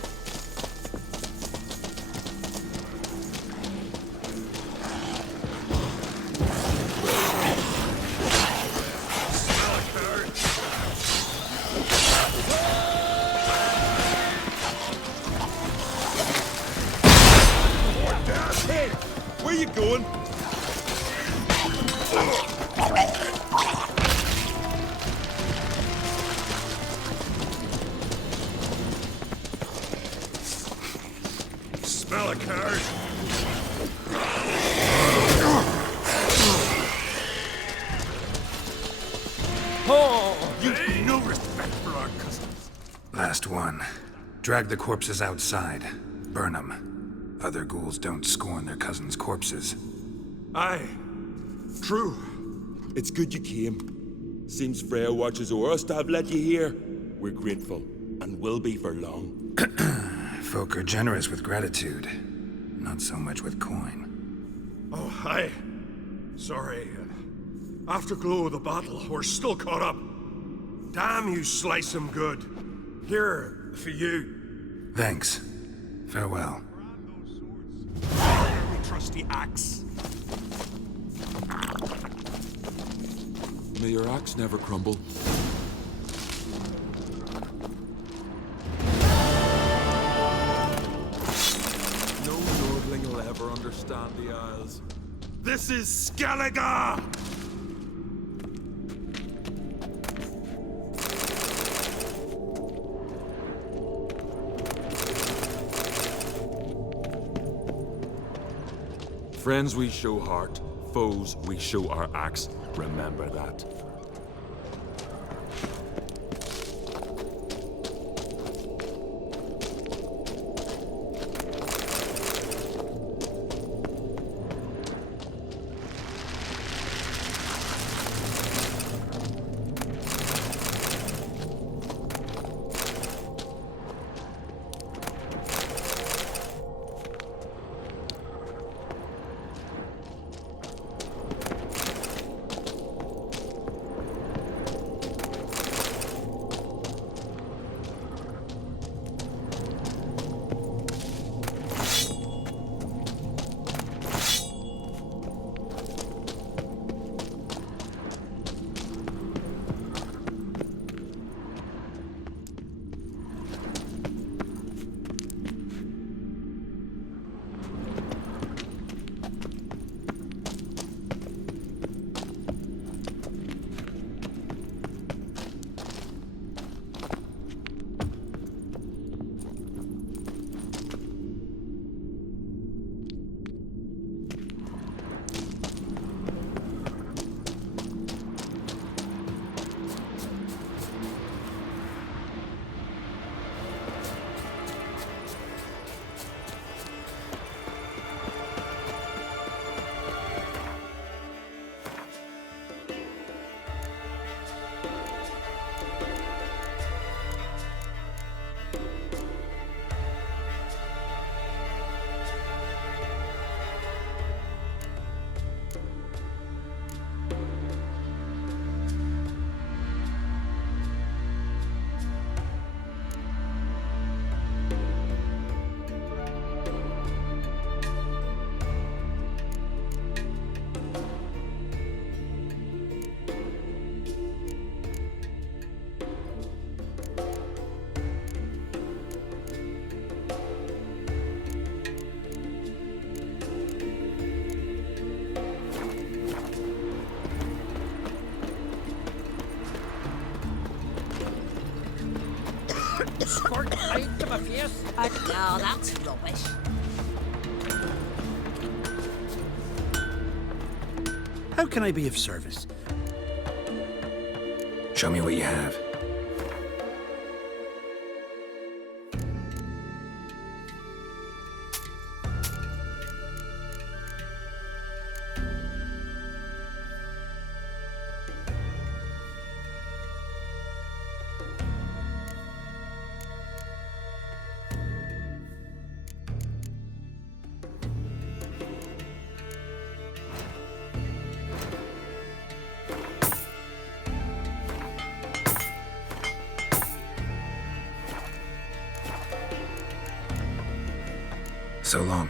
Hey, where you going? Smell a card. Oh, you've no respect for our customs. Last one. Drag the corpses outside. Burn them. Other ghouls don't scorn their cousins' corpses. Aye. True. It's good you came. Seems Freya watches o'er us to have let you here. We're grateful, and will be for long. Folk are generous with gratitude, not so much with coin. Oh, aye. Sorry. Afterglow of the battle, we're still caught up. Damn, you slice him good. Here, for you. Thanks. Farewell. Very trusty axe. May your axe never crumble. never understand the Isles. This is Skellige! Friends we show heart, foes we show our axe. Remember that. Squirt paint to my face. No, that's rubbish. How can I be of service? Show me what you have. So long.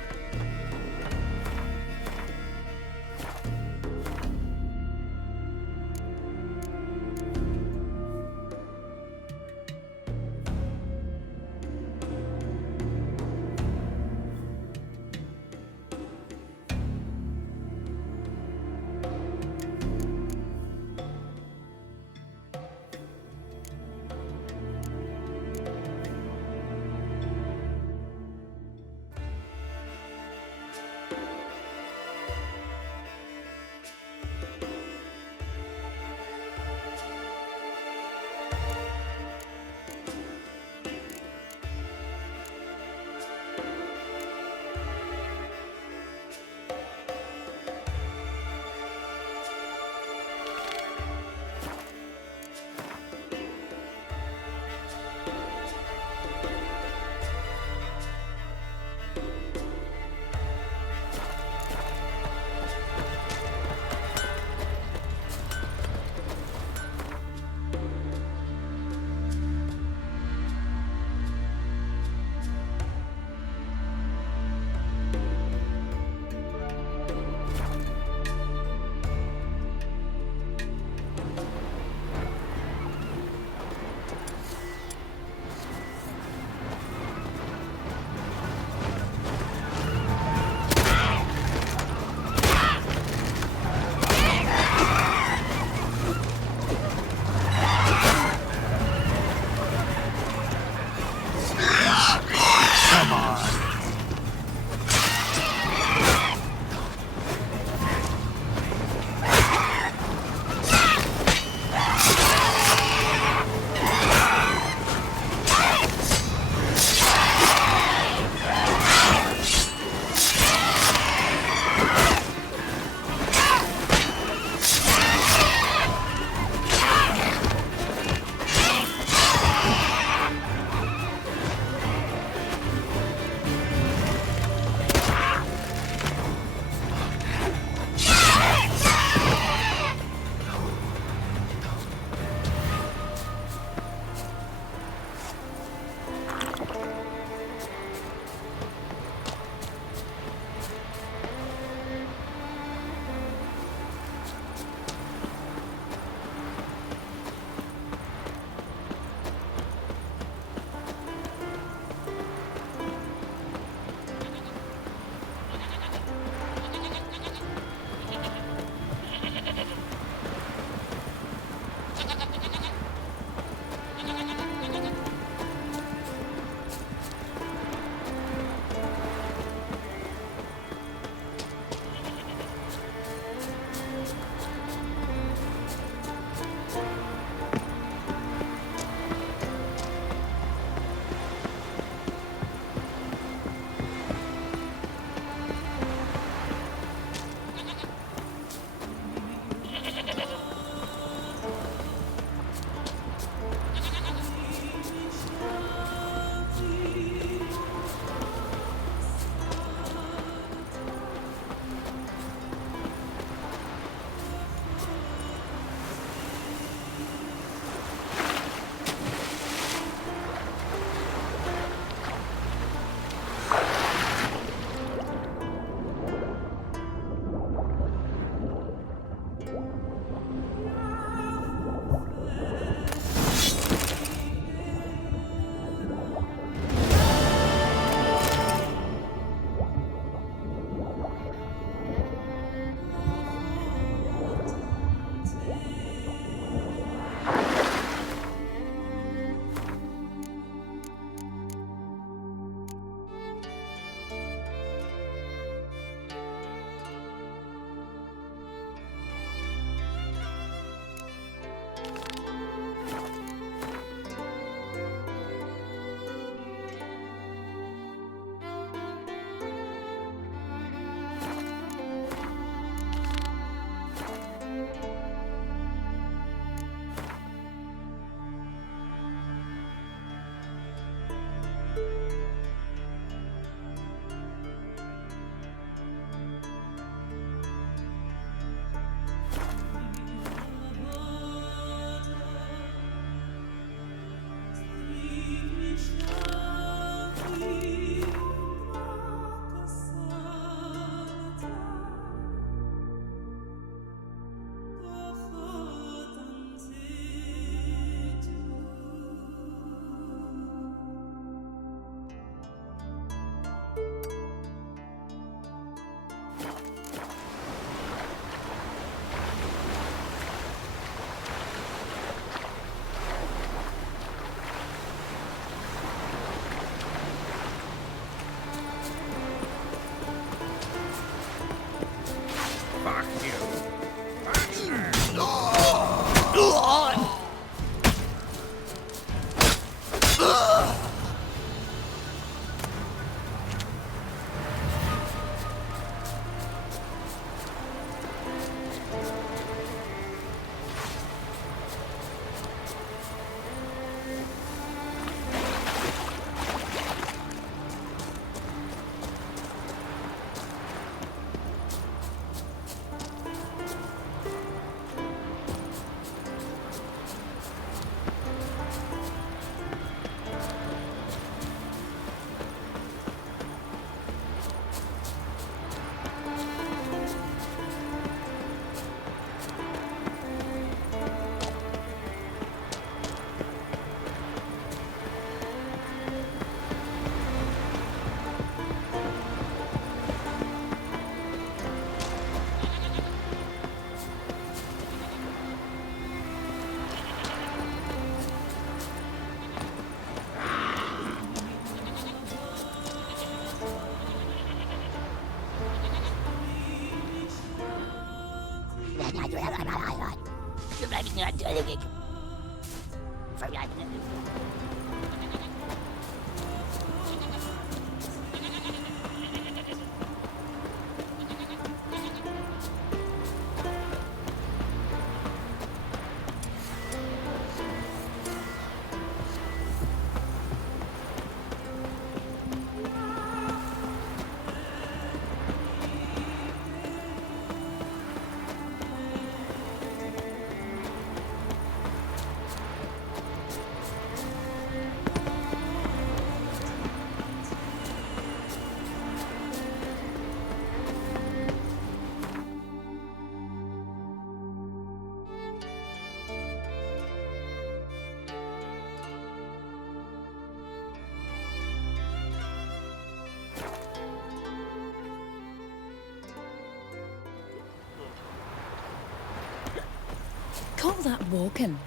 Call that walking.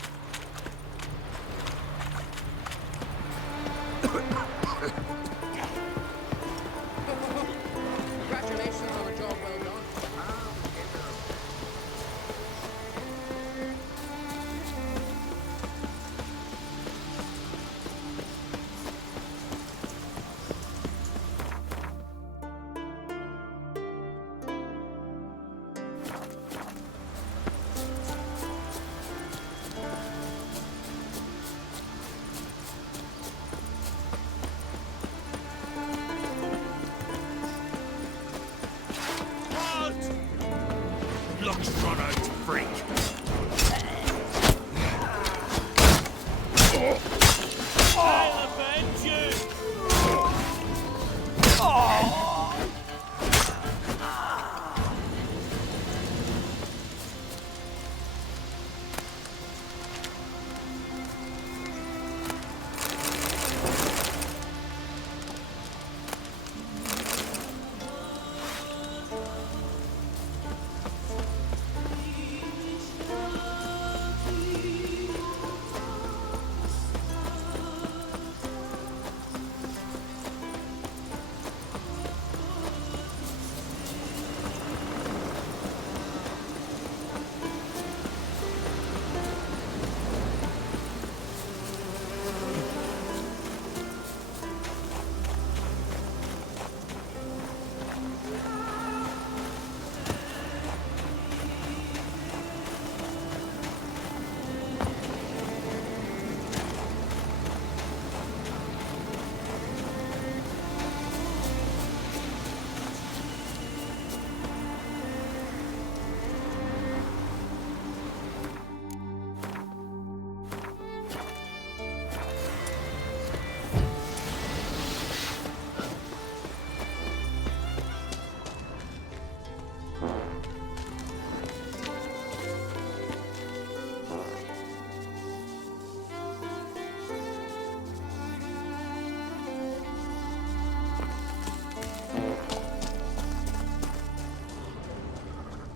Congratulations on a job well done. Looks run out, freak. I'll avenge you!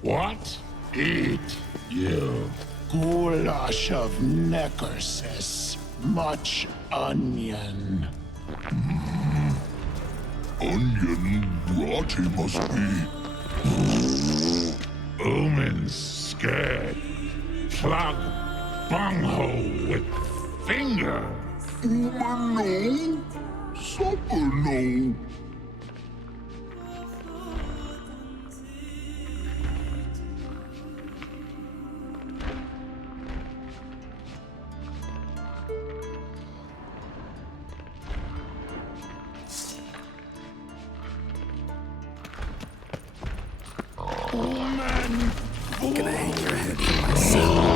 What? Eat, you goulash of neckersis. Much onion. Onion rot he must be. Omens scared. Plug bunghole with finger. Woman no. Supper no. I'm gonna hang your head for myself.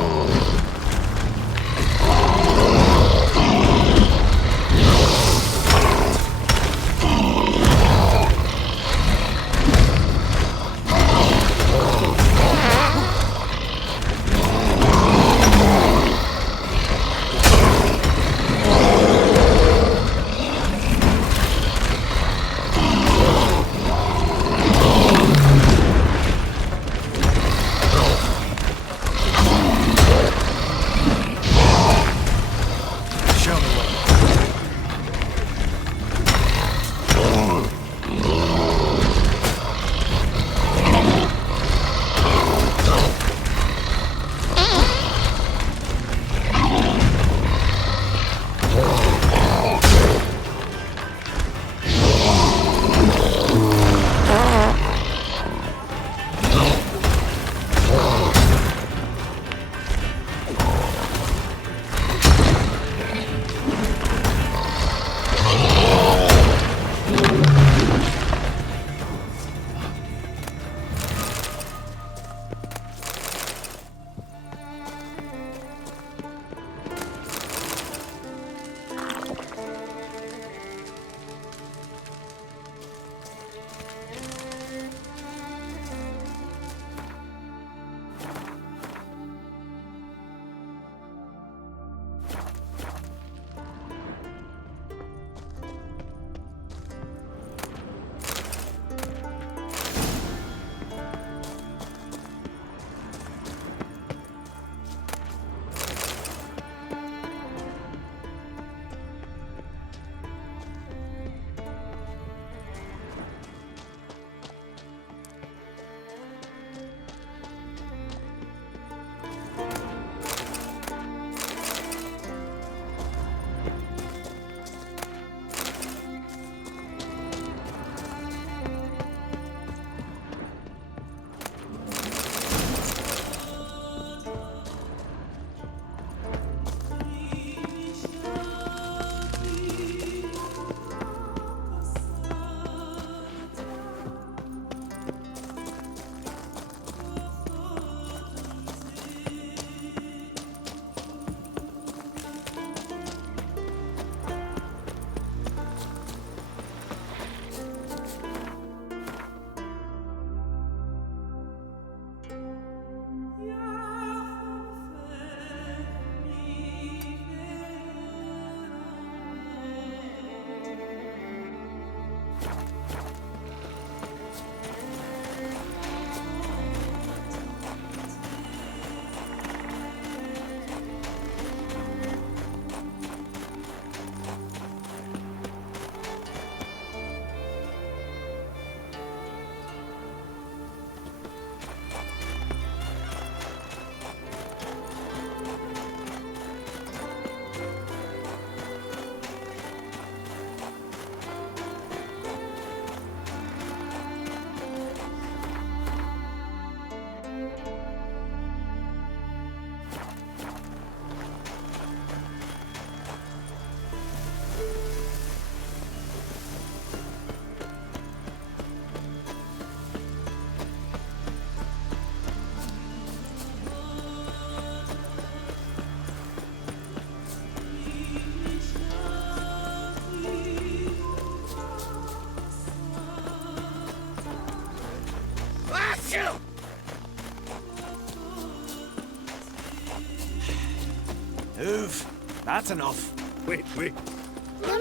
Move. That's enough. Wait. Mummy!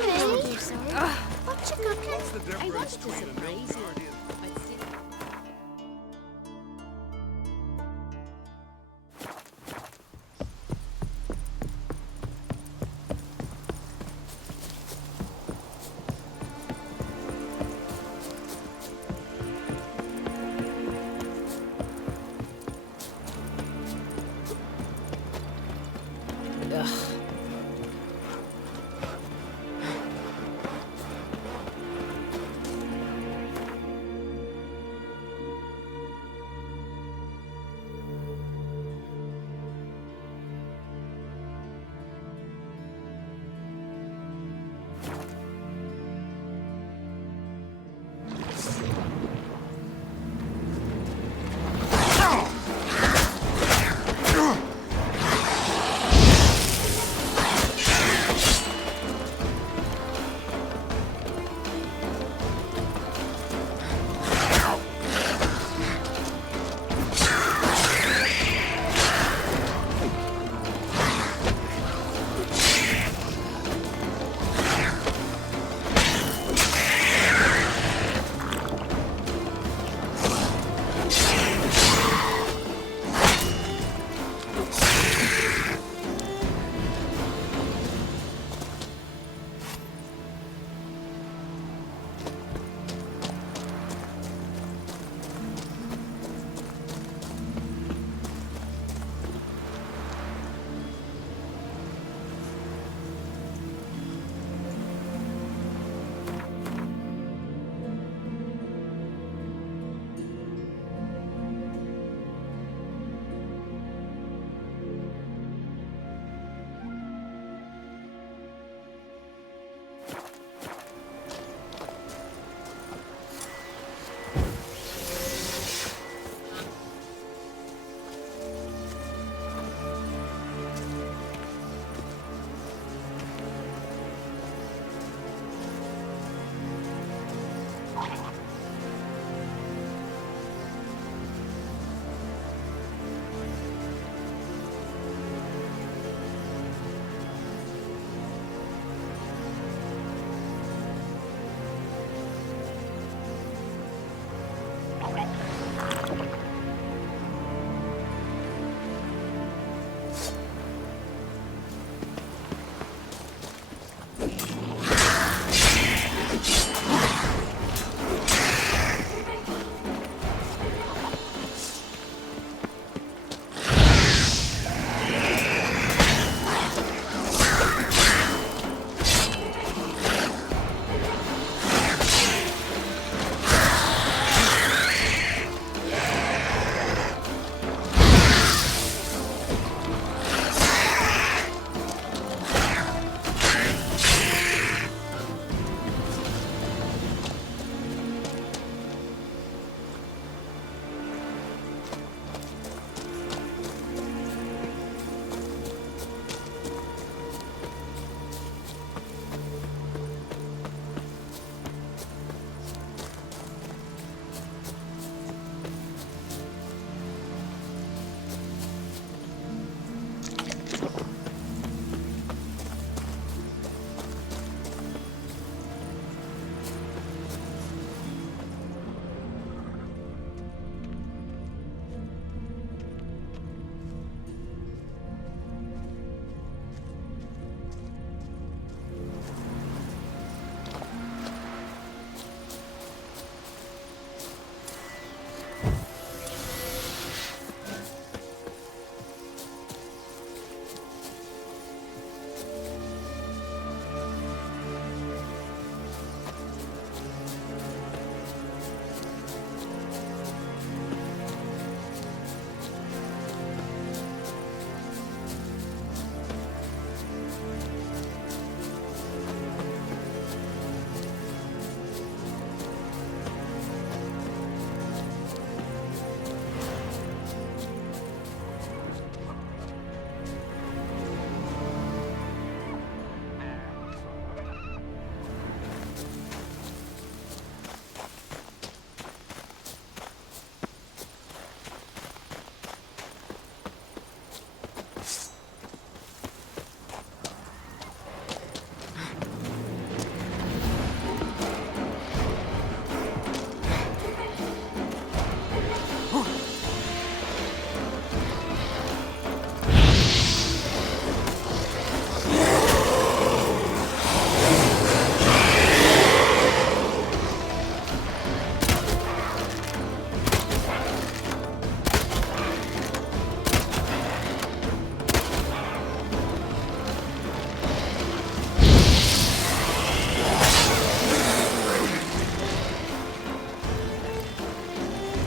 What you cooking? What's the difference between a milk guardian?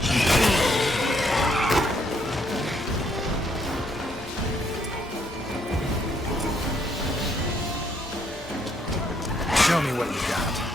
Show me what you got.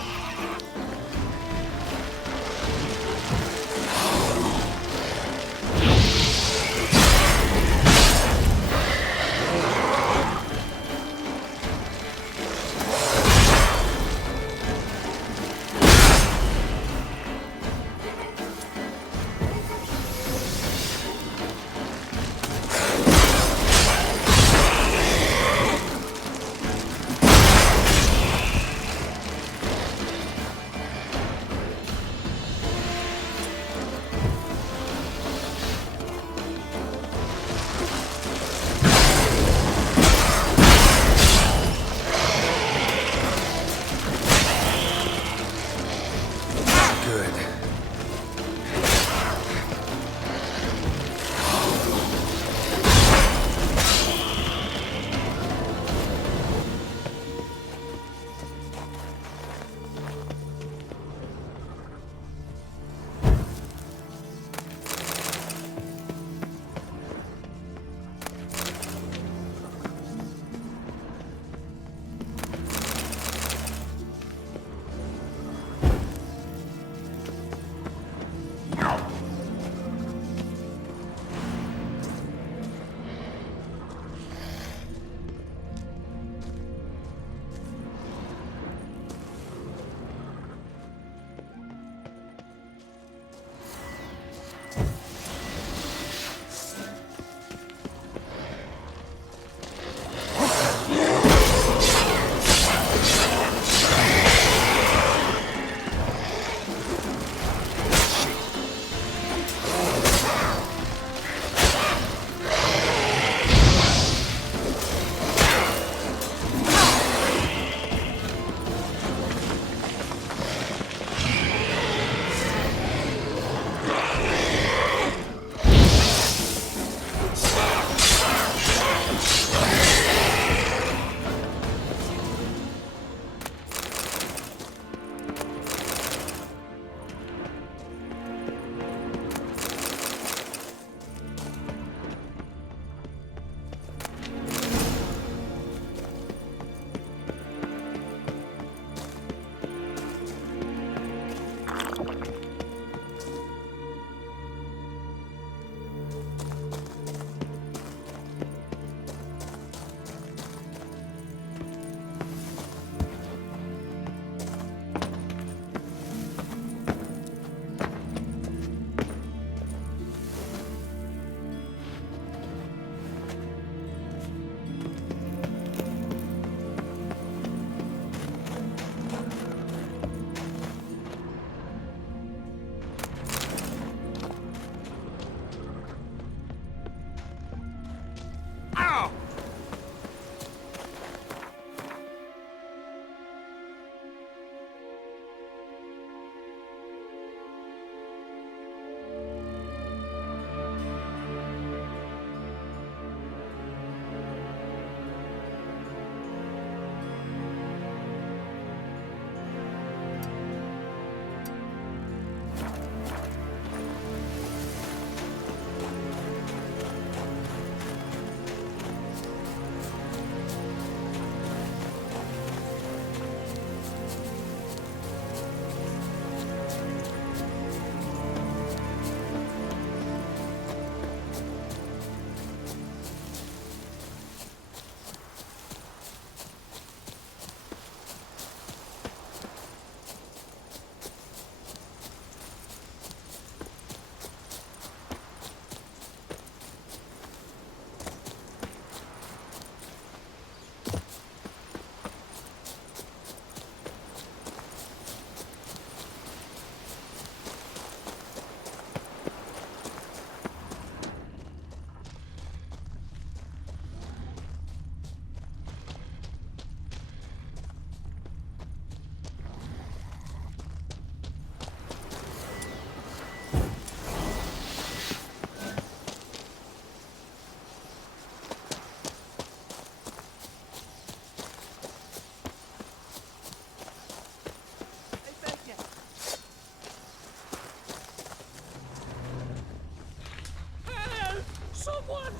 Someone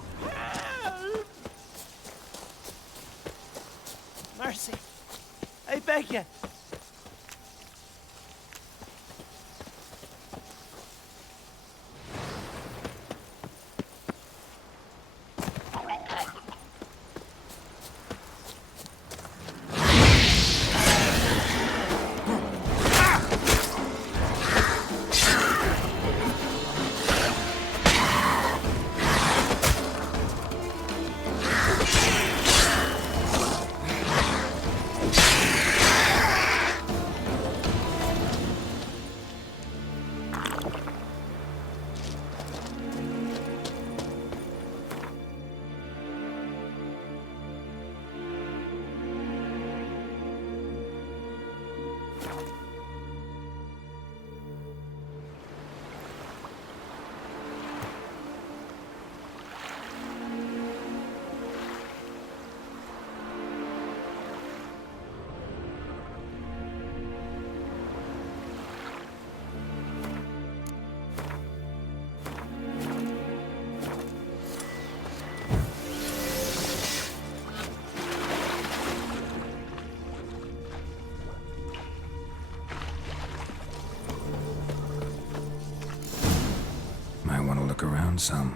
help! Mercy. I beg you. Might want to look around some.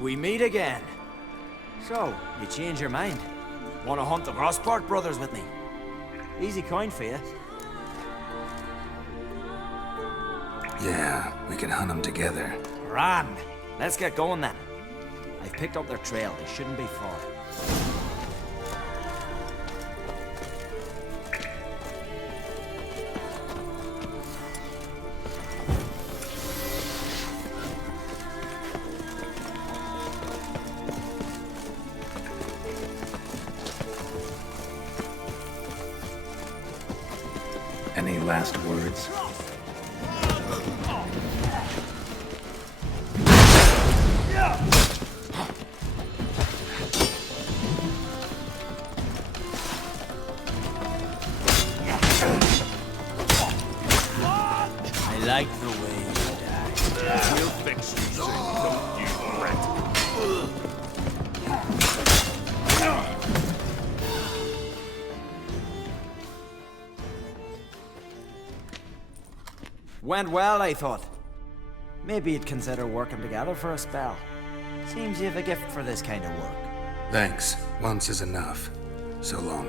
We meet again. So, you change your mind? Want to hunt the Rossport brothers with me? Easy coin for you. Yeah, we can hunt them together. Grand. Let's get going then. I've picked up their trail. They shouldn't be far. Any last words? I like the way you die. We'll fix you soon, don't you, rat? Went well, I thought. Maybe you'd consider working together for a spell. Seems you have a gift for this kind of work. Thanks. Once is enough. So long.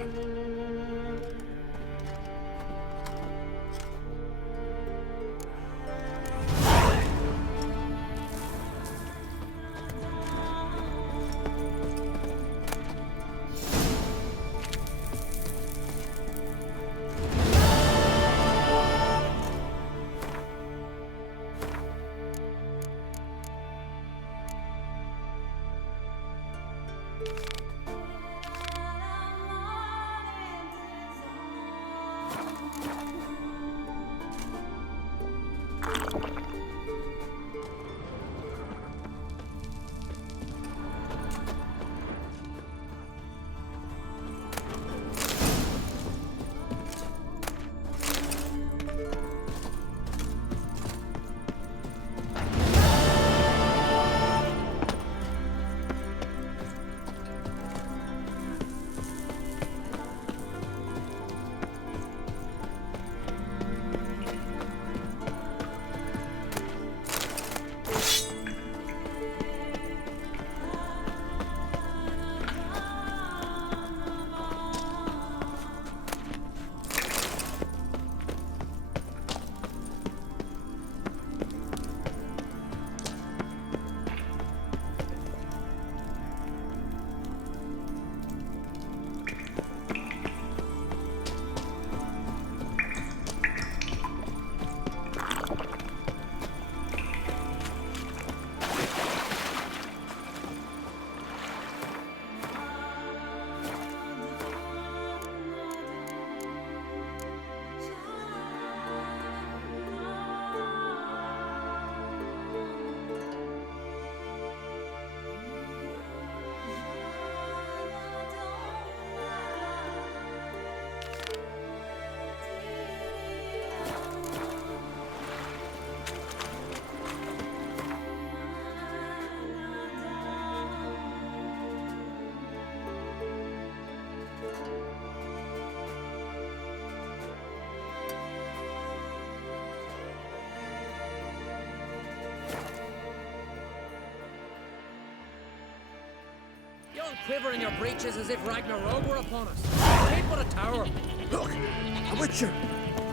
all quiver in your breeches as if Ragnarok were upon us. Take what a tower. Look, a Witcher.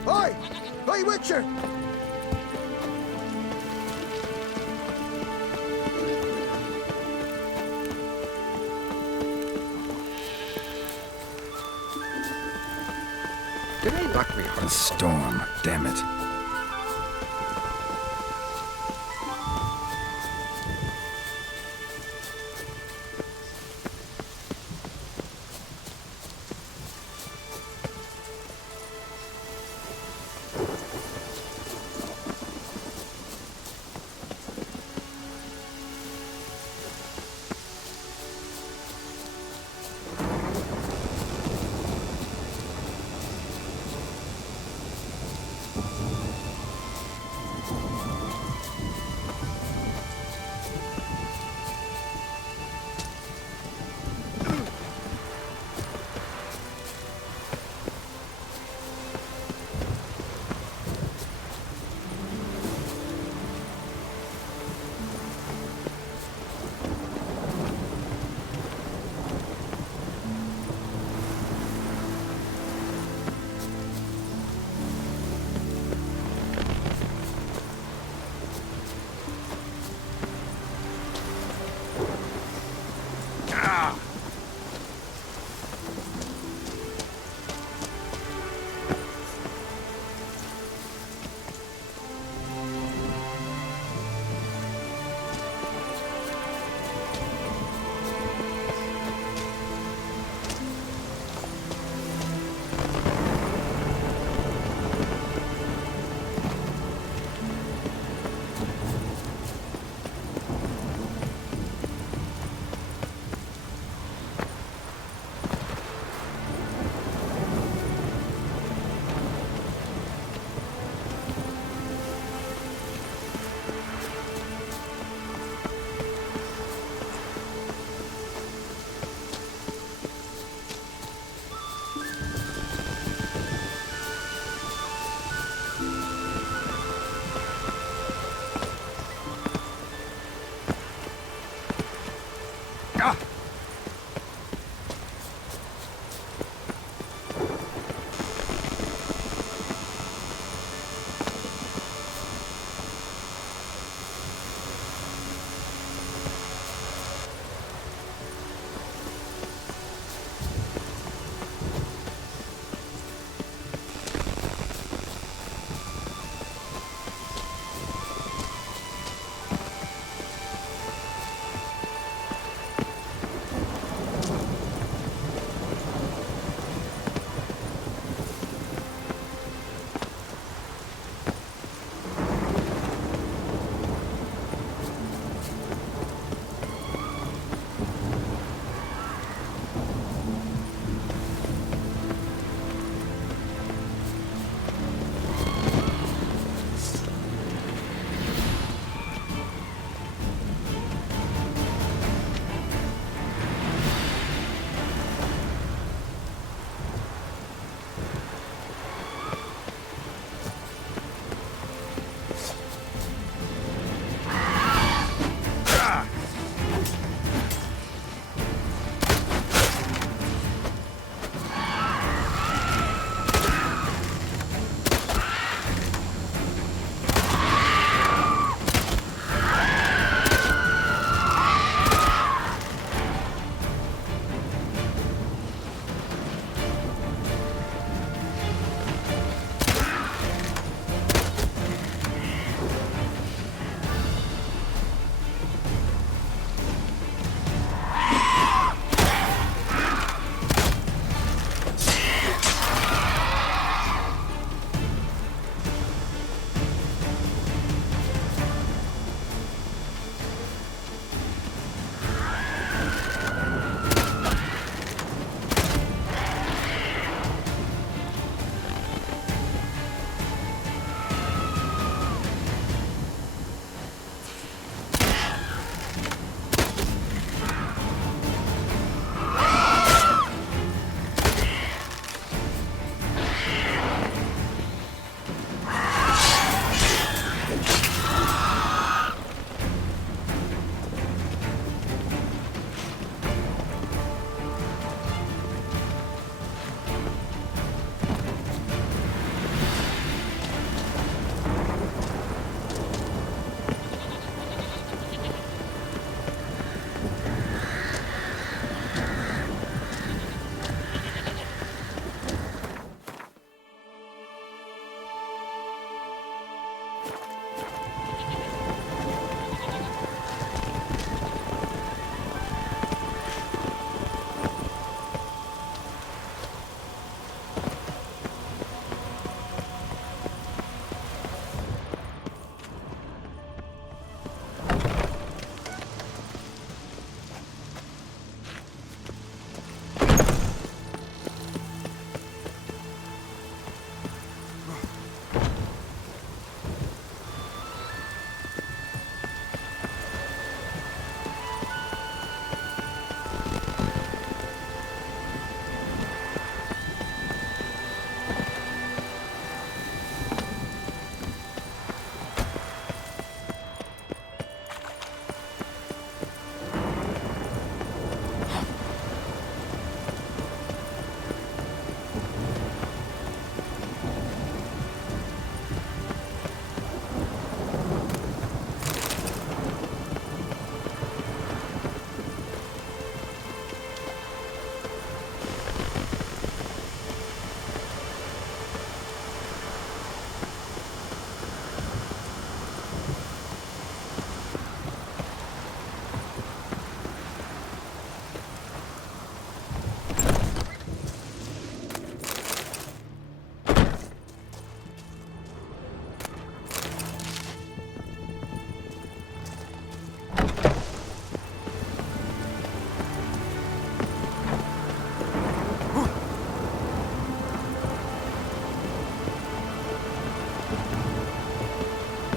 Oi! Oi, Witcher! Did I lock me a storm, damn it.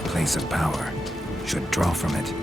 place of power, should draw from it.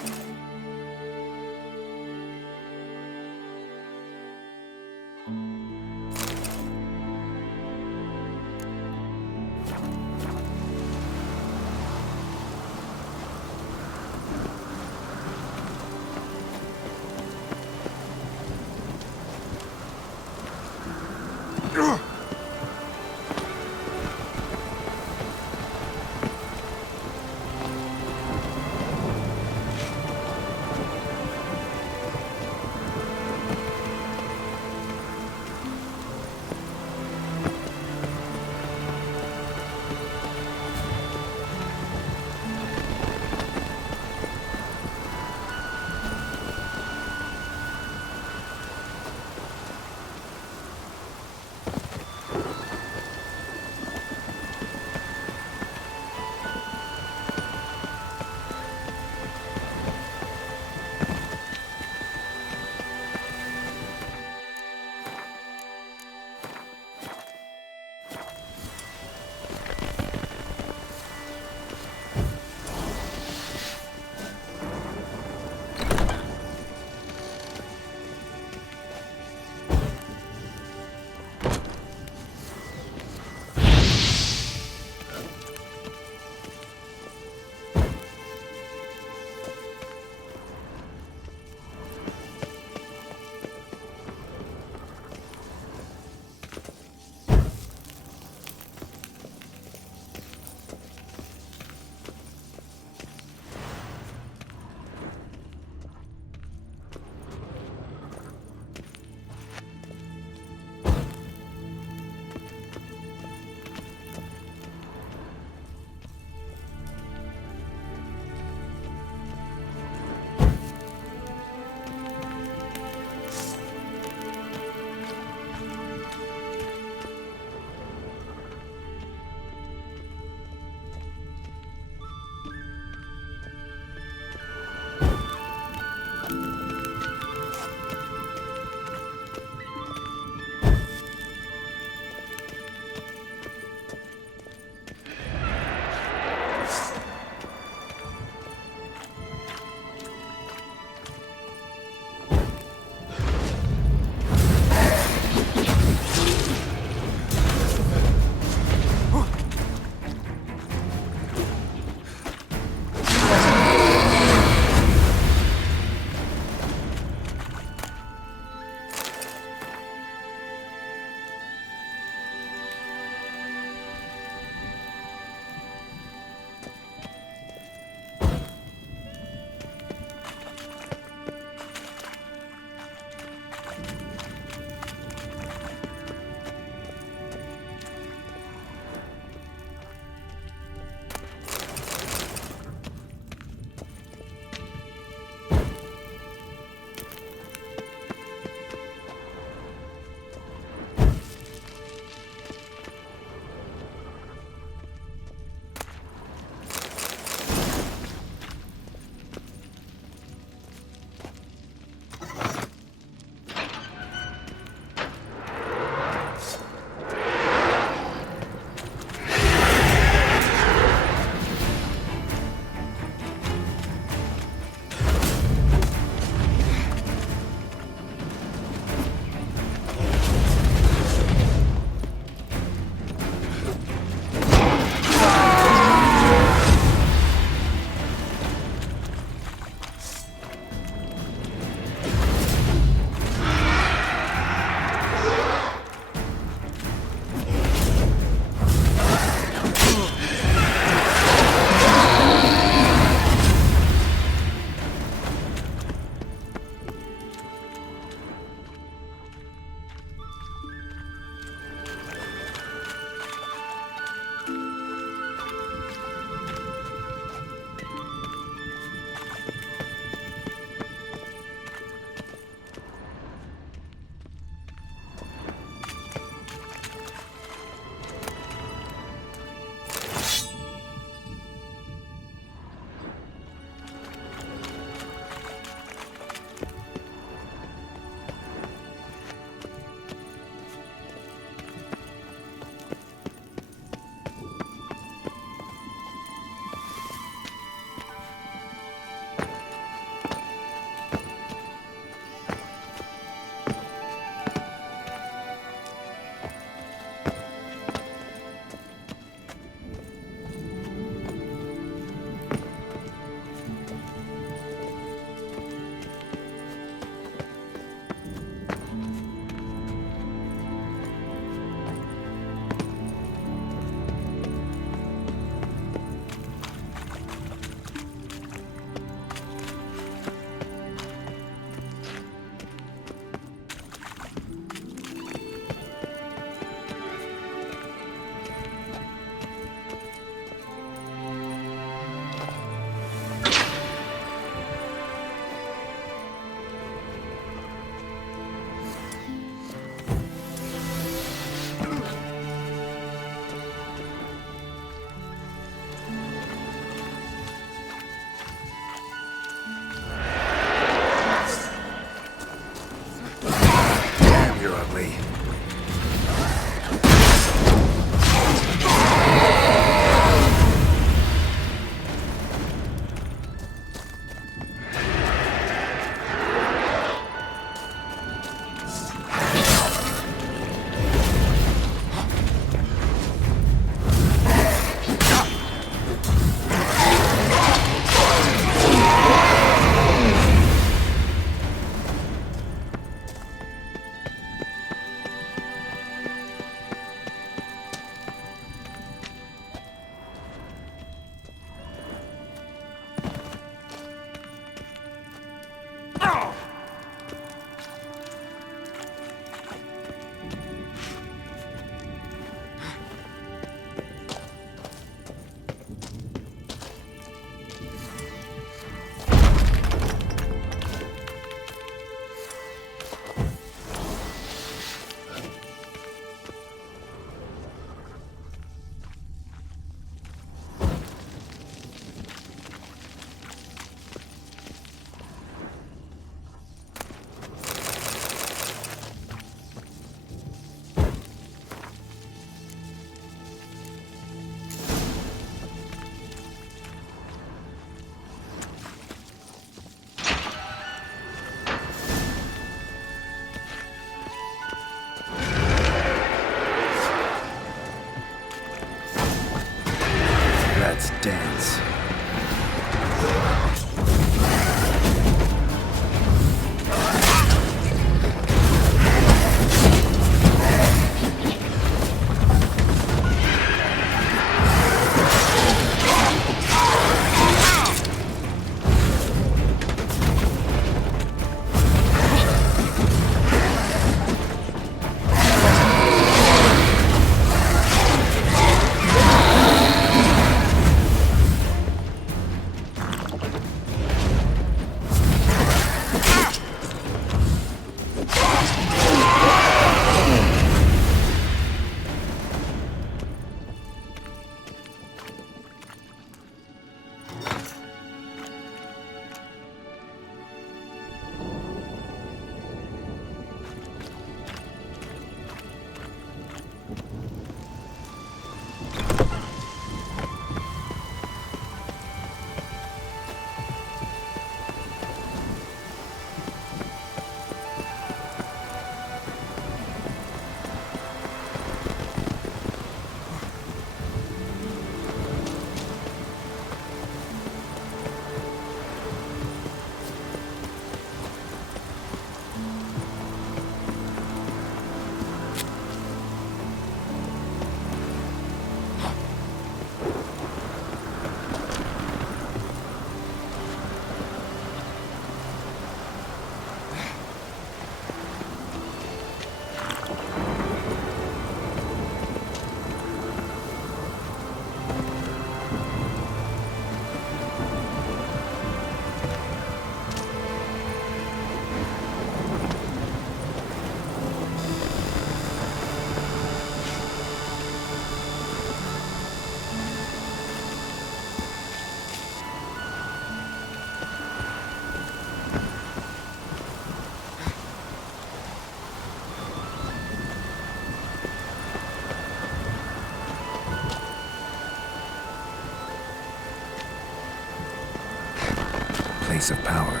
place of power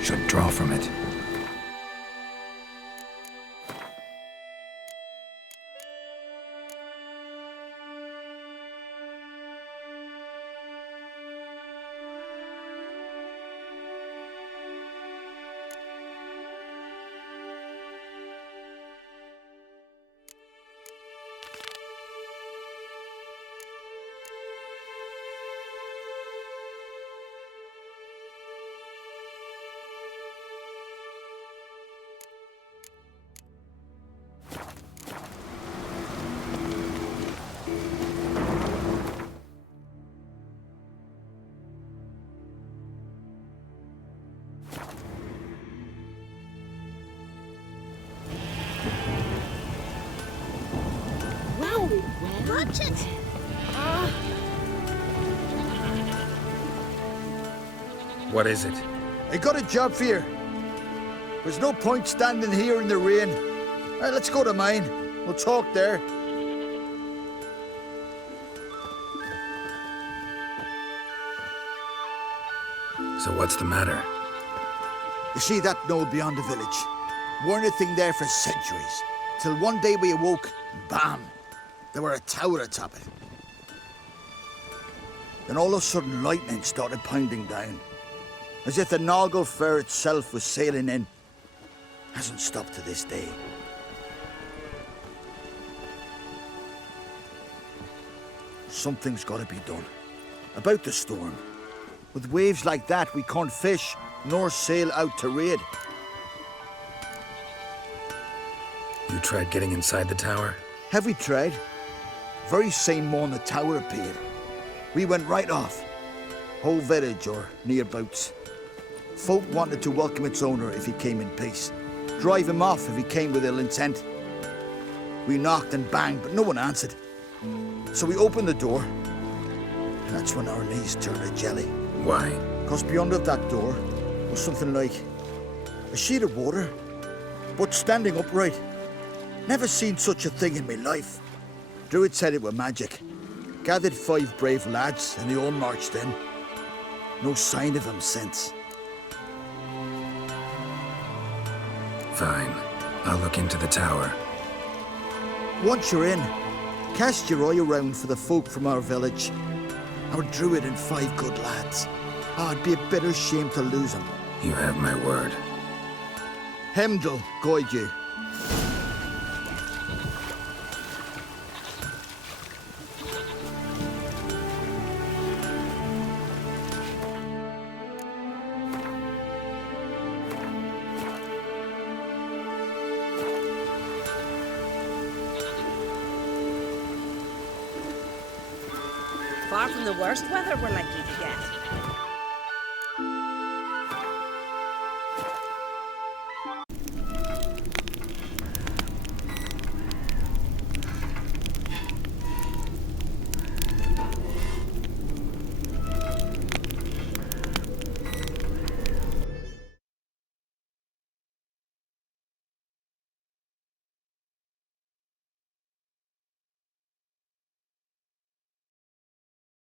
should draw from it. Watch it! What is it? I got a job for you. There's no point standing here in the rain. Let's go to mine. We'll talk there. So what's the matter? You see that knoll beyond the village? Weren't a thing there for centuries. Till one day we awoke, and bam! There were a tower atop it. Then all of a sudden lightning started pounding down. As if the Noggle Fair itself was sailing in. Hasn't stopped to this day. Something's got to be done. About the storm. With waves like that, we can't fish, nor sail out to raid. You tried getting inside the tower? Have we tried? Very same morn the tower appeared. We went right off. Whole village or nearabouts. Folk wanted to welcome its owner if he came in peace. Drive him off if he came with ill intent. We knocked and banged, but no one answered. So we opened the door. That's when our knees turned to jelly. Why? Because beyond of that door was something like a sheet of water, but standing upright. Never seen such a thing in my life. Druid said it were magic. Gathered 5 brave lads and they all marched in. No sign of him since. Fine. I'll look into the tower. Once you're in, cast your eye around for the folk from our village. Our druid and 5 good lads. It'd be a bitter shame to lose them. You have my word. Heimdall guide you. Far from the worst weather we're likely to get.